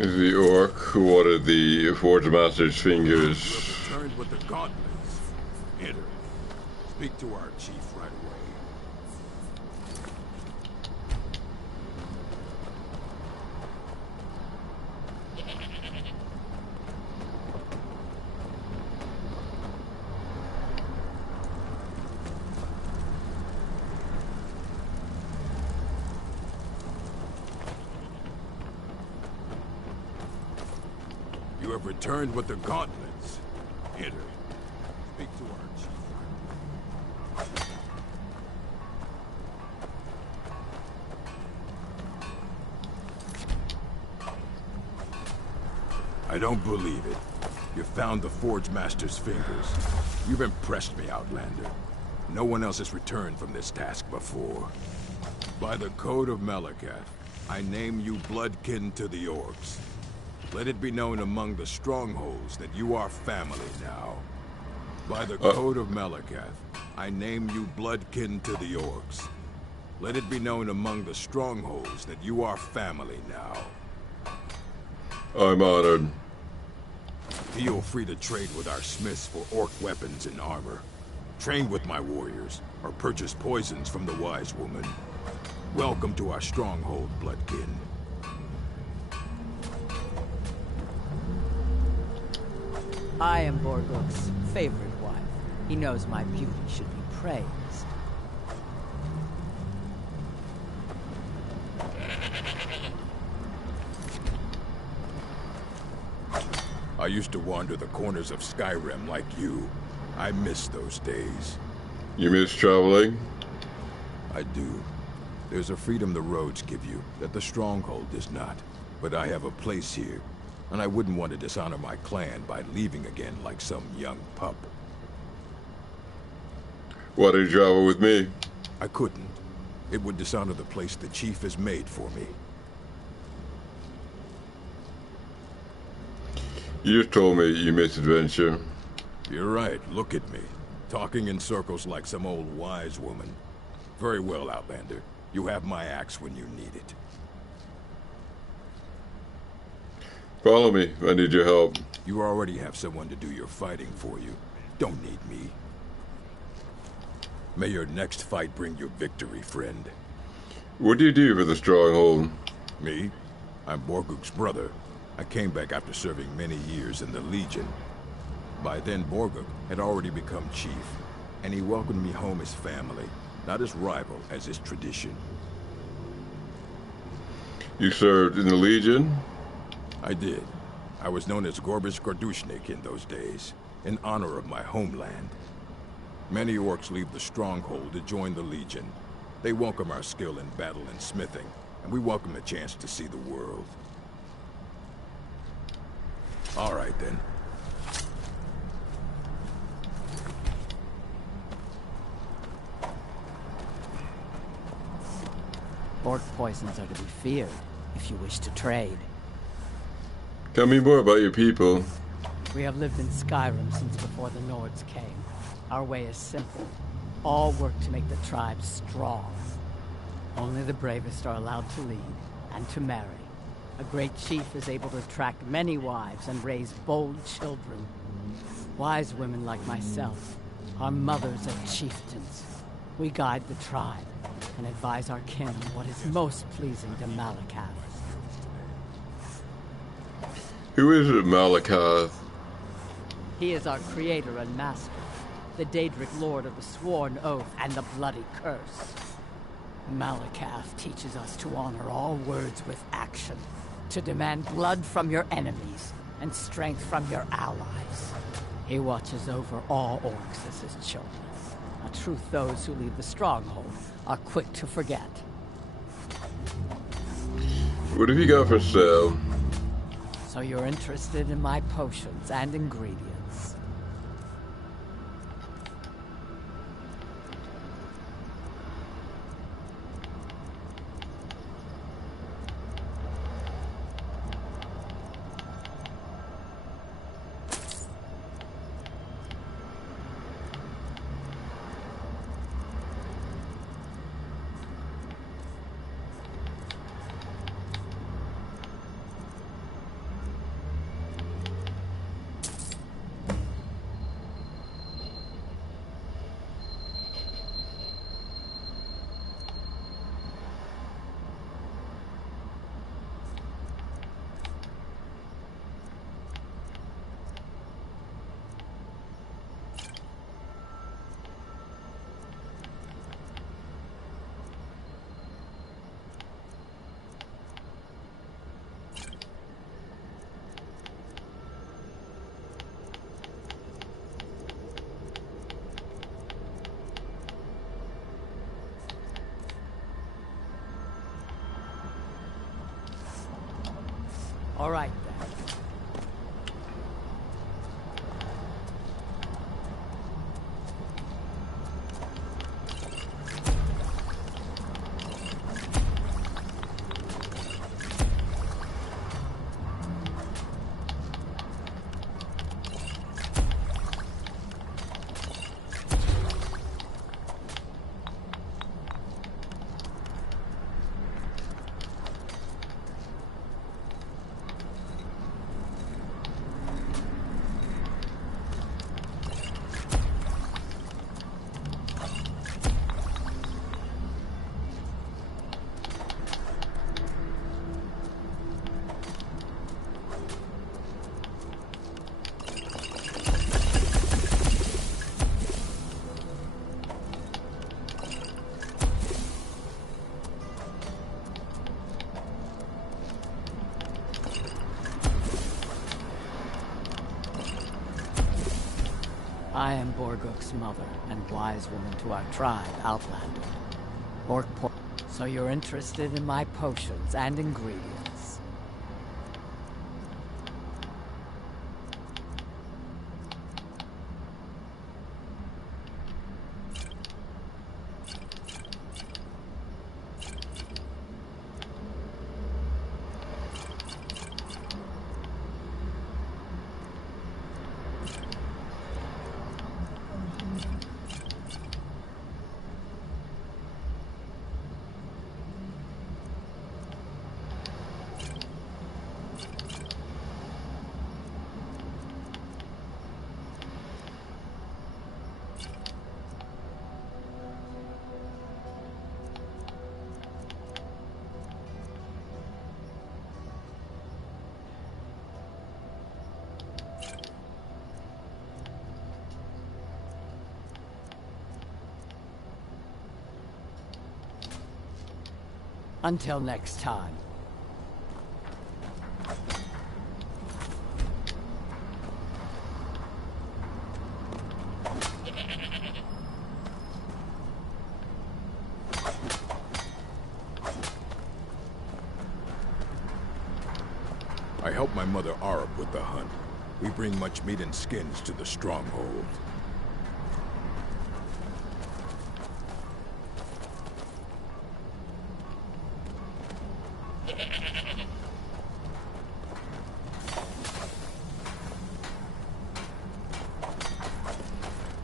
The orc who wanted the Forge Master's fingers. Returned with the gauntlets. Enter. Speak to our chief right away. You have returned with the gauntlets. Enter. Speak to our chief. I don't believe it. You found the Forge Master's fingers. You've impressed me, Outlander. No one else has returned from this task before. By the Code of Malakath, I name you bloodkin to the orcs. Let it be known among the strongholds that you are family now. By the Code of Malakath, I name you bloodkin to the orcs. Let it be known among the strongholds that you are family now. I'm honored. Feel free to trade with our smiths for orc weapons and armor. Train with my warriors, or purchase poisons from the wise woman. Welcome to our stronghold, bloodkin. I am Borguk's favorite wife. He knows my beauty should be praised. I used to wander the corners of Skyrim like you. I miss those days. You miss traveling? I do. There's a freedom the roads give you that the stronghold does not. But I have a place here, and I wouldn't want to dishonor my clan by leaving again like some young pup. Why did you travel with me? I couldn't. It would dishonor the place the chief has made for me. You just told me you missed adventure. You're right, look at me. Talking in circles like some old wise woman. Very well, Outlander. You have my axe when you need it. Follow me. I need your help. You already have someone to do your fighting for you. Don't need me. May your next fight bring you victory, friend. What do you do for the stronghold? Me? I'm Borguk's brother. I came back after serving many years in the Legion. By then, Borguk had already become chief, and he welcomed me home as family, not as rival as is tradition. You served in the Legion? I did. I was known as Gorbish Gordushnik in those days, in honor of my homeland. Many orcs leave the stronghold to join the Legion. They welcome our skill in battle and smithing, and we welcome a chance to see the world. All right, then. Orc poisons are to be feared, if you wish to trade. Tell me more about your people. We have lived in Skyrim since before the Nords came. Our way is simple. All work to make the tribe strong. Only the bravest are allowed to lead and to marry. A great chief is able to attract many wives and raise bold children. Wise women like myself are mothers of chieftains. We guide the tribe and advise our kin on what is most pleasing to Malakath. Who is Malakath? He is our creator and master, the Daedric lord of the Sworn Oath and the Bloody Curse. Malakath teaches us to honor all words with action, to demand blood from your enemies and strength from your allies. He watches over all orcs as his children, a truth those who leave the stronghold are quick to forget. What have you got for sale? So you're interested in my potions and ingredients? All right, then. I am Borguk's mother and wise woman to our tribe, Outlander. So you're interested in my potions and ingredients. Until next time. I help my mother Arab with the hunt. We bring much meat and skins to the stronghold.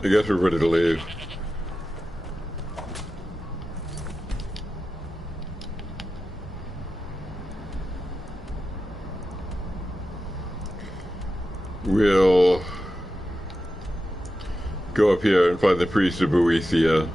I guess we're ready to leave. We'll go up here and find the priest of Boethia.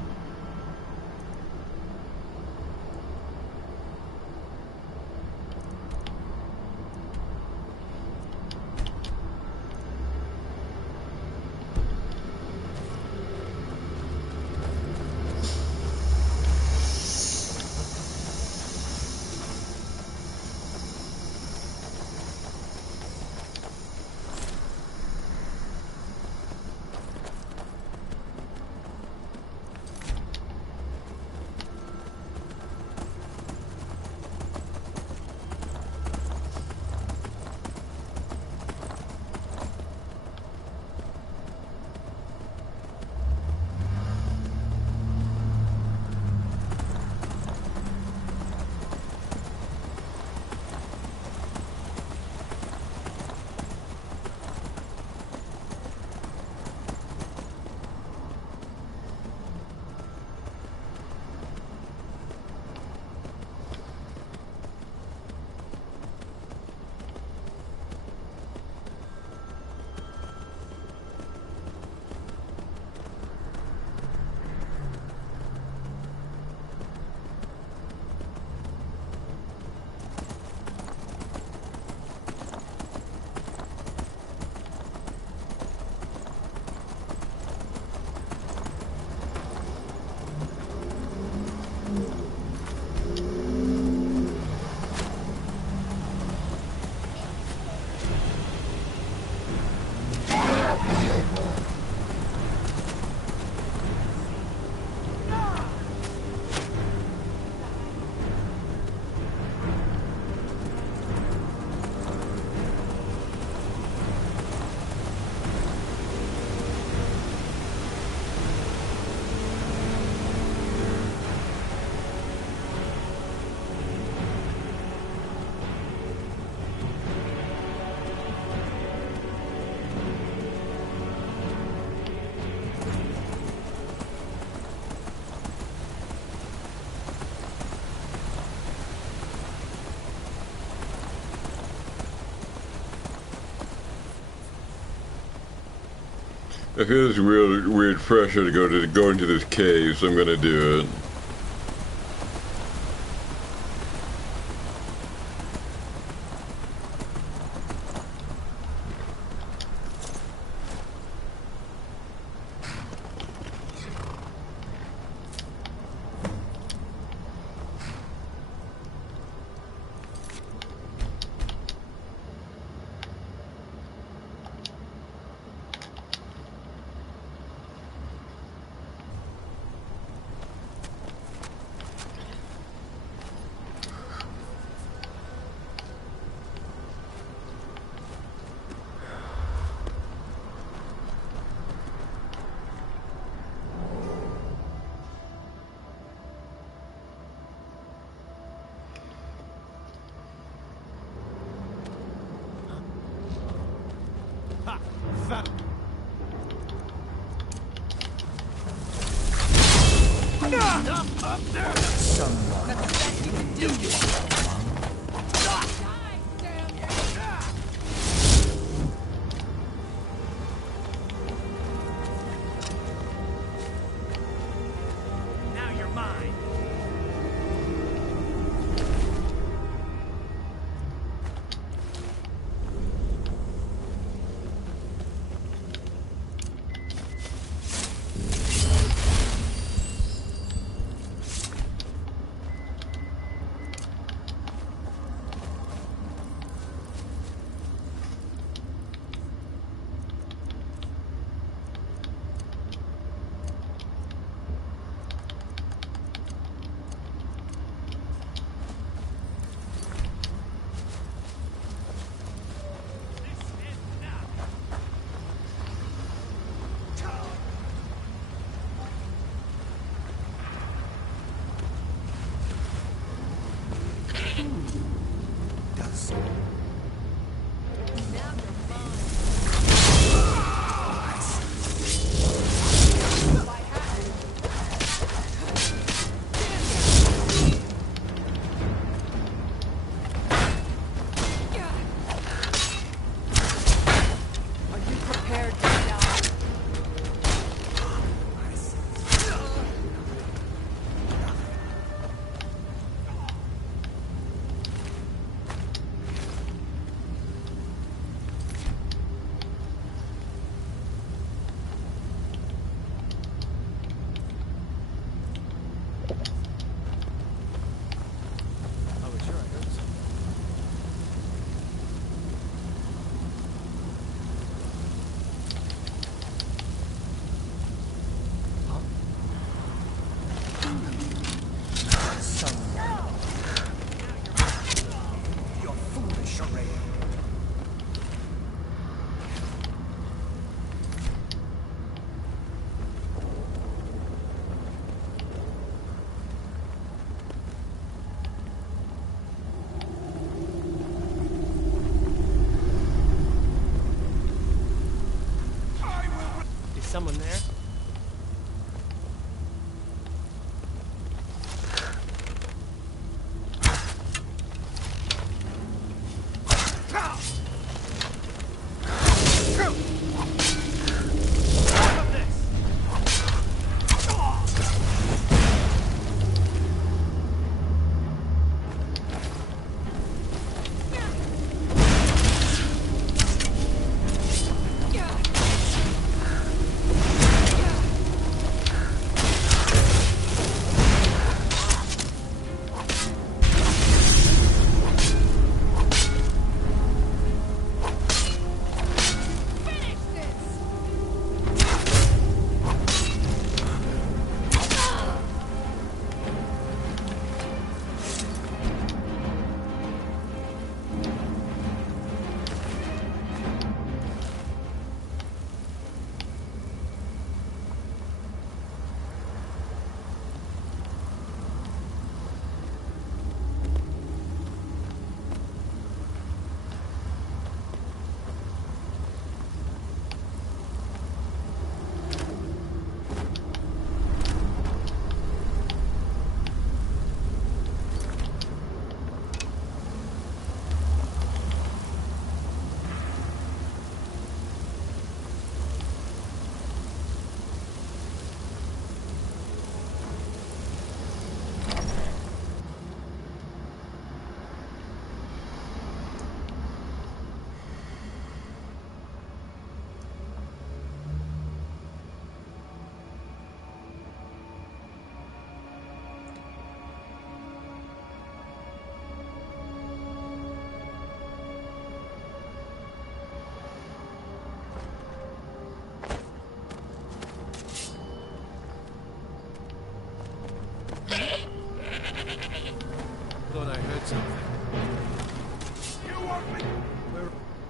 I feel this weird pressure to go into this cave, so I'm gonna do it.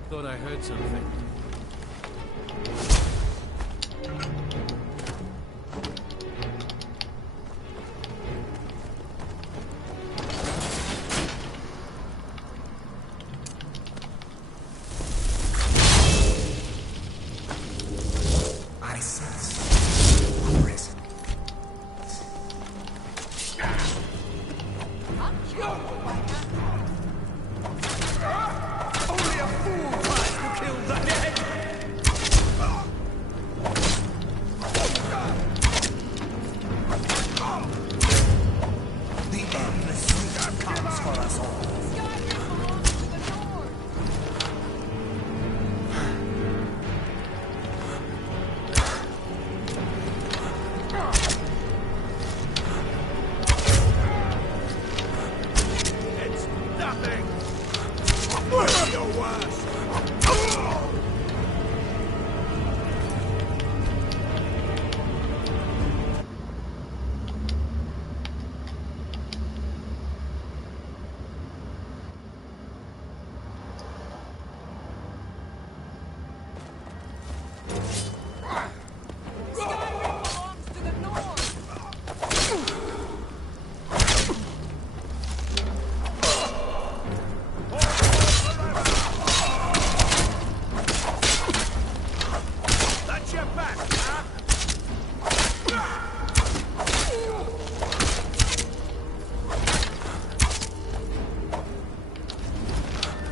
Thought I heard something. I sense presence. Only a fool tries to kill the dead! The endless sleep comes for us all. It's nothing! Where's your worst? That's your back, huh?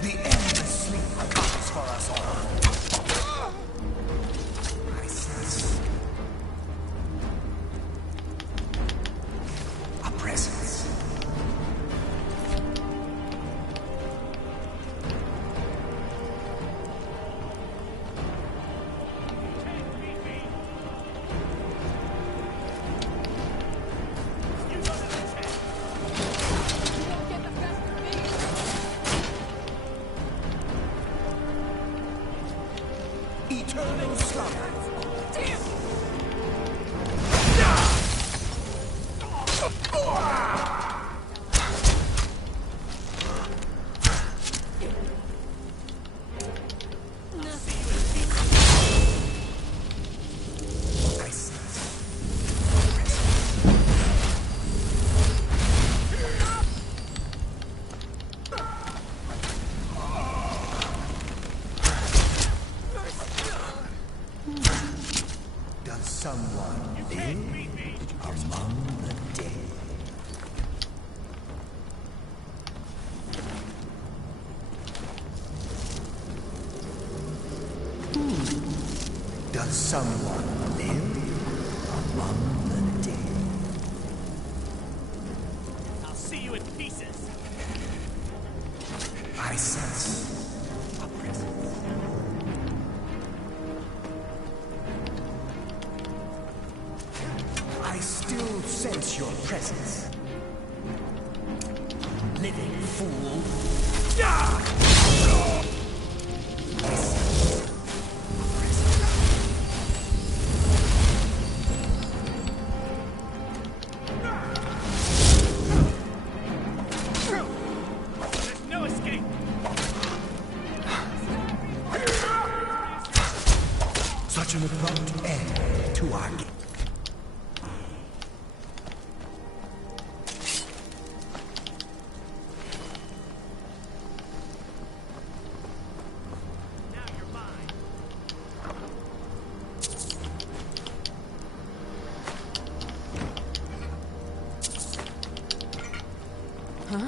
The endless sleep comes for us all. I sense a presence. Eternal slumber. I sense Does someone live among the dead? Does someone live among the dead? I'll see you in pieces. I sense a presence. I still sense your presence. Living fool. I sense a presence. There's no escape. Such an abrupt end to our game. Now you're mine. Huh?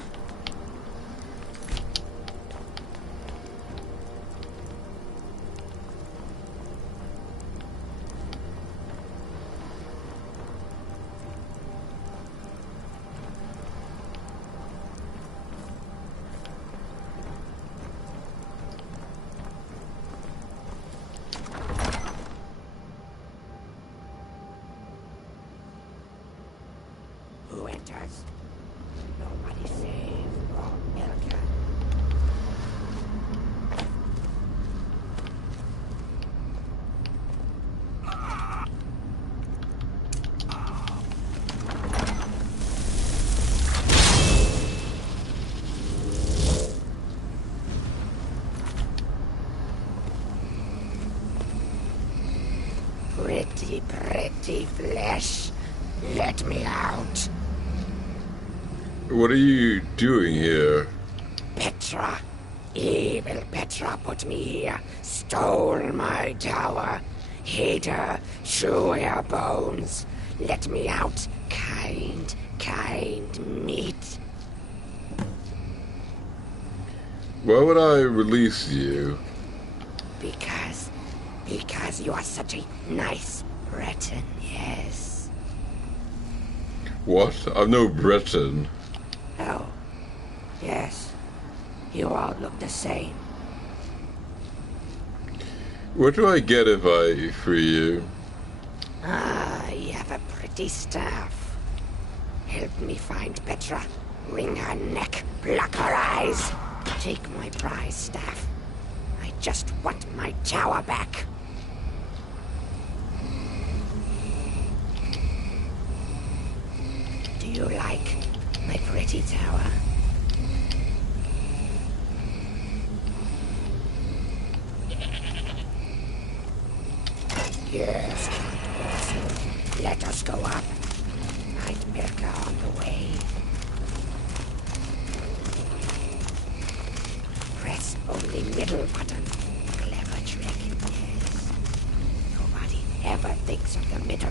Who enters? Nobody say. What are you doing here? Petra. Evil Petra put me here. Stole my tower. Hid her. Chew her bones. Let me out. Kind meat. Why would I release you? Because you are such a nice Breton, yes. What? I'm no Breton. Oh, yes. You all look the same. What do I get if I free you? Ah, you have a pretty staff. Help me find Petra. Wring her neck, pluck her eyes. Take my prize staff. I just want my tower back. Do you like my pretty tower? Yes, awesome. Let us go up. I'd Birka on the way. Press only middle button. Clever trick, yes. Nobody ever thinks of the middle.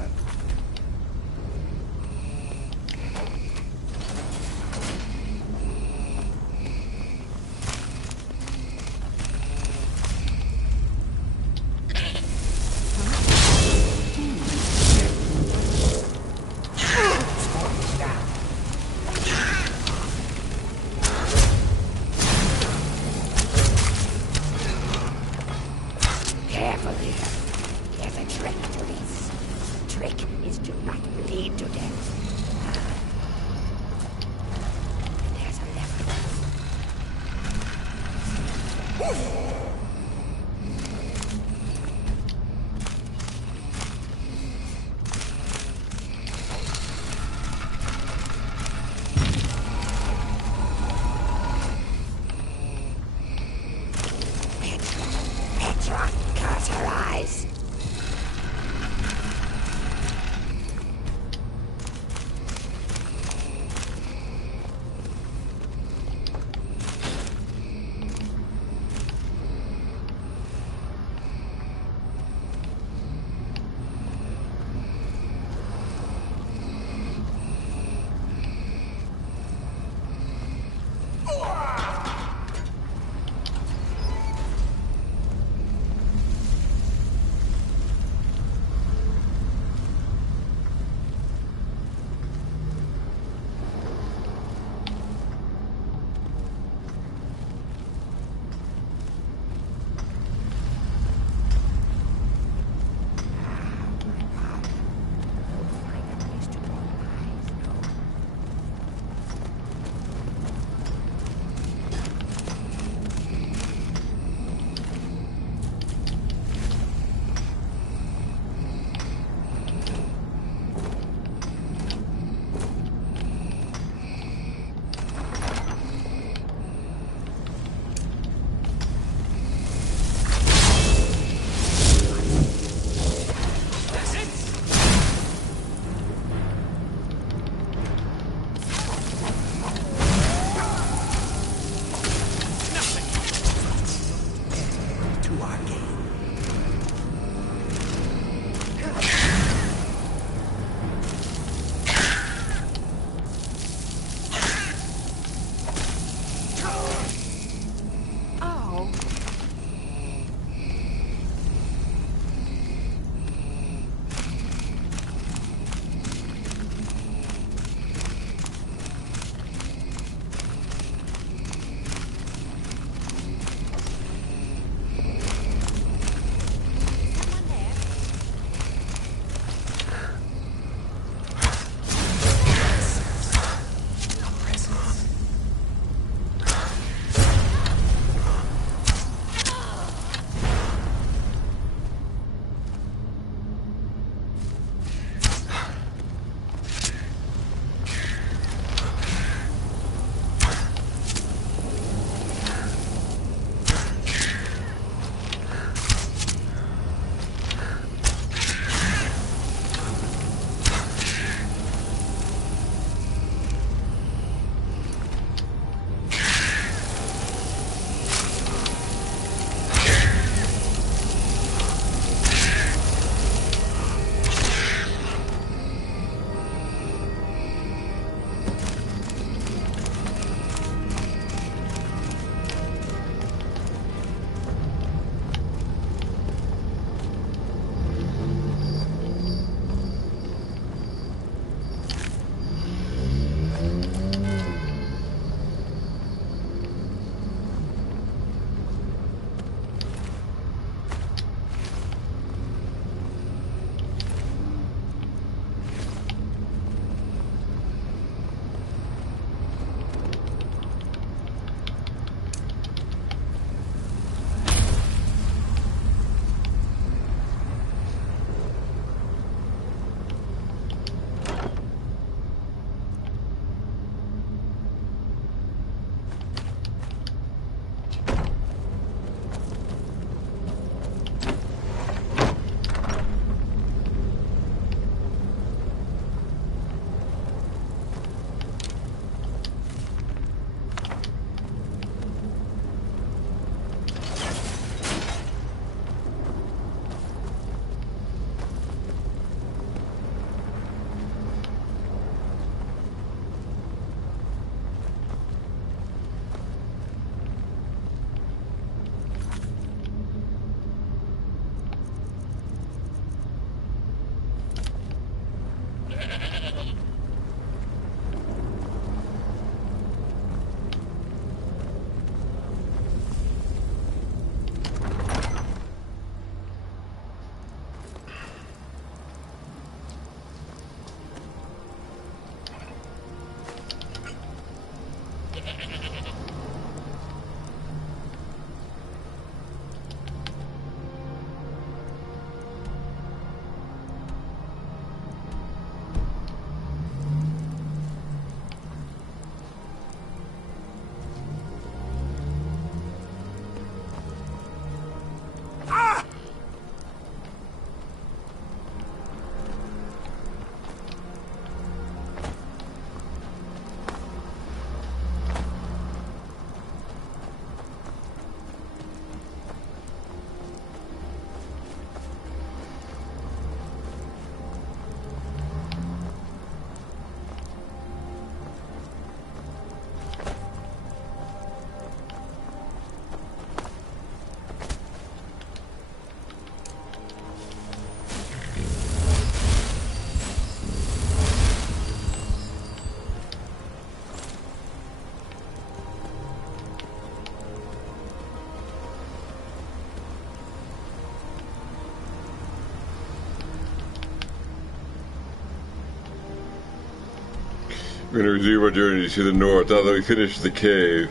We're going to resume our journey to the north now that we finished the cave.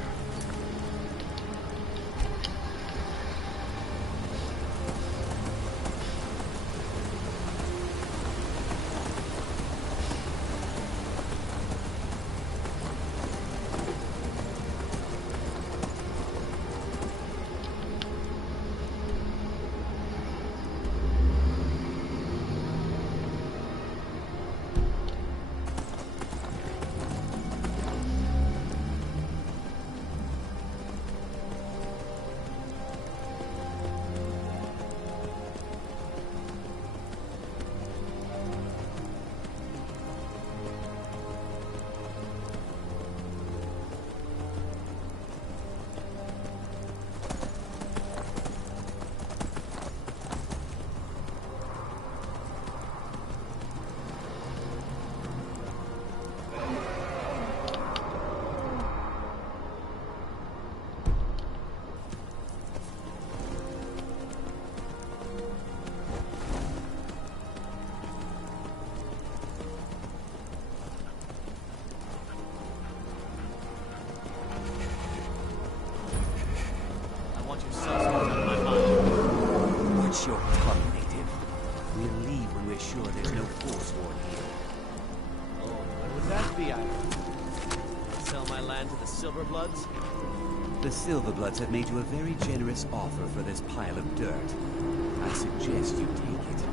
Watch your tongue, native. We'll leave when we're sure there's no Forsworn here. Oh, when would that be, Ira? Sell my land to the Silverbloods? The Silverbloods have made you a very generous offer for this pile of dirt. I suggest you take it.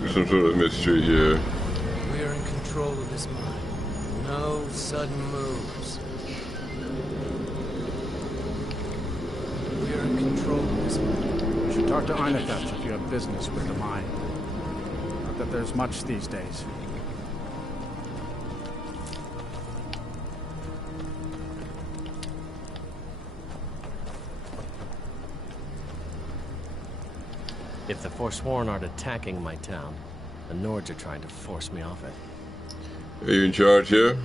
There's some sort of mystery here. We are in control of this mine. No sudden moves. We are in control of this mine. You should talk to Arnifetch if you have business with the mine. Not that there's much these days. If the Forsworn aren't attacking my town, the Nords are trying to force me off it. Are you in charge here?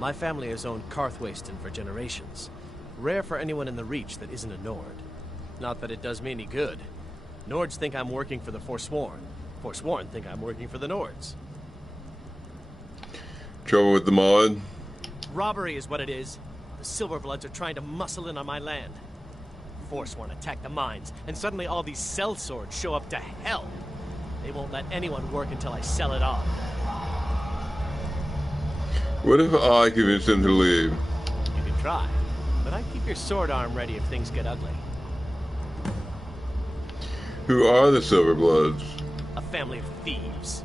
My family has owned Karthwasten for generations. Rare for anyone in the Reach that isn't a Nord. Not that it does me any good. Nords think I'm working for the Forsworn. Forsworn think I'm working for the Nords. Trouble with the mod? Robbery is what it is. The Silverbloods are trying to muscle in on my land. Forsworn attack the mines, and suddenly all these sellswords show up to hell. They won't let anyone work until I sell it off. What if I convince them to leave? You can try, but I'd keep your sword arm ready if things get ugly. Who are the Silverbloods? A family of thieves,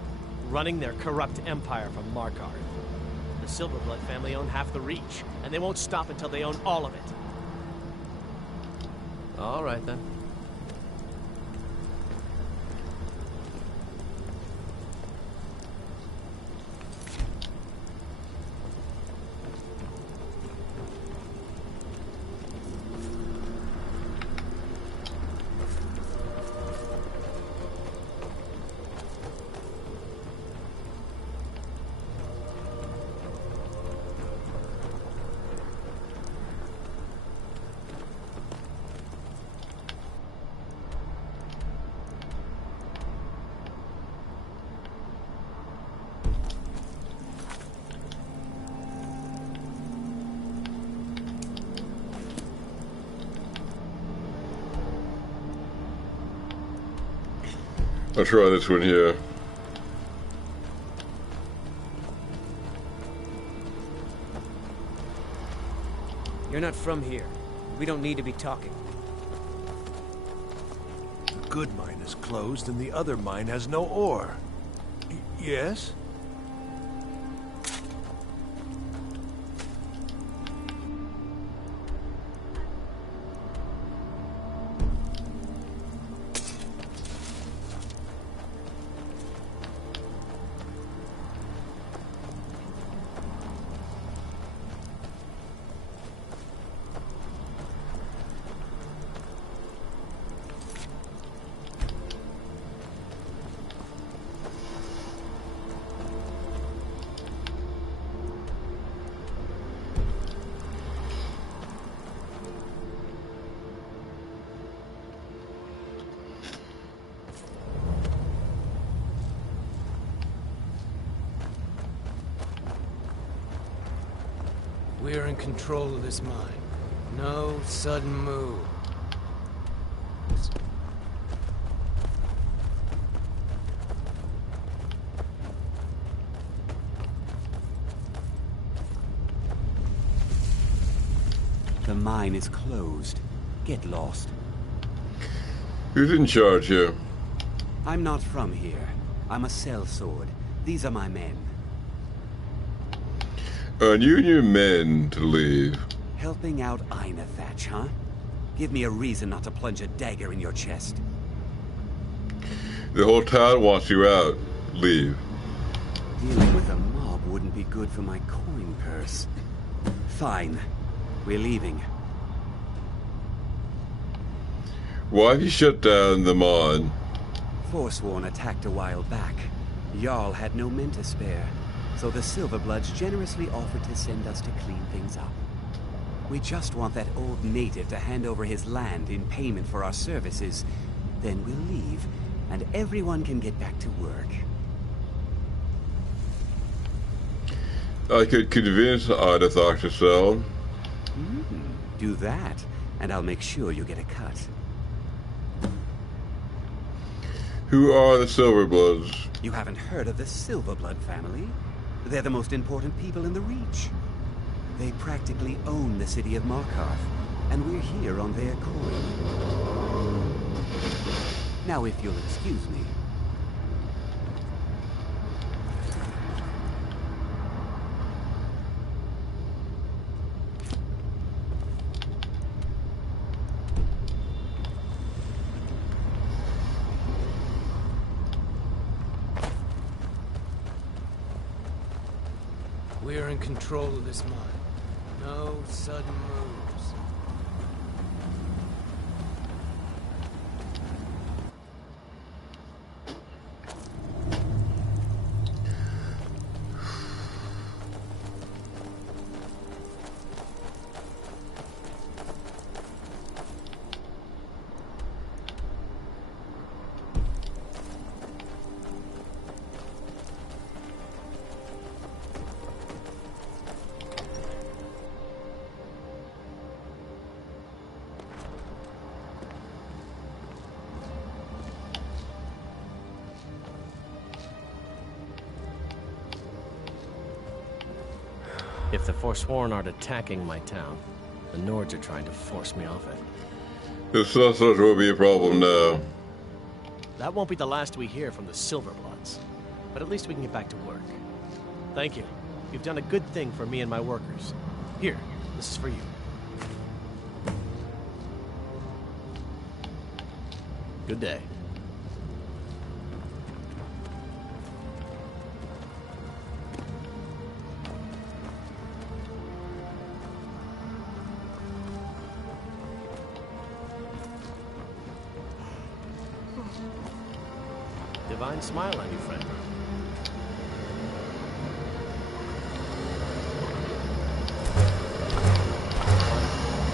running their corrupt empire from Markarth. The Silverblood family own half the Reach, and they won't stop until they own all of it. All right, then. I'll try this one here. You're not from here. We don't need to be talking. The good mine is closed and the other mine has no ore. Yes? We're in control of this mine. No sudden move. The mine is closed. Get lost. Who's in charge here? I'm not from here. I'm a sellsword. These are my men. And you and your men to leave. Helping out Einethach, huh? Give me a reason not to plunge a dagger in your chest. The whole town wants you out. Leave. Dealing with a mob wouldn't be good for my coin purse. Fine. We're leaving. Why have you shut down the mine? Forsworn attacked a while back. Jarl had no men to spare, so the Silverbloods generously offered to send us to clean things up. We just want that old native to hand over his land in payment for our services. Then we'll leave, and everyone can get back to work. I could convince Einethach to sell. Do that, and I'll make sure you get a cut. Who are the Silverbloods? You haven't heard of the Silverblood family? They're the most important people in the Reach. They practically own the city of Markarth, and we're here on their coin. Now, if you'll excuse me. We're in control of this mine. No sudden moves. If the Forsworn aren't attacking my town, the Nords are trying to force me off it. This sausage will be a problem now. That won't be the last we hear from the Silverbloods. But at least we can get back to work. Thank you. You've done a good thing for me and my workers. Here, this is for you. Good day. Divine smile on you, friend.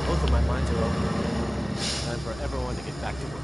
Both of my minds are open. Time for everyone to get back to work.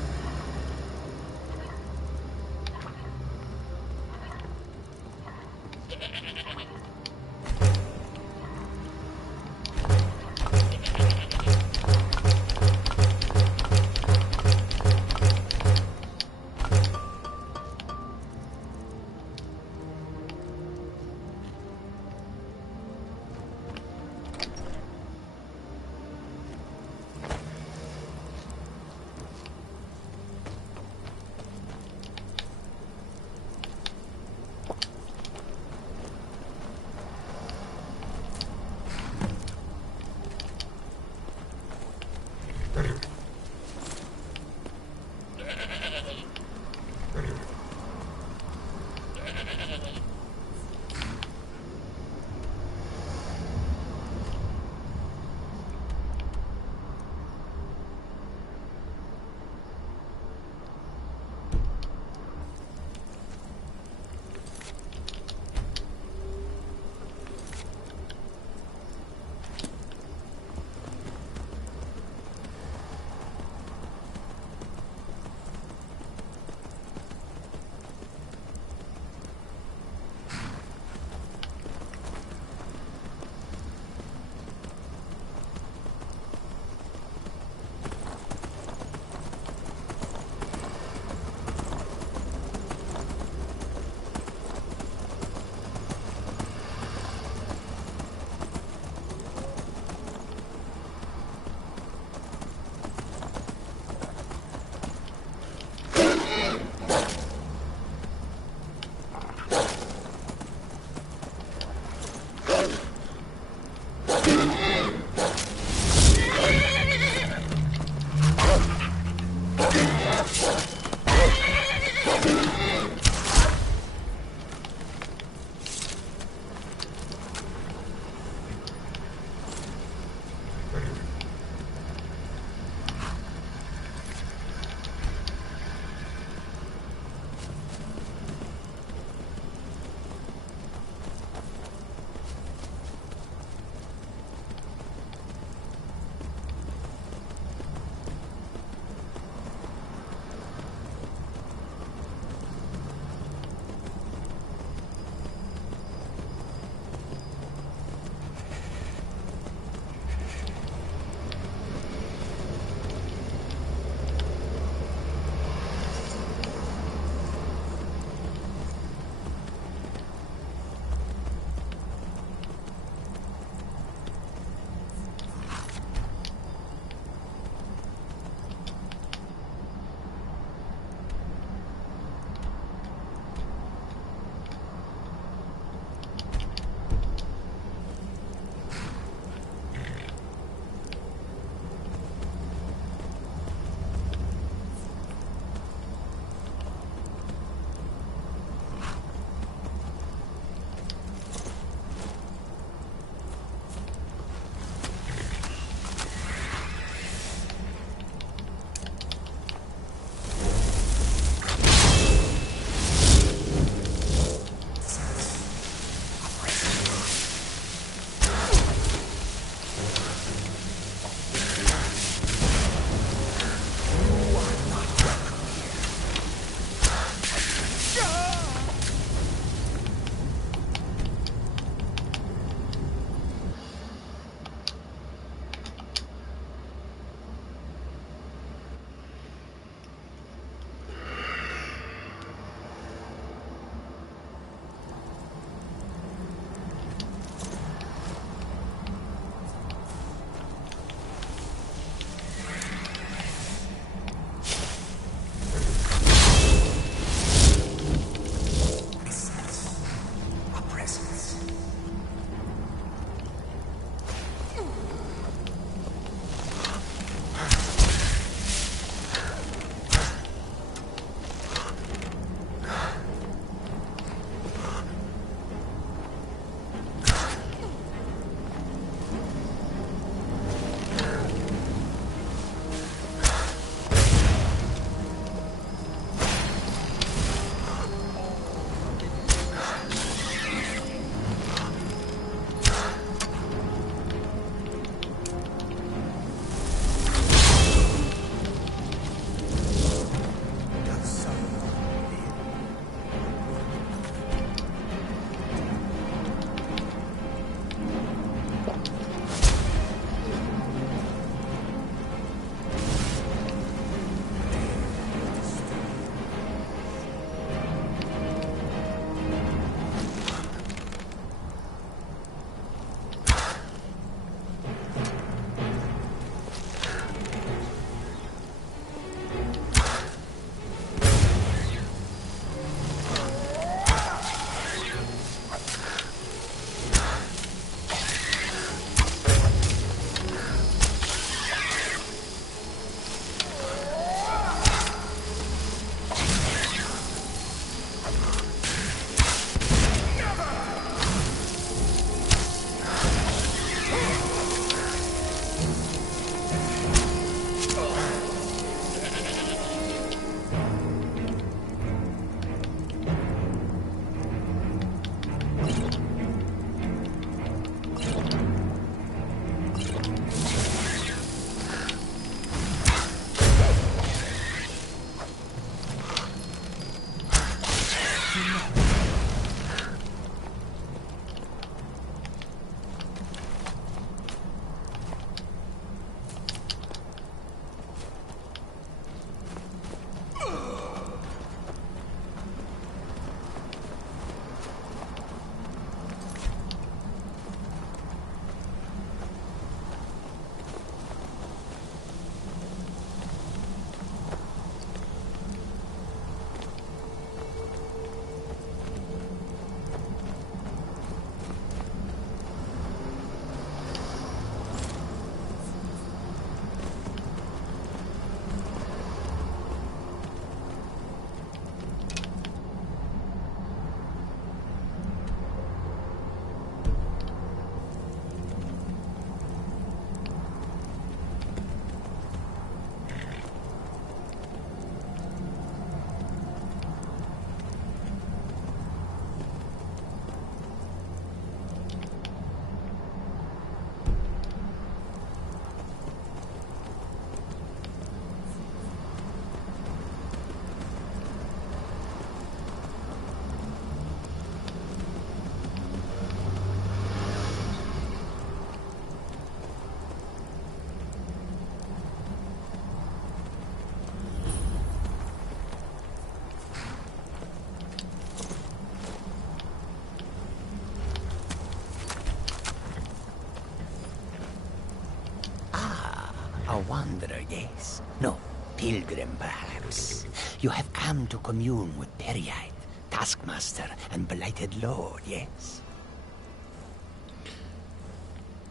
Yes. No, pilgrim, perhaps. You have come to commune with Periite, Taskmaster, and Blighted Lord, yes?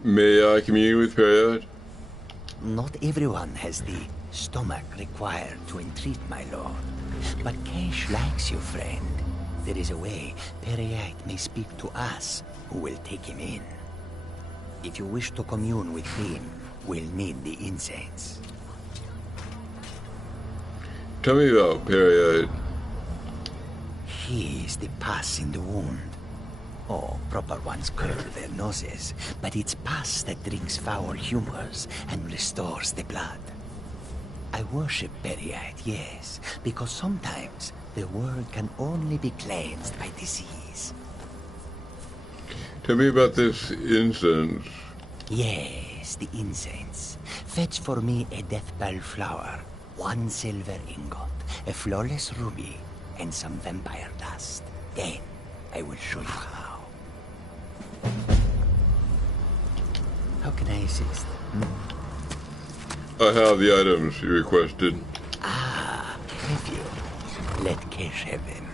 May I commune with Period? Not everyone has the stomach required to entreat, my lord. But Kesh likes you, friend. There is a way Periite may speak to us, who will take him in. If you wish to commune with him, we'll need the incense. Tell me about Period. He is the pus in the wound. Oh, proper ones curl their noses, but it's pus that drinks foul humors and restores the blood. I worship Periite, yes, because sometimes the world can only be cleansed by disease. Tell me about this incense. Yes, the incense. Fetch for me a deathbell flower, 1 silver ingot, a flawless ruby, and some vampire dust. Then I will show you how. How can I assist? I have the items you requested. Ah, have you? Let Kesh have them.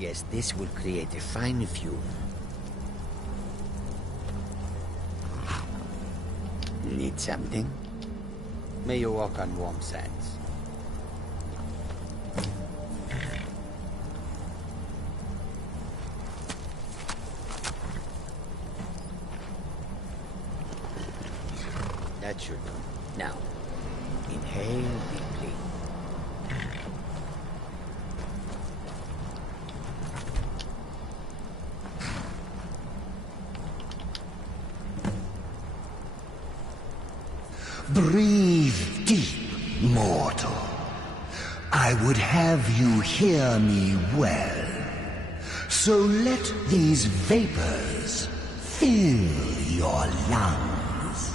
Yes, this will create a fine fume. Need something? May you walk on warm sands. That should do. Now, inhale deeply. Breathe deep, mortal. I would have you hear me well. So let these vapors fill your lungs.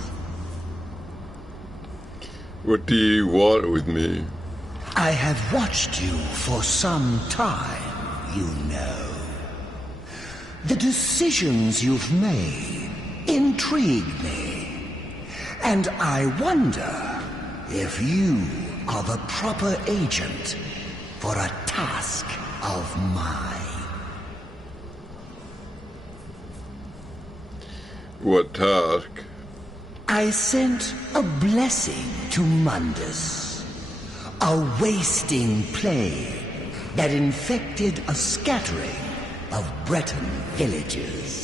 What do you want with me? I have watched you for some time, you know. The decisions you've made intrigue me. And I wonder if you are the proper agent for a task of mine. What task? I sent a blessing to Mundus. A wasting plague that infected a scattering of Breton villages.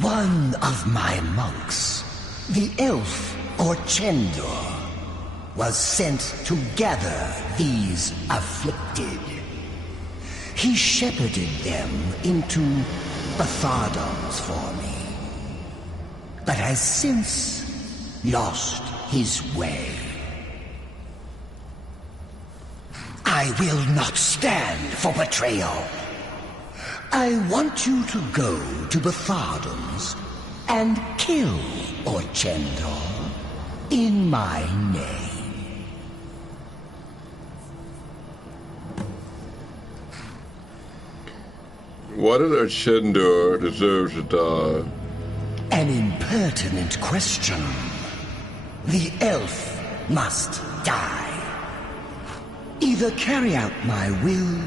One of my monks, the elf Orchendor, was sent to gather these afflicted. He shepherded them into Bathardons for me, but has since lost his way. I will not stand for betrayal. I want you to go to Bathardons and kill Orchendor in my name. Why did Orchendor deserve to die? An impertinent question. The elf must die. Either carry out my will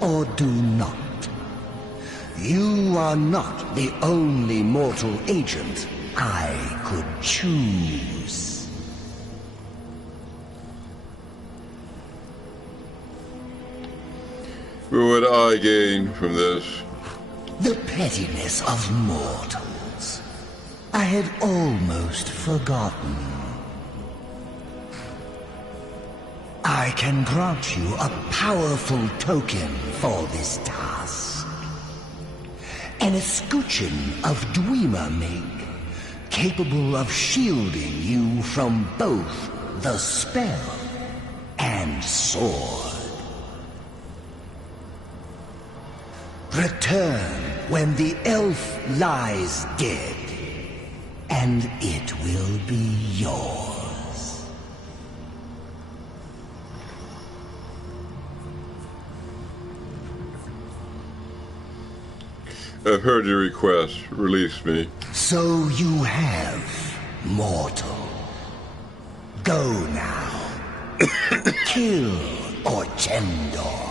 or do not. You are not the only mortal agent I could choose. What would I gain from this? The pettiness of mortals. I had almost forgotten. I can grant you a powerful token for this task. An escutcheon of Dwemer make, capable of shielding you from both the spell and sword. Return when the elf lies dead, and it will be yours. I've heard your request. Release me. So you have, mortal. Go now. Kill Orchendor.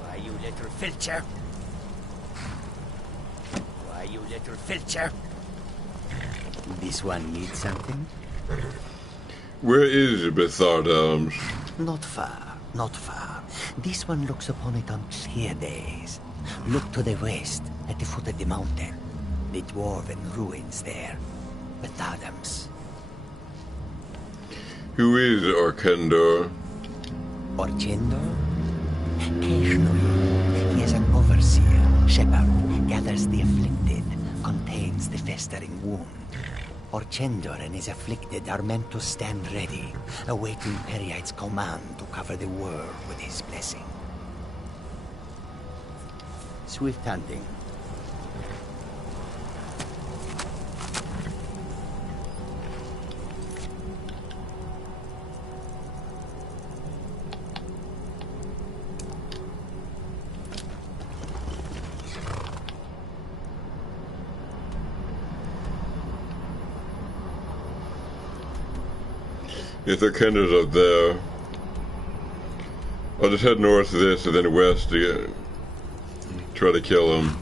Why, you little filcher? Why, you little filcher? This one needs something? Where is Bethardarms? Not far, not far. This one looks upon it on clear days. Look to the west, at the foot of the mountain. The dwarven ruins there. Bethardarms. Who is Orchendor? Orchendor? Occasionally, he is an overseer, shepherd, gathers the afflicted, contains the festering wound. Orchendor and his afflicted are meant to stand ready, awaiting Periite's command to cover the world with his blessing. Swift hunting. If the Kenders up there, I'll just head north of this and then west to try to kill him.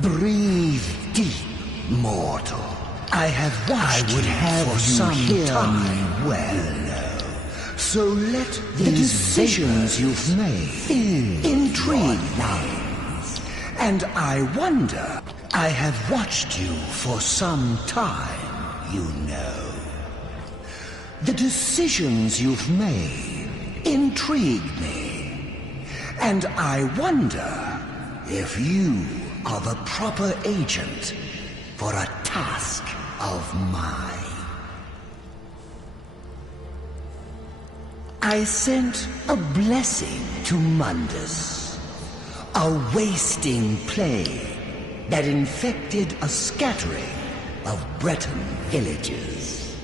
Breathe deep, mortal. I would have for some time. Well, no. So let the decisions you've made intrigue me. And I wonder, I have watched you for some time, you know. The decisions you've made intrigue me. And I wonder if you are the proper agent for a task of mine. I sent a blessing to Mundus, a wasting plague that infected a scattering of Breton villages.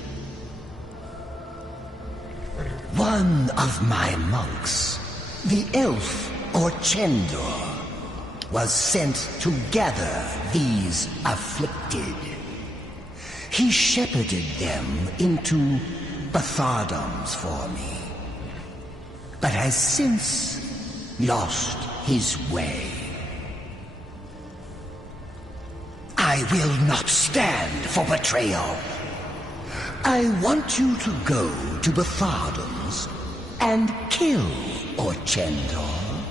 One of my monks, the elf Orchendor, was sent to gather these afflicted. He shepherded them into Bethardarms for me, but has since lost his way. I will not stand for betrayal. I want you to go to Bethardarms and kill Orchendor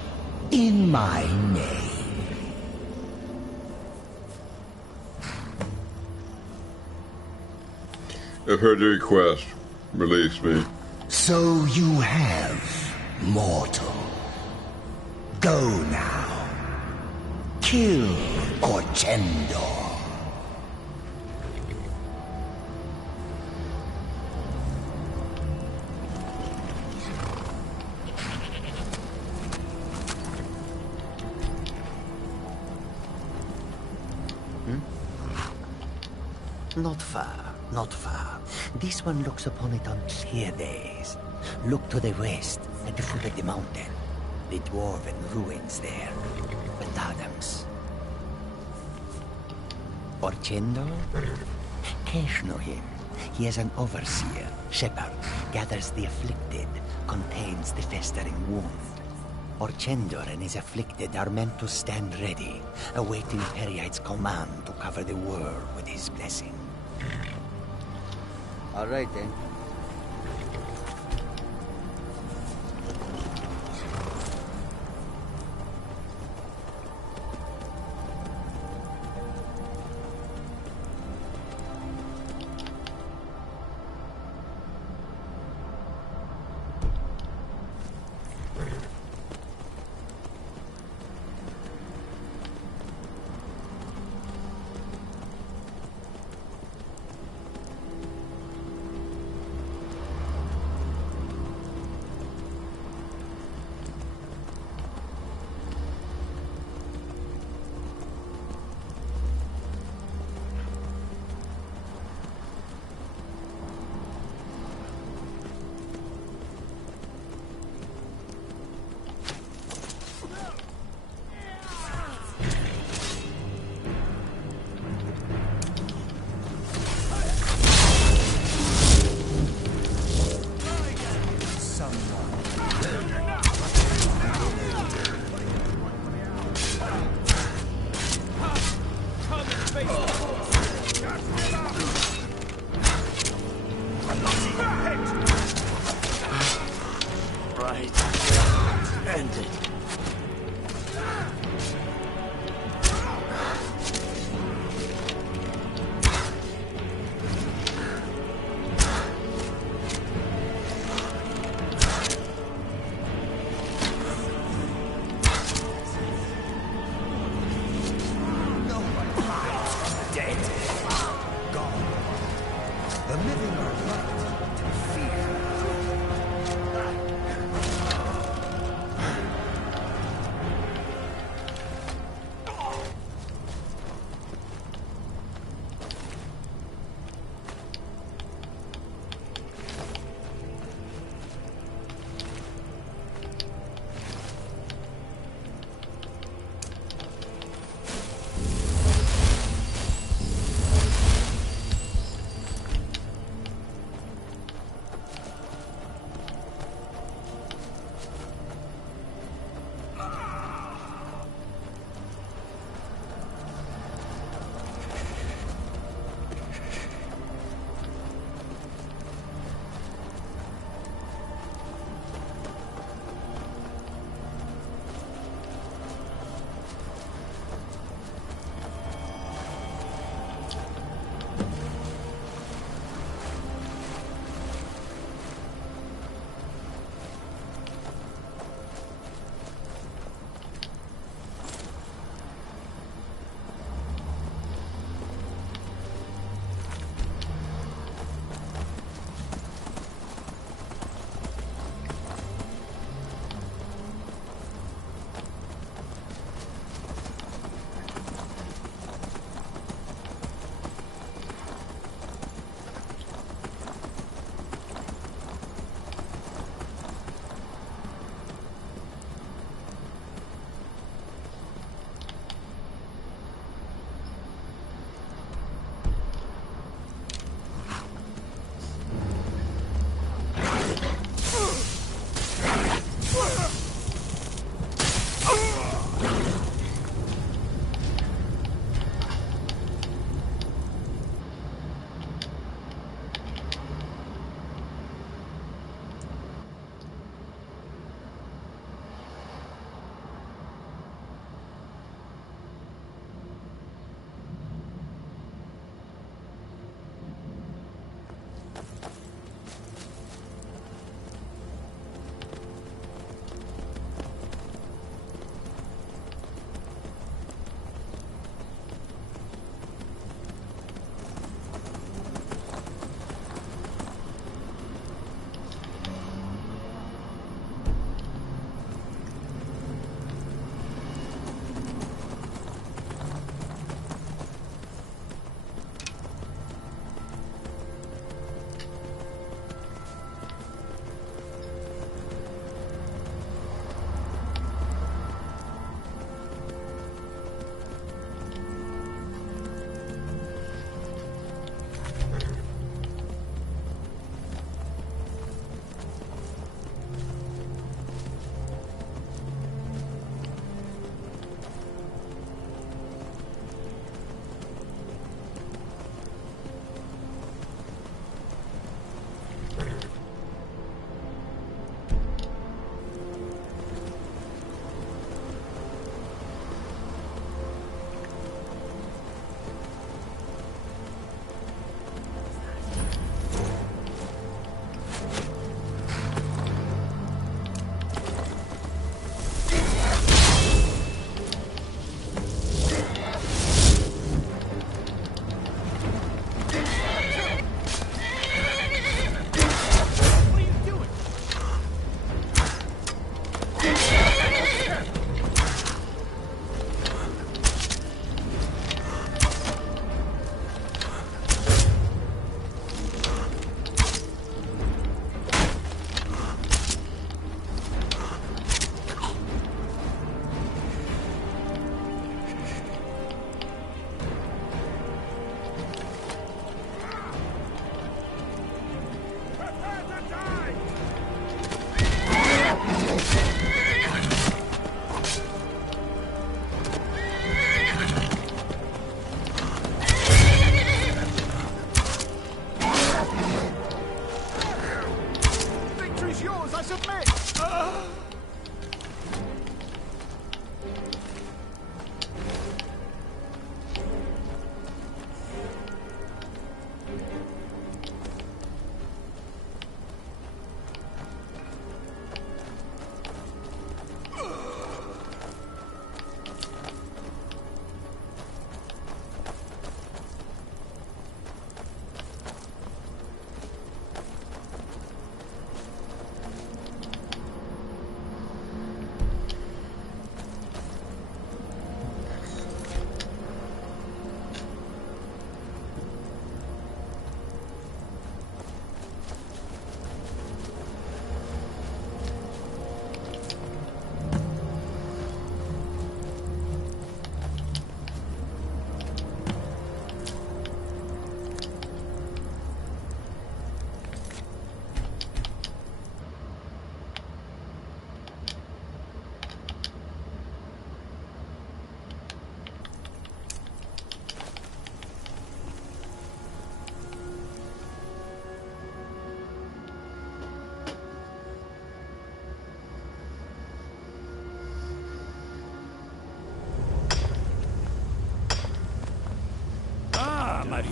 in my name. I've heard your request. Release me. So you have, mortal. Go now. Kill Orchendor. Not far. Not far. This one looks upon it on clear days. Look to the west, at the foot of the mountain. The dwarven ruins there. With Adams. Orchendo? Kesh know him. He is an overseer, shepherd, gathers the afflicted, contains the festering wound. Orchendor and his afflicted are meant to stand ready, awaiting Periite's command to cover the world with his blessing. All right, then.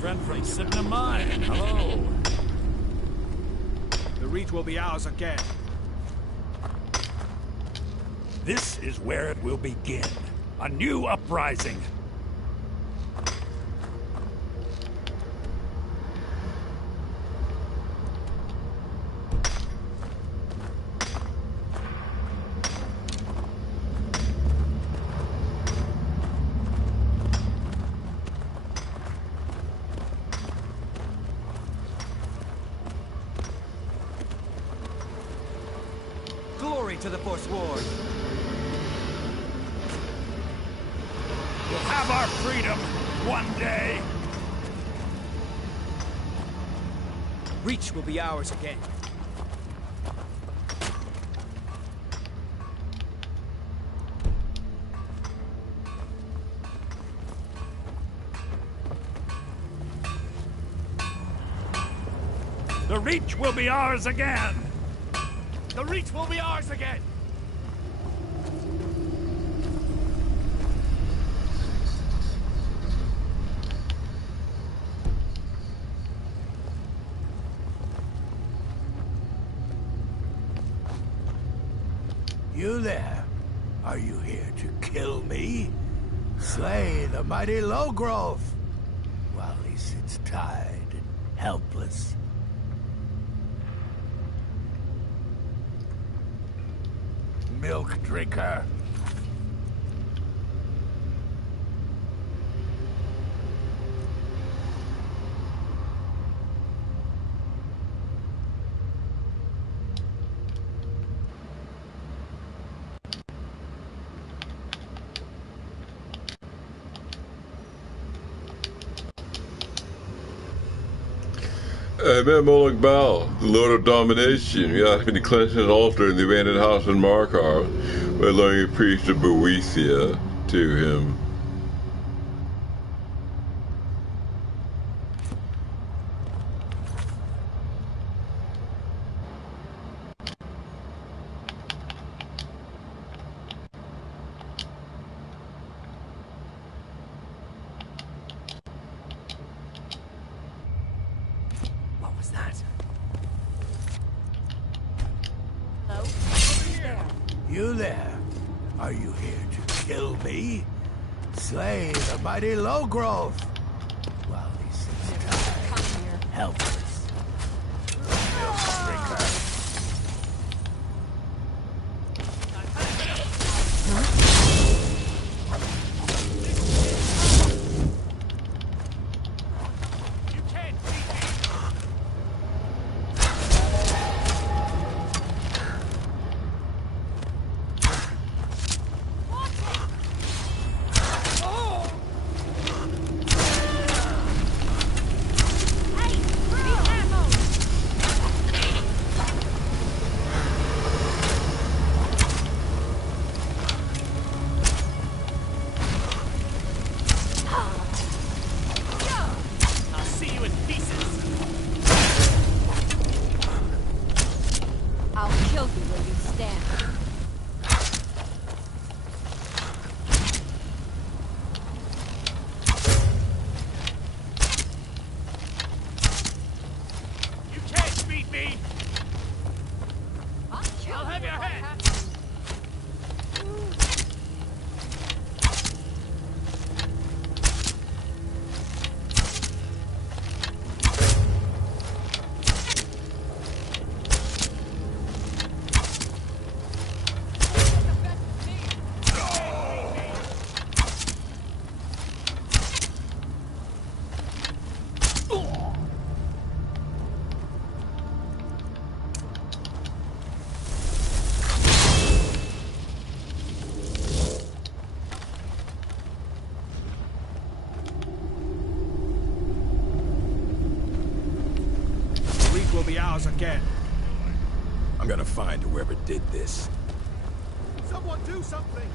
friend from Sidna Mine. Hello. The Reach will be ours again. This is where it will begin. A new uprising. Glory to the Forsworn! We'll have our freedom one day. Reach will be ours again. The Reach will be ours again. The Reach will be ours again! You there? Are you here to kill me? Slay the mighty Lowgrove while he sits tied and helpless. Milk drinker. Moloch Baal, the Lord of Domination, he asked me to cleanse his altar in the abandoned house in Markar by allowing a priest of Boethia to him. What was that? You there? Are you here to kill me? Slay the mighty Lowgrove while he sits tied, helpless. Milk drinker. Will be ours again. I'm gonna find whoever did this. Someone do something!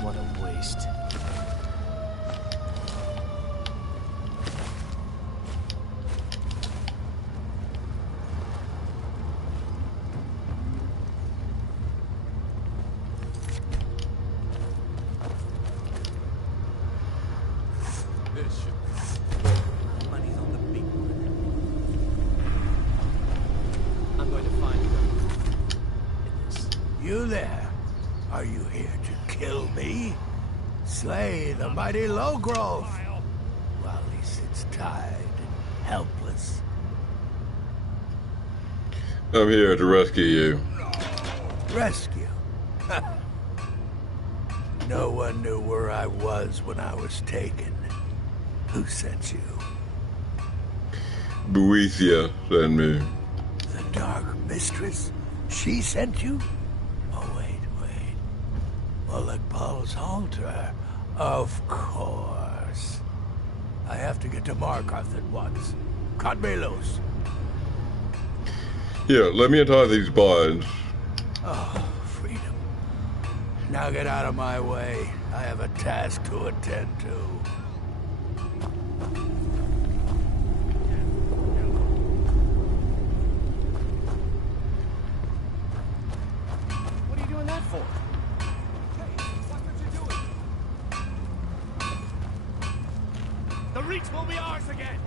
What a waste. This should Money's on the big one. I'm going to find you. You there? Are you here to kill me? Slay the mighty Logrove while he sits tired and helpless. I'm here to rescue you. Rescue? No one knew where I was when I was taken. Who sent you? Boethia sent me. The Dark Mistress? She sent you? Oh, wait. Mulek Paul's altar. Of course. I have to get to Markarth at once. Cut me loose. Here, let me untie these bonds. Oh, freedom. Now get out of my way. I have a task to attend to. What are you doing that for? The Reach will be ours again!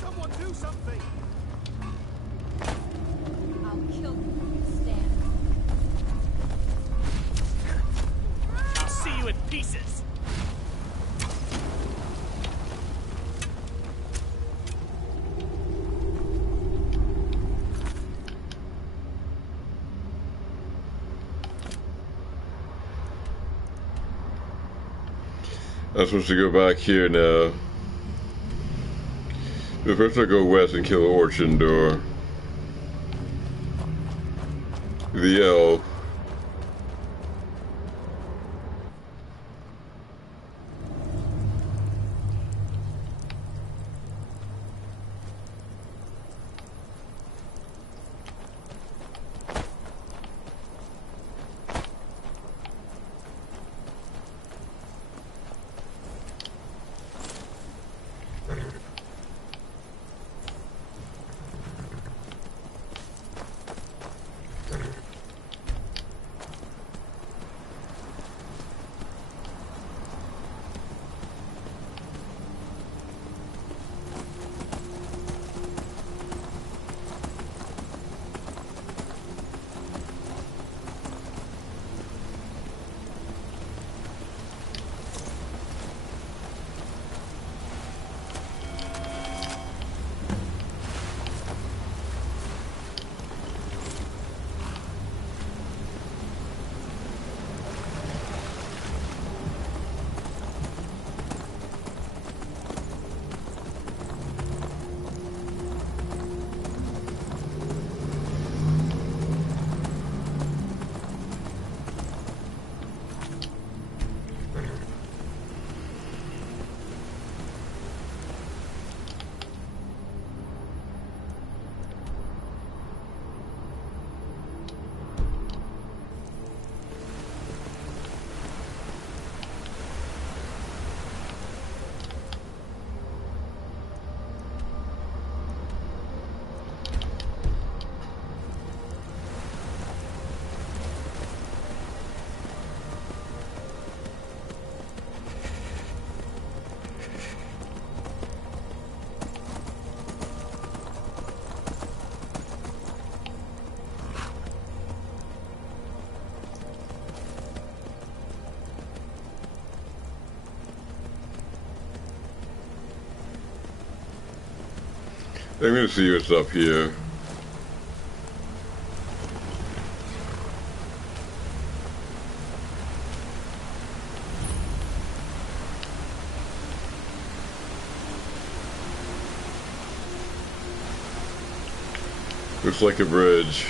Someone do something! I'll kill you when you stand. I'll see you in pieces! I'm supposed to go back here now. But first I'll go west and kill Orchandor. The elf. I'm gonna see what's up here. Looks like a bridge.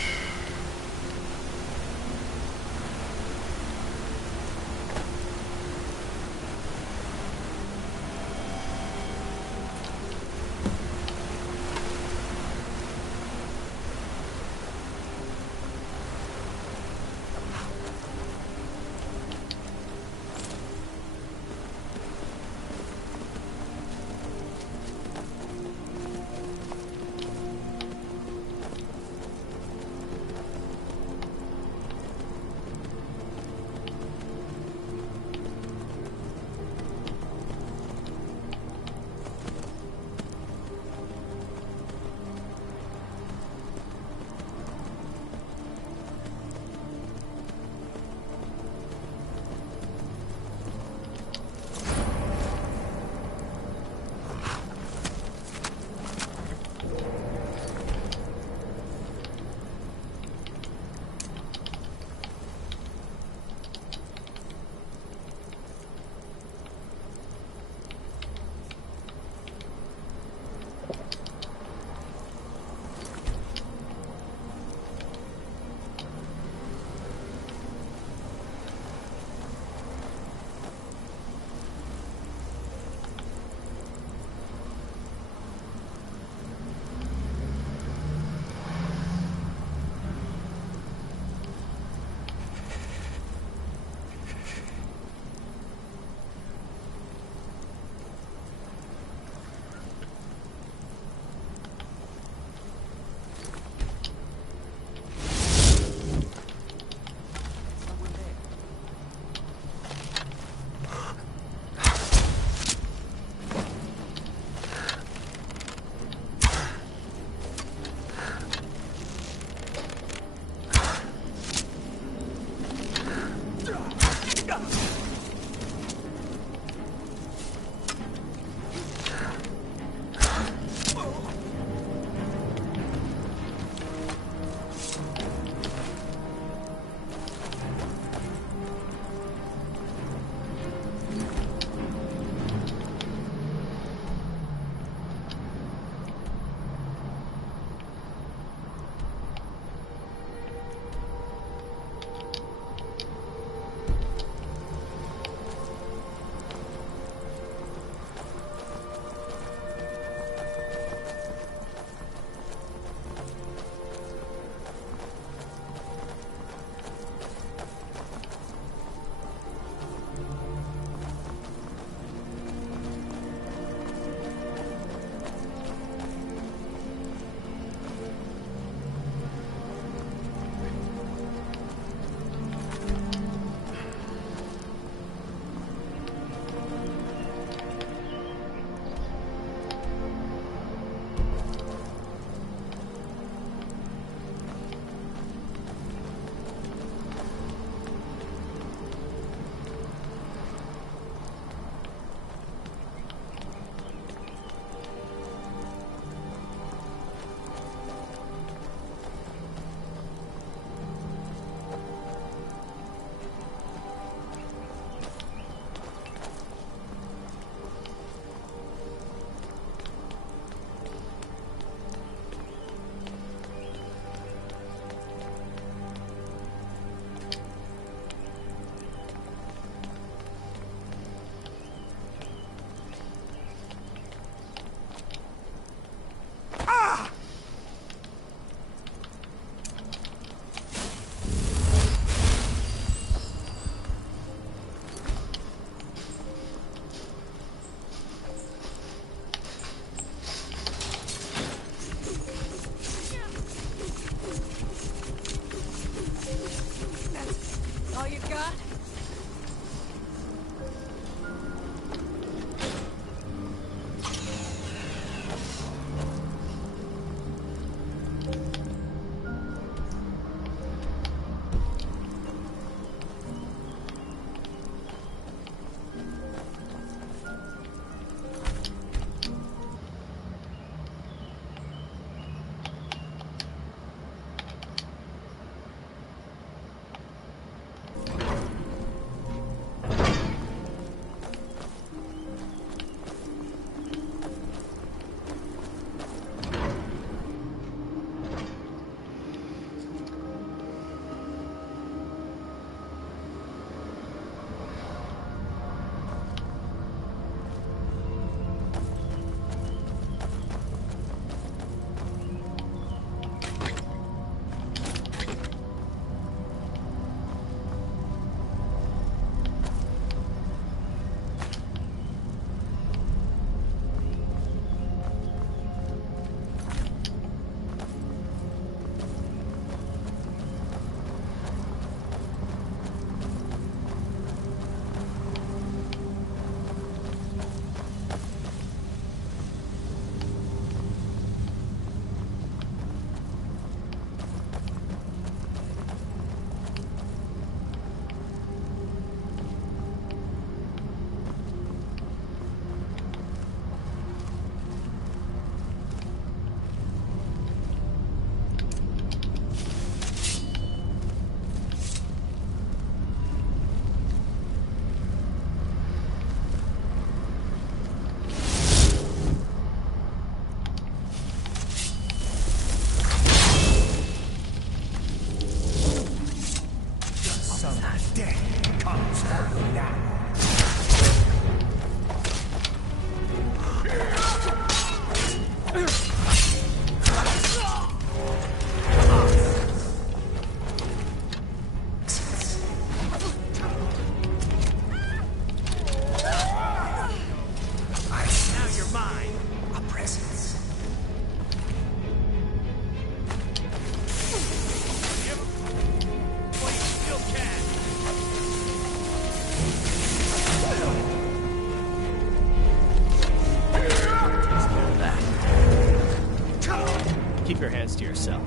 keep your hands to yourself.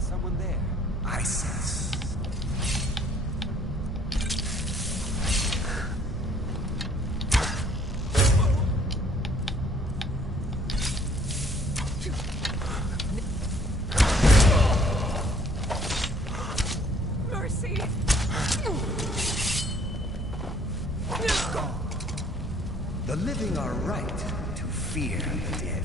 Someone there. I sense. Mercy! The living are right to fear the dead.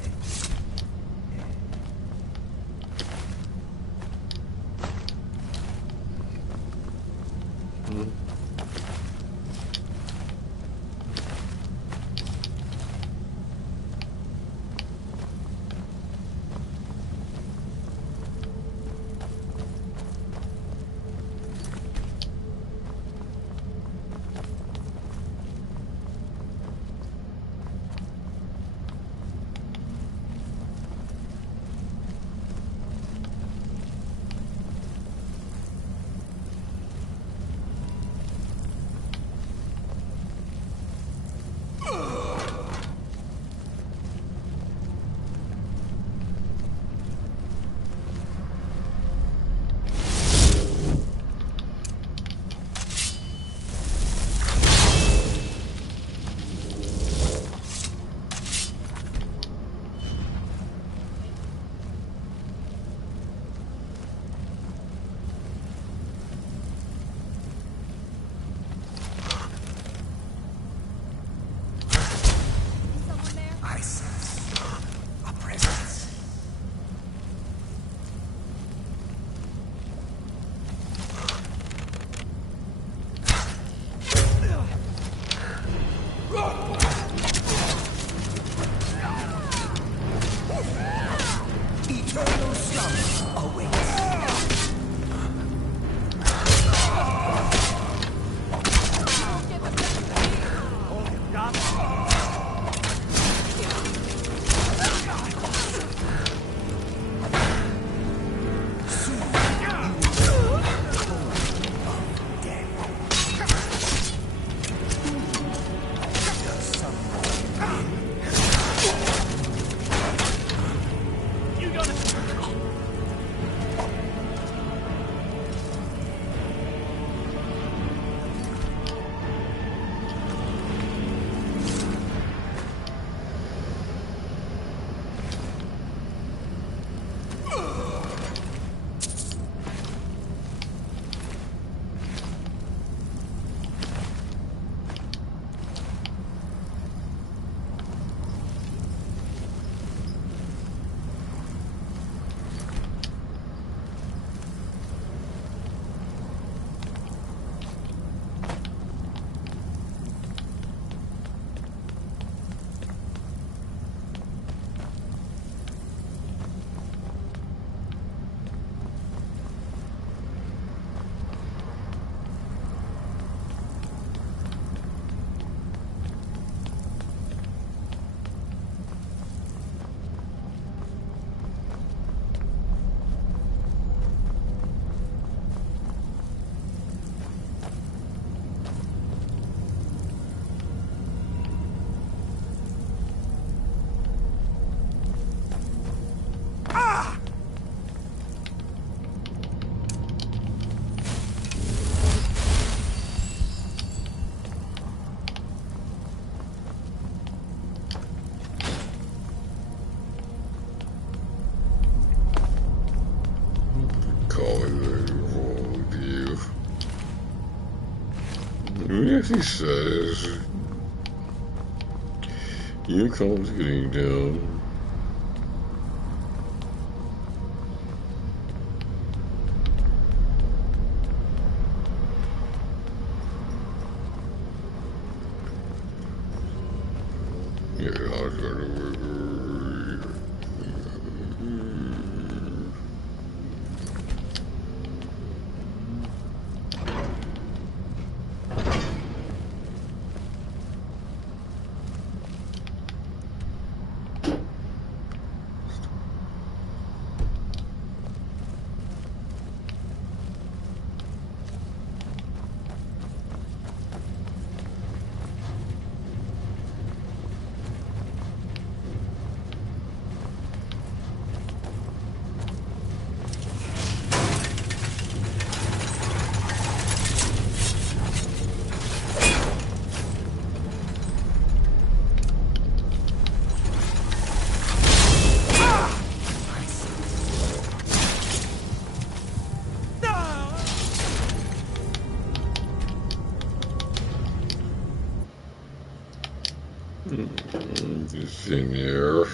as he says. Your column's getting down. This in here.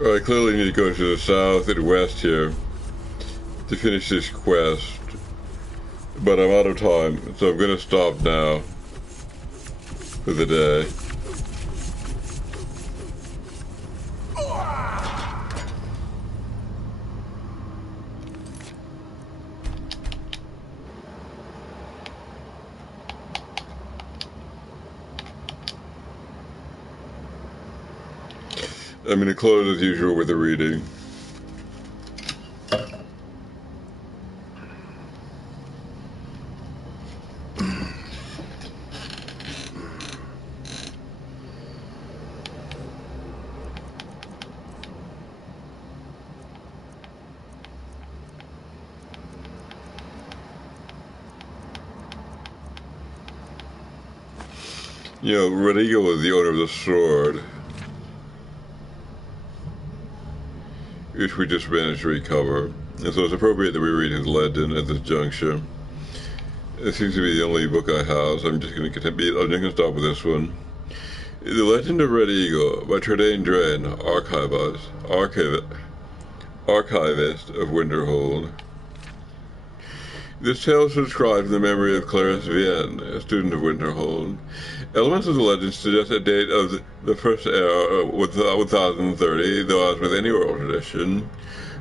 I clearly need to go to the south and west here to finish this quest, but I'm out of time, so I'm going to stop now for the day. I'm going to close as usual with a reading. You know, Red Eagle was the owner of the sword, which we just managed to recover. And so it's appropriate that we read his legend at this juncture. It seems to be the only book I have, so I'm just going to stop with this one. The Legend of Red Eagle by Tradaine Drain, archivist of Winterhold. This tale is inscribed in the memory of Clarice Vienne, a student of Winterhold. Elements of the legend suggest a date of the first era, 1030, though as with any oral tradition,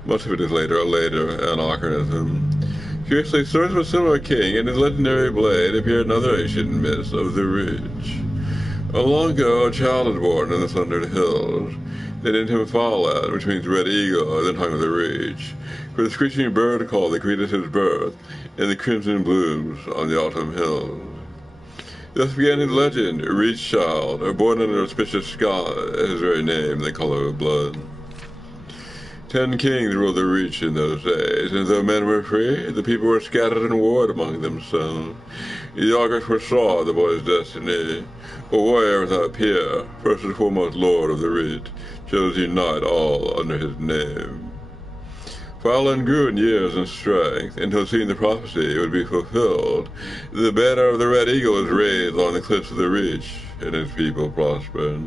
much of it is later anachronism. Curiously, swords of a similar king and his legendary blade appear in other ancient myths of the Ridge. Long ago, a child was born in the Thundered Hills. They named him Falad, which means Red Eagle, the tongue of the Reach, for the screeching bird call that greeted his birth in the crimson blooms on the autumn hills. Thus began his legend, a Reach child, or born under an auspicious sky, his very name, the color of blood. 10 kings ruled the Reach in those days, and though men were free, the people were scattered and warred among themselves. The augurs foresaw the boy's destiny. A warrior without peer, first and foremost lord of the Reach, chose to unite all under his name. Falad grew in years and strength, until seeing the prophecy would be fulfilled. The banner of the Red Eagle was raised along the cliffs of the Reach, and his people prospered.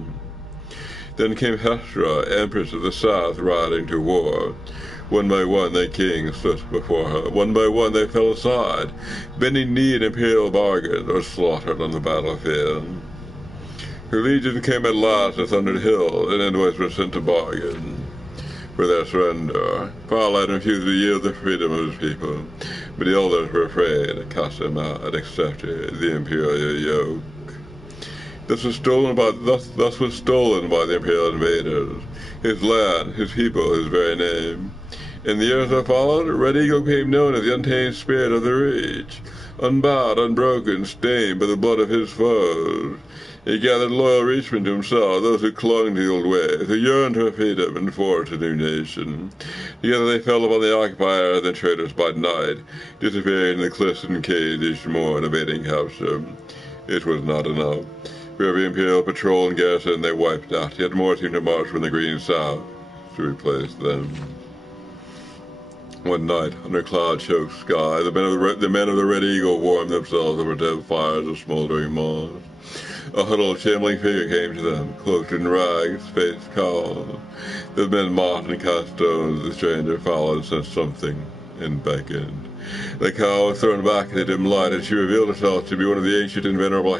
Then came Hestra, Empress of the South, riding to war. One by one their kings stood before her. One by one they fell aside, bending knee in imperial bargains, or slaughtered on the battlefield. Her legion came at last to Thundered Hill, and envoys were sent to bargain for their surrender. Falad refused to yield the freedom of his people, but the elders were afraid and cast him out and accepted the imperial yoke. Thus was stolen by the imperial invaders, his land, his people, his very name. In the years that followed, Red Eagle became known as the untamed spirit of the Reach, unbowed, unbroken, stained by the blood of his foes. He gathered loyal Reachmen to himself, those who clung to the old ways, who yearned for freedom and forged a new nation. Together they fell upon the occupiers and traitors by night, disappearing in the cliffs and caves each morn, evading capture. It was not enough. For every imperial patrol and garrison they wiped out, yet more seemed to march from the green south to replace them. One night, under cloud-choked sky, the men of the Red Eagle warmed themselves over dead fires of smoldering moss. A huddled, shambling figure came to them, cloaked in rags, face cowled. The men mocked and cast stones. The stranger followed and sensed something, and beckoned. The cow was thrown back in the dim light, and she revealed herself to be one of the ancient and venerable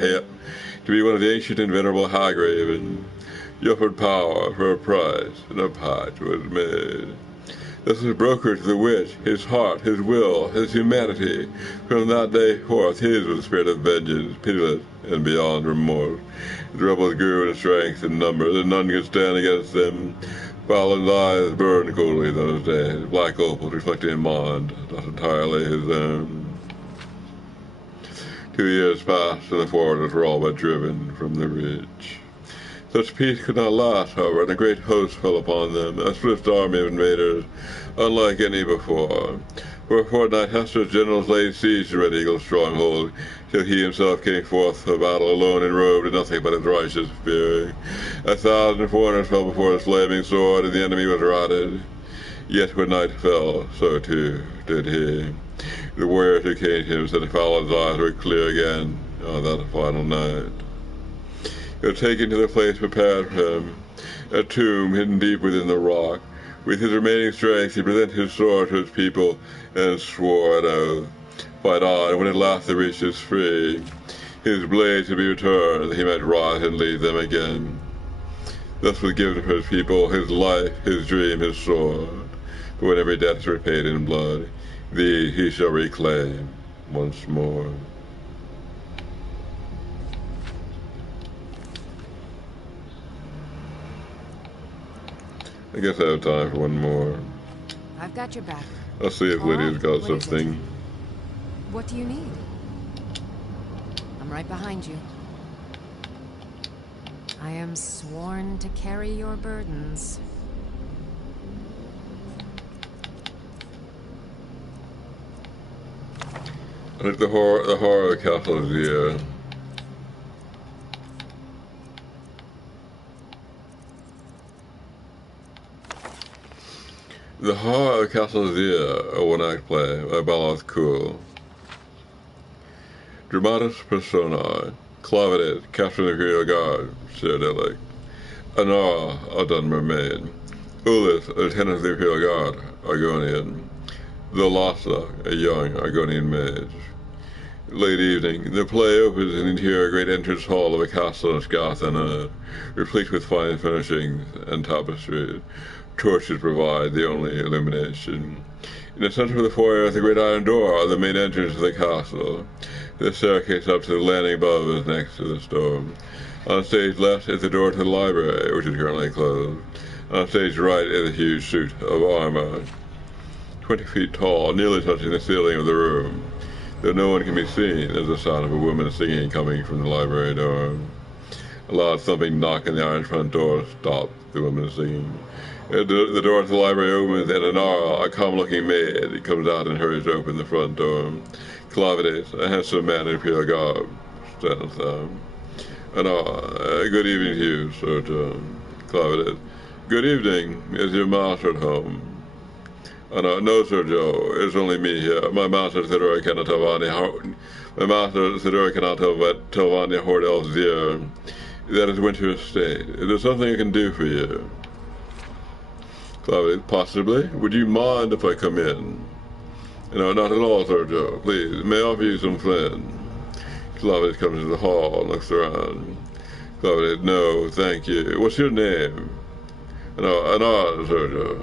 Hagraven. She offered power for a price, and a pact was made. This was brokered to the witch, his heart, his will, his humanity. From that day forth, his was the spirit of vengeance, pitiless and beyond remorse. The rebels grew in strength and numbers, and none could stand against them. Falad's eyes burned coldly those days, black opals reflecting a mind not entirely his own. 2 years passed, and the foreigners were all but driven from the Ridge. Such peace could not last, however, and a great host fell upon them, a swift army of invaders, unlike any before. For a fortnight, Hester's generals laid siege to Red Eagle's stronghold, till he himself came forth for battle alone and robed in nothing but his righteous fury. 1,000 foreigners fell before his flaming sword, and the enemy was routed. Yet when night fell, so too did he. The warriors who came to him said Falad's eyes were clear again on that final night. He was taken to the place prepared for him, a tomb hidden deep within the rock. With his remaining strength, he presented his sword to his people and swore an oath. Fight on, and when at last the Reach is free, his blade should be returned, that he might rise and lead them again. Thus was given for his people his life, his dream, his sword. But when every debt is repaid in blood, these he shall reclaim once more. I guess I have time for one more. I've got your back. Let's see if Lydia's got something. What do you need? I'm right behind you. I am sworn to carry your burdens. I think the horror of Castle Azir. The Horror of Castle Azir, a one-act play by Baloth Cool. Dramatis personae, Clavidae, Captain of the Imperial Guard, Cyrodiilic. Anara, a dun mermaid. Ulyss, a lieutenant of the Imperial Guard, Argonian. Thalassa, a young Argonian mage. Late evening, the play opens in the interior great entrance hall of a castle in Scarthanad, replete with fine furnishings and tapestries. Torches provide the only illumination. In the center of the foyer is the great iron door, the main entrance to the castle. The staircase up to the landing above is next to the store. On stage left is the door to the library, which is currently closed. On stage right is a huge suit of armor, 20 feet tall, nearly touching the ceiling of the room. Though no one can be seen, there's the sound of a woman singing coming from the library door. A loud thumping knock on the iron front door stops the woman singing. The door to the library opens, and Anara, a calm-looking maid, comes out and hurries to open the front door. Clavidae, a handsome man in Imperial garb, stands there. Anara, good evening to you, Sir John. Clavidae, good evening. Is your master at home? No, Sir Joe, it's only me here. My master Theodora cannot tell Vanya Hordel Zir. That is Winter Estate. Is there something I can do for you? Clavidae, possibly. Would you mind if I come in? Not at all, Sir Joe. Please, may I offer you some flint? Clavidae comes into the hall and looks around. Clavidae, no, thank you. What's your name? Anar, Sir Joe.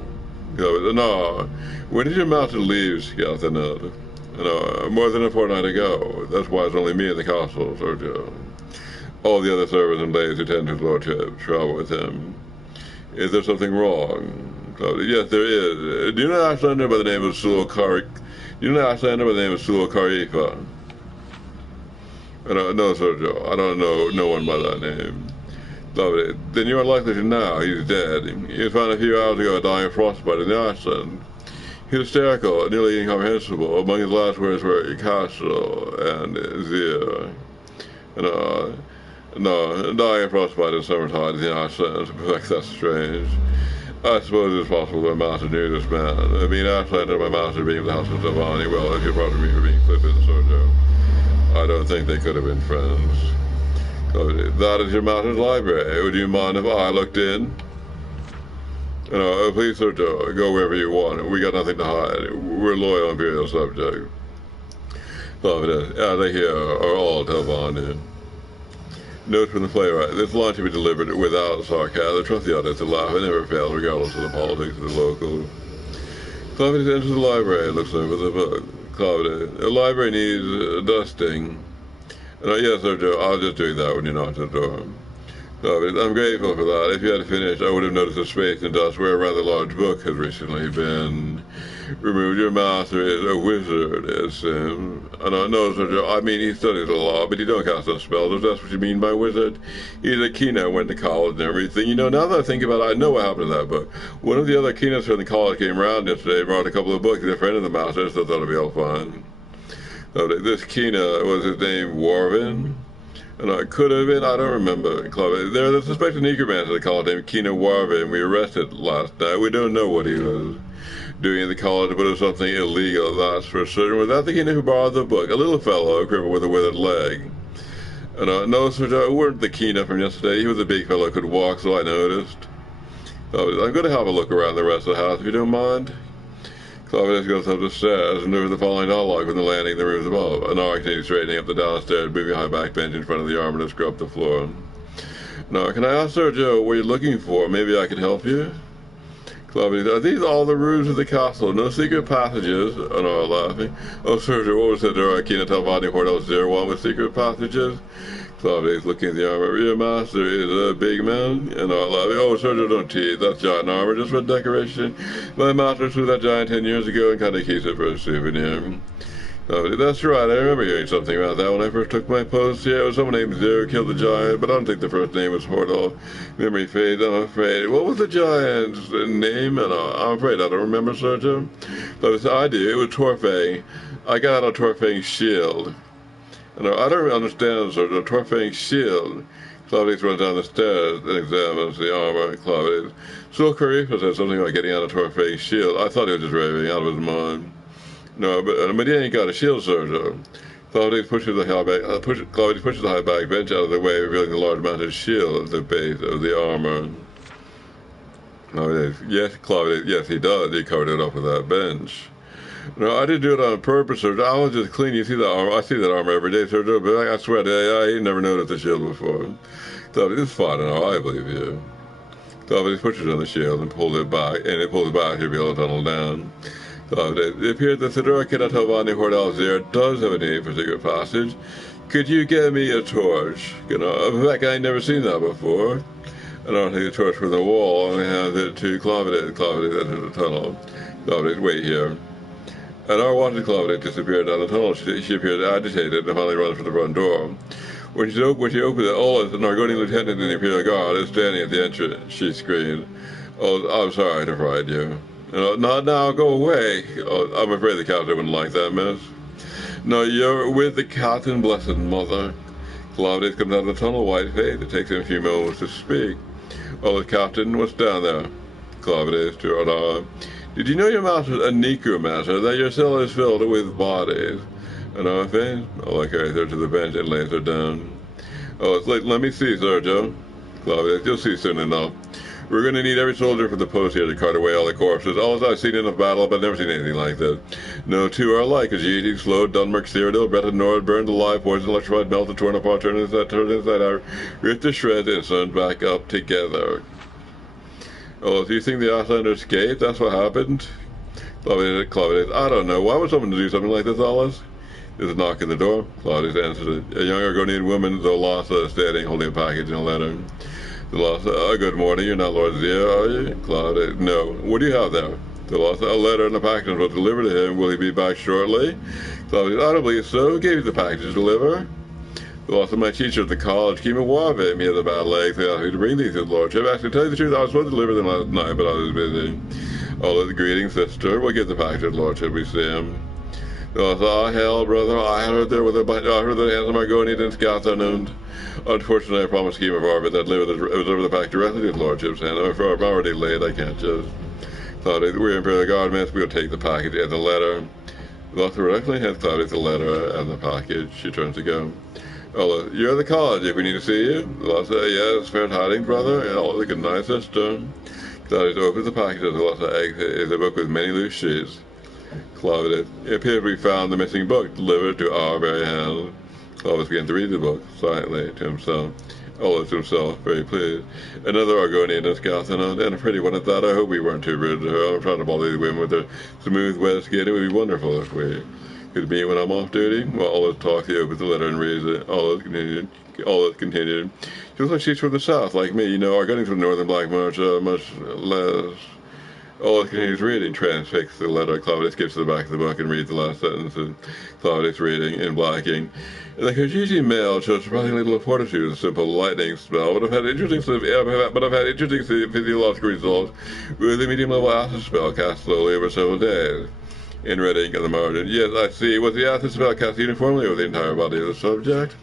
Anar, when did your master leave Scarthanad? More than a fortnight ago. That's why it's only me in the castle, Sir Joe. All the other servants and ladies who tend to his lordship travel with him. Is there something wrong? Yes, there is. Do you know an Icelander by the name of Sul Karifa? No, Sir Joe. I don't know no one by that name. Lovely. Then you are likely to know he's dead. He was found a few hours ago dying of frostbite in the Iceland. He was hysterical and nearly incomprehensible. Among his last words were castle and Zir. No, dying of frostbite in summertime in the Iceland. That's strange. I suppose it's possible my master knew this man. I mean, Icelander and my master being in the house of Zavani, well, if you're pardon me for being flippant, Sir Joe, I don't think they could have been friends. That is your master's library. Would you mind if I looked in? Please, Sir Joe, go wherever you want. We got nothing to hide. We're loyal Imperial subjects. As I hear, are all Telvanni. Note from the playwright, this line should be delivered without sarcasm. Trust the audience to laugh. It never fails, regardless of the politics of the locals. Clavidae enters the library and looks over the book. Clavidae, the library needs dusting. Yes, Sir Joe, I was just doing that when you knocked at the door. I'm grateful for that. If you had finished, I would have noticed the space and dust where a rather large book has recently been removed. Your master is a wizard, it seems. No, Sir Joe, I mean, he studies a lot, but he don't cast no spells, if that's what you mean by wizard. He's a Kena, went to college and everything. Now that I think about it, I know what happened to that book. One of the other Kenas from the college came around yesterday, brought a couple of books. He's a friend of the master, so I thought it'd be all fine. This Kena, was his name Warvin? It could have been, I don't remember. There's a suspected necromancer at the college named Kena Warvin. We arrested last night. We don't know what he was doing in the college, but it was something illegal, that's for certain. Was that the Kena who borrowed the book? A little fellow, crippled with a withered leg. No, Sir Joe, it weren't the Kena from yesterday. He was a big fellow, could walk, so I noticed. I'm going to have a look around the rest of the house, if you don't mind. Clavidae goes up the stairs and over the following dialogue from the landing in the rooms above. Anara continues straightening up the downstairs, moving a high back bench in front of the armor to scrub the floor. Now, can I ask Sir Joe what you're looking for? Maybe I can help you? Clavidae, are these all the rooms of the castle? No secret passages? Anara laughing. Oh, Sir Joe, what was it? Kena Telvanni Hordel Zir one with secret passages? Claudius looking at the armor. Your master is a big man, and all laughing. Oh, Sergio, don't tease. That's giant armor, just for decoration. My master slew that giant 10 years ago and kind of keeps it for a souvenir. That's right, I remember hearing something about that when I first took my post. Yeah, it was someone named Zero killed the giant, but I don't think the first name was Hordal. Memory fades, I'm afraid. What was the giant's name? And I'm afraid I don't remember, Sergio. But I do, it was Torfang. I got a Torfang shield. And I don't understand, Sergio, Torfang's shield. Claudius runs down the stairs and examines the armor. Claudius. So Carifa said something about getting out of Torfang's shield. I thought he was just raving out of his mind. No, but he ain't got a shield, Sergio. Claudius pushes the high back bench out of the way, revealing the large mounted shield at the base of the armor. Yes, Claudius, yes, he does. He covered it up with that bench. No, I didn't do it on purpose, Sergio. I was just clean. You see that armor? I see that armor every day, Sergio, but I swear, I never noticed the shield before. Claudius, it's fine, I believe you. Claudius pushes on the shield and pulls it back, he'll be able to tunnel down. It appears that Sidora Kinatovani Hordalzir does have a need for secret passage. Could you get me a torch? In fact, I ain't never seen that before. And I'll take the torch from the wall and hand it to Claudius. Claudius enters the tunnel. Claudius, wait here. And our wanted Claudius disappeared down the tunnel. She appeared agitated and finally runs for the front door. When she opened it, Olis, an Argonian lieutenant in the Imperial Guard, is standing at the entrance. She screamed, "Oh, I'm sorry to frighten you." Not now, go away. Oh, I'm afraid the captain wouldn't like that, miss. No, you're with the captain, blessed mother. Claudius comes out of the tunnel, white-faced. It takes him a few moments to speak. Oh, the captain, what's down there? Claudius to Radar. Did you know your master's a necromancer, that your cell is filled with bodies? And our face? Oh, I carries her to the bench and lays her down. Oh, it's late. Let me see, Sergio. Claudius, you'll see soon enough. We're going to need every soldier for the post here to cart away all the corpses. All I've seen in a battle, but never seen anything like this. No two are alike. Ajiti, Slowed, Dunmark, Cyrodiil, Breton, Nord, burned alive, poisoned, electrified, melted, torn apart, turned inside out, ripped to shreds, and sewn back up together. Oh, do you think the Outlander escaped? That's what happened? Claudius, I don't know. Why would someone do something like this, Alice? There's a knock at the door. Claudius answered it. A young Argonian woman, Zolasa, standing, holding a package and a letter. Zolasa, good morning. You're not Lord Zia, are you? Claudius, no. What do you have there? Zolasa, a letter and a package was delivered to him. Will he be back shortly? Claudius, I don't believe so. Gave you the package to deliver. Zolasa, my teacher at the college came and war of him. He has a bad leg, so he asked me to bring these to his lordship. Actually, to tell you the truth, I was supposed to deliver them last night, but I was busy. Oh, greeting, sister. We'll get the package to his lordship. We see him. Zolasa, hell, brother. I heard there was a bunch. I heard the handsome Argonian and Scotland. Unfortunately, I promised Scheme of Arvid that deliver the pack directly to his lordship's hand. I'm already late. I can't just. Claudius, we're Imperial Guard, man. We'll take the package and the letter. Zolasa directly hands Claudius the letter and the package. She turns to go. Oh, you're at the college. If we need to see you. Zolasa, yes, fair tidings, brother. Oh, good night, sister. Claudius opens the package as Zolasa exits. It's a book with many loose sheets. Claudius, it appears we found the missing book delivered to our very hands. Claudius began to read the book silently to himself. Olis himself, very pleased. Another Argonian and Scotland, and a pretty one at that. I hope we weren't too rude to her. I'm trying to bother these women with their smooth, wet skin. It would be wonderful if we could meet when I'm off duty. While Olis talks, he opens the letter and reads it. Olis continued. She looks like she's from the south, like me. You know, Argonians from northern Black March, much less. Olis continues reading, transfixes the letter. Claudius gets to the back of the book and reads the last sentence. And Claudius reading in blacking. The Khajiit male shows surprisingly little fortitude, a simple lightning spell, but I've had interesting physiological results with a medium-level acid spell cast slowly over several days. In red ink on the margin. Yes, I see. Was the acid spell cast uniformly over the entire body of the subject?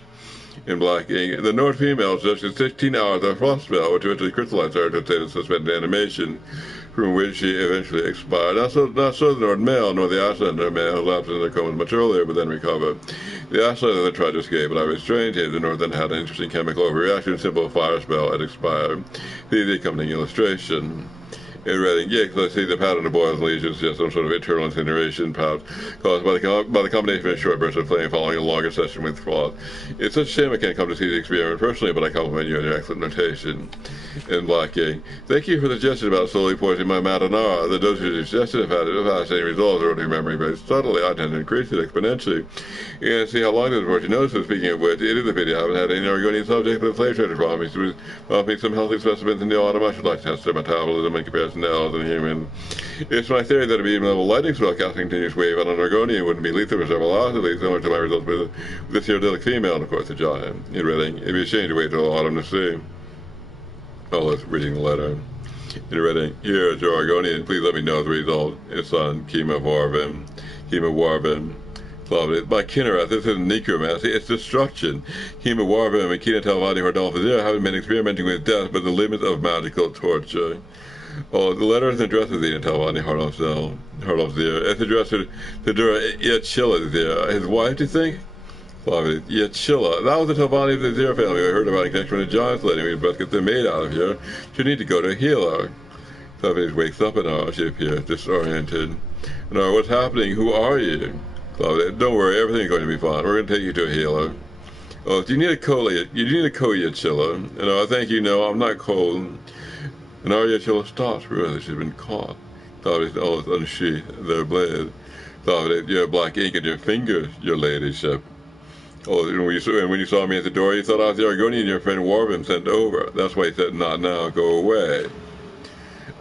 In black ink, the Nord female suggested 16 hours of frost spell, which eventually crystallized her to a state of suspended animation, from which she eventually expired. Not so the Nord male, nor the Icelander male, lapsed in their comas much earlier, but then recovered. The Icelander tried to escape, but I restrained him. The Nord then had an interesting chemical overreaction, simple fire spell, and expired. See the accompanying illustration. In Reading, yeah, because I see the pattern of boils and lesions, just some sort of internal incineration pouch caused by the combination of a short burst of flame following a longer session with cloth. It's such a shame I can't come to see the experiment personally, but I compliment you on your excellent notation. In Blackie, thank you for the suggestion about slowly poisoning my marinara. The dosage you suggested have had fascinating results, already memory based subtly. I tend to increase it exponentially. And see how long this before you notice. So speaking of which, it is a pity I haven't had any Argonian subject but the slave trader brought me some healthy specimens in the autumn. I should like to test their metabolism in comparison to elves and humans. It's my theory that a medium-level lightning spell casting continuous wave on an Argonian wouldn't be lethal for several hours, at least similar to my results with this herodilic female, and of course the giant. In Reading, it'd be a shame to wait till autumn to see. Oh, let's reading the letter. In Reading, here is your Argonian. Please let me know the result. It's on Kima Warvin. By Kinnerath, this isn't necromancy, it's destruction. Kima Warvin and Kina Talvani Hordalfazir haven't been experimenting with death, but the limits of magical torture. Oh, the letter is addressed to the Talvani Hordalfazir. It's addressed to Dura Yachilla Zir. His wife, do you think? Yachilla. That was the Talvani of the Zir family we heard about in connection with the giants letting me best get them made out of here. She'll need to go to a healer. Talvani wakes up and she appears disoriented. No, what's happening? Who are you? Claudia, don't worry, everything's going to be fine. We're going to take you to a healer. Oh, do you need a Yachilla? I think you know I'm not cold. And Yachilla stops, really, she's been caught. Claudia, it's unsheathed their blade. Claudia, you have black ink in your fingers, your ladyship. Oh, when you saw me at the door, you thought I was the Argonian your friend Warvin sent over. That's why he said, not now, go away.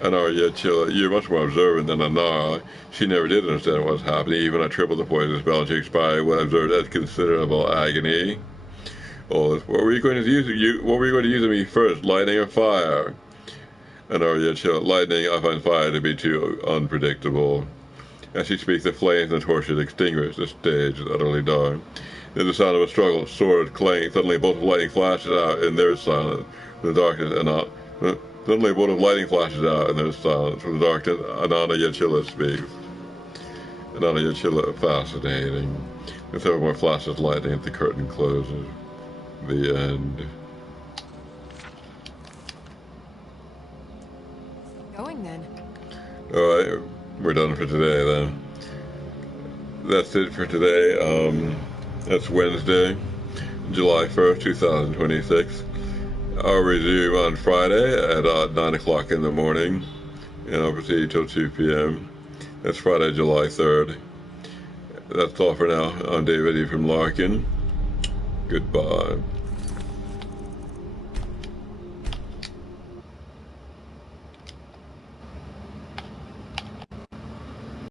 Anara Yachilla, you're much more observant than Anara. She never did understand what was happening. Even I tripled the poison spell and she expired when I observed as considerable agony. Oh, what were you going to use? What were you going to use on me first, lightning or fire? Anara Yachilla, lightning. I find fire to be too unpredictable. As she speaks, the flames and the torches extinguish. The stage is utterly dark. There's the sound of a struggle, sword clang. Suddenly, a bolt of lightning flashes out, and there's silence. From the darkness, Suddenly a bolt of lightning flashes out, and there's silence. From the darkness, Anana Yachilla speaks. Anana Yachilla, fascinating. And several more flashes of lightning as the curtain closes. The end. Going then. Alright, we're done for today then. That's it for today. That's Wednesday, July 1st, 2026. I'll resume on Friday at 9 o'clock in the morning, and I'll proceed till 2 p.m. That's Friday, July 3rd. That's all for now. I'm David E. from Larkin. Goodbye.